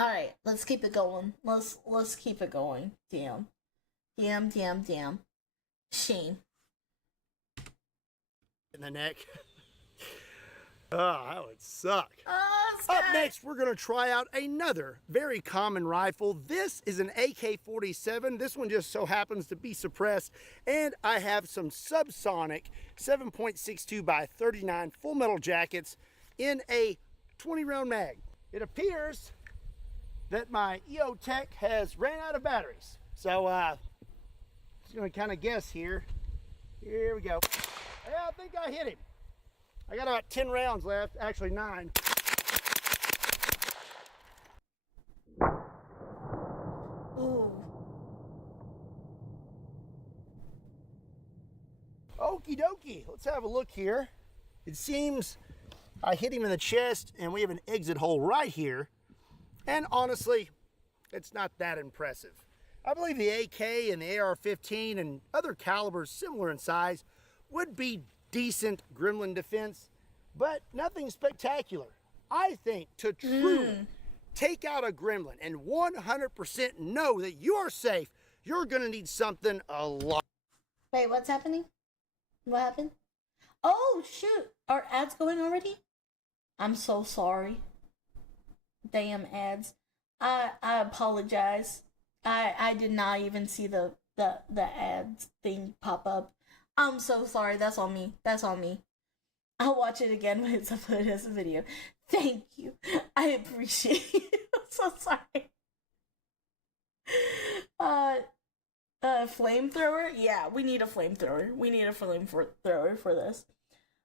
Alright, let's keep it going. Let's keep it going. Damn. Shame. In the neck. Oh, that would suck. Up next, we're going to try out another very common rifle. This is an AK-47. This one just so happens to be suppressed. And I have some subsonic 7.62 by 39 full metal jackets in a 20-round mag. It appears that my EO Tech has ran out of batteries. So, just going to kind of guess here. Here we go. Yeah, I think I hit him. I got about 10 rounds left, actually 9. Ooh. Okie dokie, let's have a look here. It seems I hit him in the chest and we have an exit hole right here. And honestly, it's not that impressive. I believe the AK and the AR-15 and other calibers similar in size would be decent gremlin defense, but nothing spectacular. I think to truly take out a gremlin and 100% know that you are safe, you're gonna need something a lot. Wait, what's happening? What happened? Oh, shoot. Are ads going already? I'm so sorry. Damn ads. I apologize. I did not even see the ads thing pop up. I'm so sorry. That's on me. That's on me. I'll watch it again when it's uploaded as a video. Thank you. I appreciate it. I'm so sorry. Flamethrower? Yeah, we need a flamethrower. We need a flamethrower for this.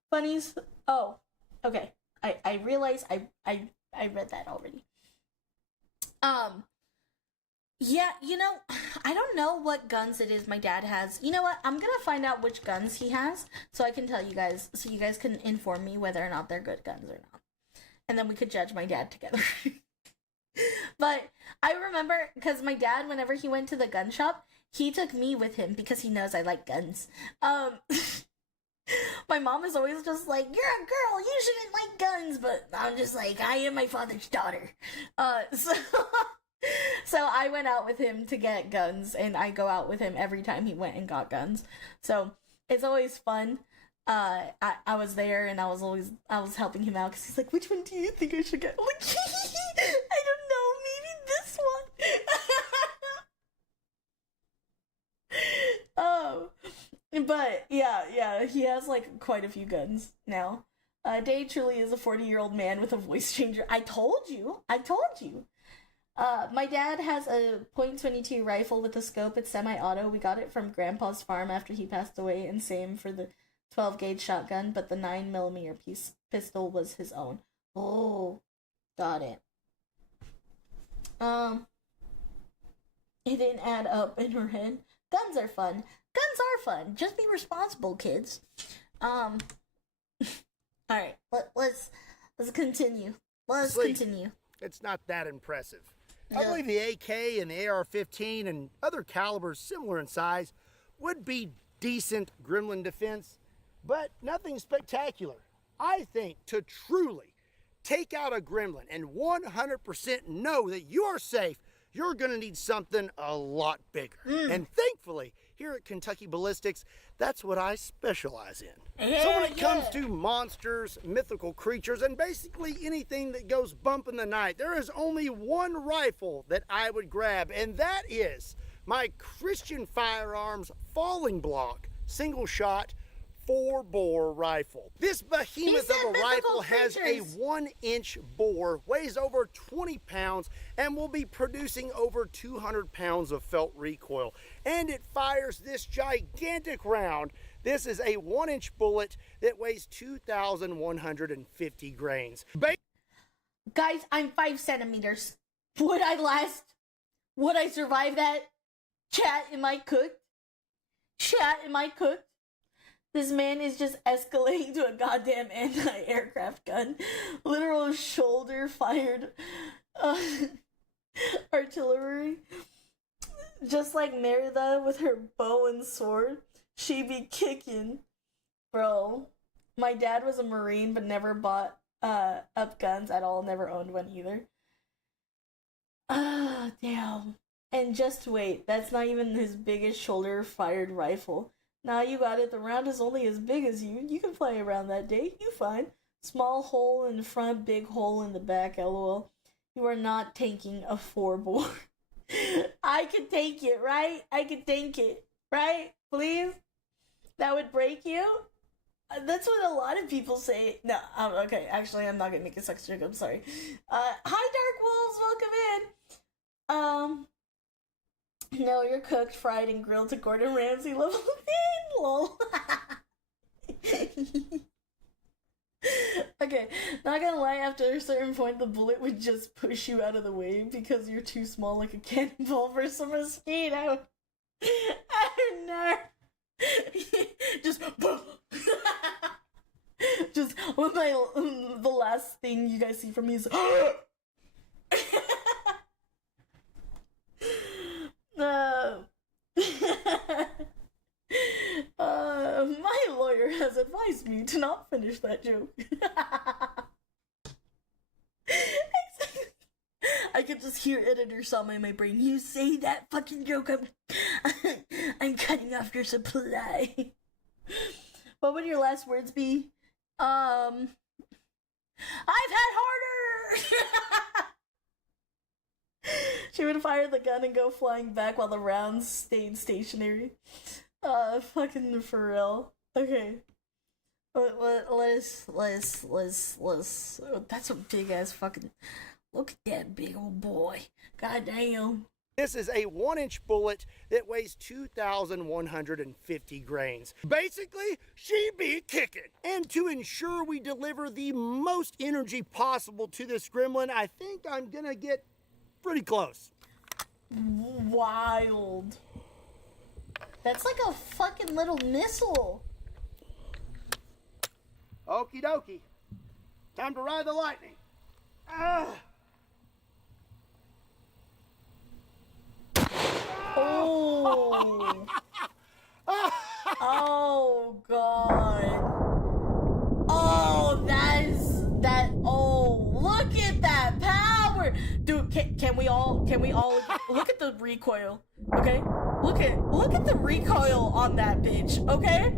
Bunnies? Oh, okay. I realize I read that already. Yeah, you know, I don't know what guns it is my dad has. You know what? I'm gonna find out which guns he has so I can tell you guys, so you guys can inform me whether or not they're good guns or not. And then we could judge my dad together. But I remember, because my dad, whenever he went to the gun shop, he took me with him because he knows I like guns. My mom is always just like, you're a girl, you shouldn't like guns, but I'm just like, I am my father's daughter. So I went out with him to get guns, and I go out with him every time he went and got guns. So it's always fun. I was there, and I was helping him out because he's like, which one do you think I should get? I'm like, I don't know, maybe this one. Oh, but yeah, he has like quite a few guns now. Dave truly is a 40-year-old man with a voice changer. I told you. My dad has a .22 rifle with a scope. It's semi-auto. We got it from Grandpa's farm after he passed away, and same for the 12-gauge shotgun, but the 9mm pistol was his own. Oh, got it. It didn't add up in her head. Guns are fun. Just be responsible, kids. All right, let's continue. Let's continue. It's not that impressive. I believe the AK and the AR-15 and other calibers similar in size would be decent gremlin defense, but nothing spectacular. I think to truly take out a gremlin and 100% know that you are safe, you're going to need something a lot bigger. And thankfully, here at Kentucky Ballistics, that's what I specialize in. So when it comes to monsters, mythical creatures, and basically anything that goes bump in the night, there is only one rifle that I would grab, and that is my Christian Firearms Falling Block single shot 4-bore rifle. This behemoth of a rifle has a 1-inch bore, weighs over 20 pounds, and will be producing over 200 pounds of felt recoil. And it fires this gigantic round. This is a 1-inch bullet that weighs 2,150 grains. Guys, I'm 5 centimeters. Would I last? Would I survive that? Chat, am I cooked? This man is just escalating to a goddamn anti-aircraft gun. Literal shoulder-fired artillery. Just like Merida with her bow and sword, she be kicking. Bro, my dad was a Marine but never bought up guns at all, never owned one either. Damn. And just wait, that's not even his biggest shoulder-fired rifle. Nah, you got it. The round is only as big as you. You can fly around that day. You fine. Small hole in the front, big hole in the back, lol. You are not tanking a 4-bore. I can take it, right? I can tank it, right? Please? That would break you? That's what a lot of people say. No, okay, actually, I'm not gonna make a sex joke, I'm sorry. Hi, Dark Wolves, welcome in! No, you're cooked, fried, and grilled to Gordon Ramsay level of pain, lol. Okay, not gonna lie, after a certain point, the bullet would just push you out of the way because you're too small like a cannonball versus a mosquito. I don't know. Just just when the last thing you guys see from me is my lawyer has advised me to not finish that joke. I could just hear editor Sama in my brain. You say that fucking joke, I'm cutting off your supply. What would your last words be? I've had harder! She would fire the gun and go flying back while the rounds stayed stationary. Fucking for real. Okay. Let's that's a big ass fucking, look at that big old boy. God damn. This is a 1-inch bullet that weighs 2,150 grains. Basically, she be kicking. And to ensure we deliver the most energy possible to this gremlin, I think I'm gonna get pretty close. Wild. That's like a fucking little missile. Okie dokie. Time to ride the lightning. Oh. Oh god. Oh, oh, look at that power. Dude, can we all look at the recoil, okay? Look at the recoil on that bitch, okay?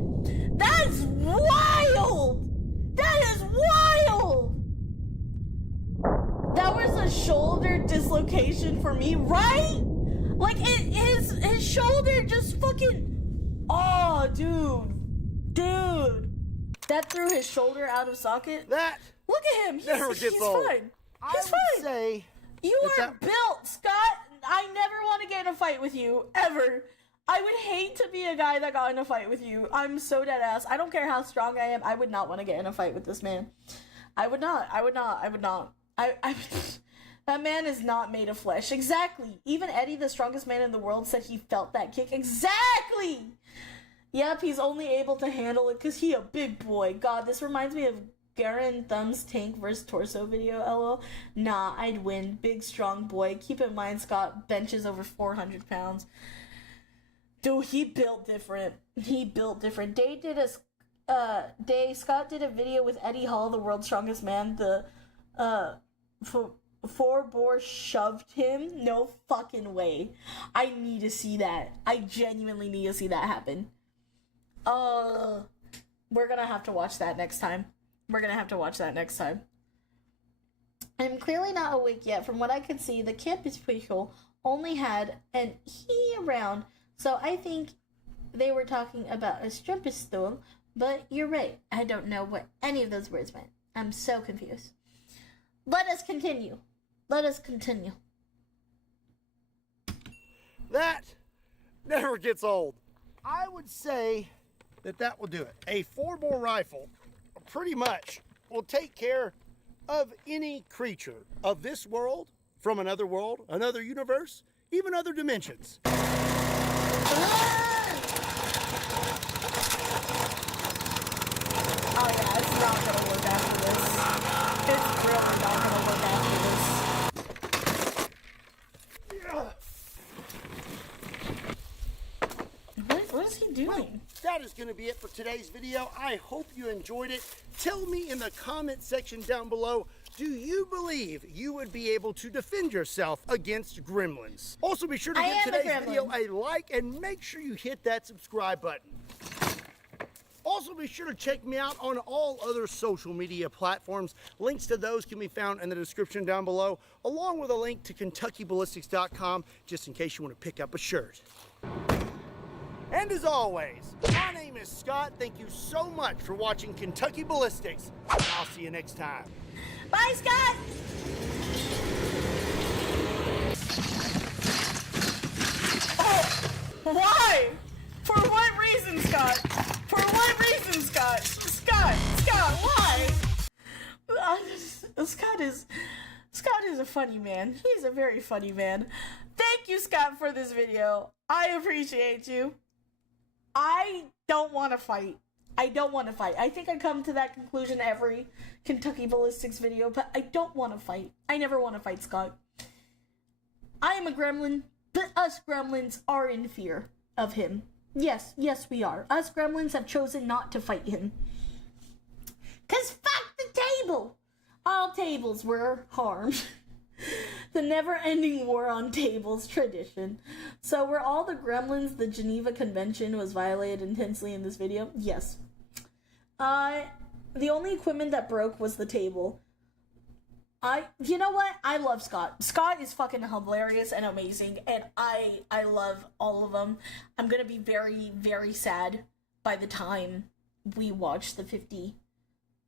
That's wild. That is wild. That was a shoulder dislocation for me, right? Like his shoulder just fucking, oh dude, that threw his shoulder out of socket. That look at him, he's old. fine. He's fine. Say you are built, Scott. I never want to get in a fight with you ever. I would hate to be a guy that got in a fight with you. I'm so dead ass. I don't care how strong I am. I would not want to get in a fight with this man. I would not. That man is not made of flesh. Exactly. Even Eddie, the strongest man in the world, said he felt that kick. Exactly. Yep, he's only able to handle it because he a big boy. God, this reminds me of Garen Thumb's tank versus torso video, lol. Nah, I'd win. Big, strong boy. Keep in mind, Scott benches over 400 pounds. Dude, he built different. Scott did a video with Eddie Hall, the world's strongest man. The, 4-bore shoved him? No fucking way. I need to see that. I genuinely need to see that happen. We're gonna have to watch that next time. I'm clearly not awake yet. From what I could see, the campus people only had an he around, so I think they were talking about a strumpestool, but you're right. I don't know what any of those words meant. I'm so confused. Let us continue. That never gets old. I would say that will do it. A 4-bore rifle pretty much will take care of any creature of this world, from another world, another universe, even other dimensions. Oh yeah, it's not gonna work after this. It's really not gonna work after this. What is he doing? That is going to be it for today's video. I hope you enjoyed it. Tell me in the comment section down below, do you believe you would be able to defend yourself against gremlins? Also, be sure to give today's video a like and make sure you hit that subscribe button. Also, be sure to check me out on all other social media platforms. Links to those can be found in the description down below, along with a link to KentuckyBallistics.com, just in case you want to pick up a shirt. And as always, my name is Scott. Thank you so much for watching Kentucky Ballistics. I'll see you next time. Bye, Scott! Oh, why? For what reason, Scott? For what reason, Scott? Scott, why? Scott is a funny man. He's a very funny man. Thank you, Scott, for this video. I appreciate you. I don't want to fight. I think I come to that conclusion every Kentucky Ballistics video, but I don't want to fight. I never want to fight Scott. I am a gremlin, but us gremlins are in fear of him. Yes, we are. Us gremlins have chosen not to fight him. 'Cause fuck the table! All tables were harmed. The never-ending war on tables tradition. So were all the gremlins the Geneva Convention was violated intensely in this video? Yes. The only equipment that broke was the table. You know what? I love Scott. Scott is fucking hilarious and amazing, and I love all of them. I'm gonna be very, very sad by the time we watch the 50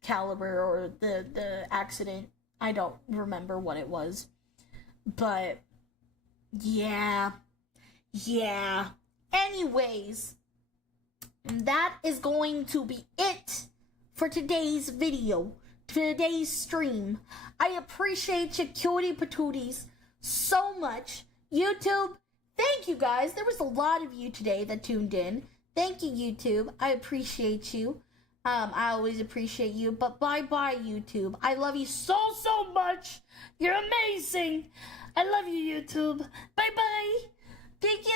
caliber or the accident. I don't remember what it was. But, yeah. Anyways, that is going to be it for today's video, today's stream. I appreciate you cutie patooties so much. YouTube, thank you guys. There was a lot of you today that tuned in. Thank you, YouTube. I appreciate you. I always appreciate you, but bye-bye, YouTube. I love you so much. You're amazing. I love you, YouTube. Bye-bye. Thank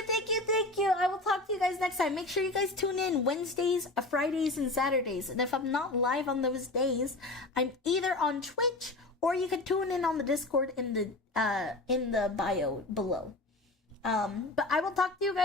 you. I will talk to you guys next time. Make sure you guys tune in Wednesdays, Fridays, and Saturdays. And if I'm not live on those days, I'm either on Twitch or you can tune in on the Discord in the bio below. But I will talk to you guys.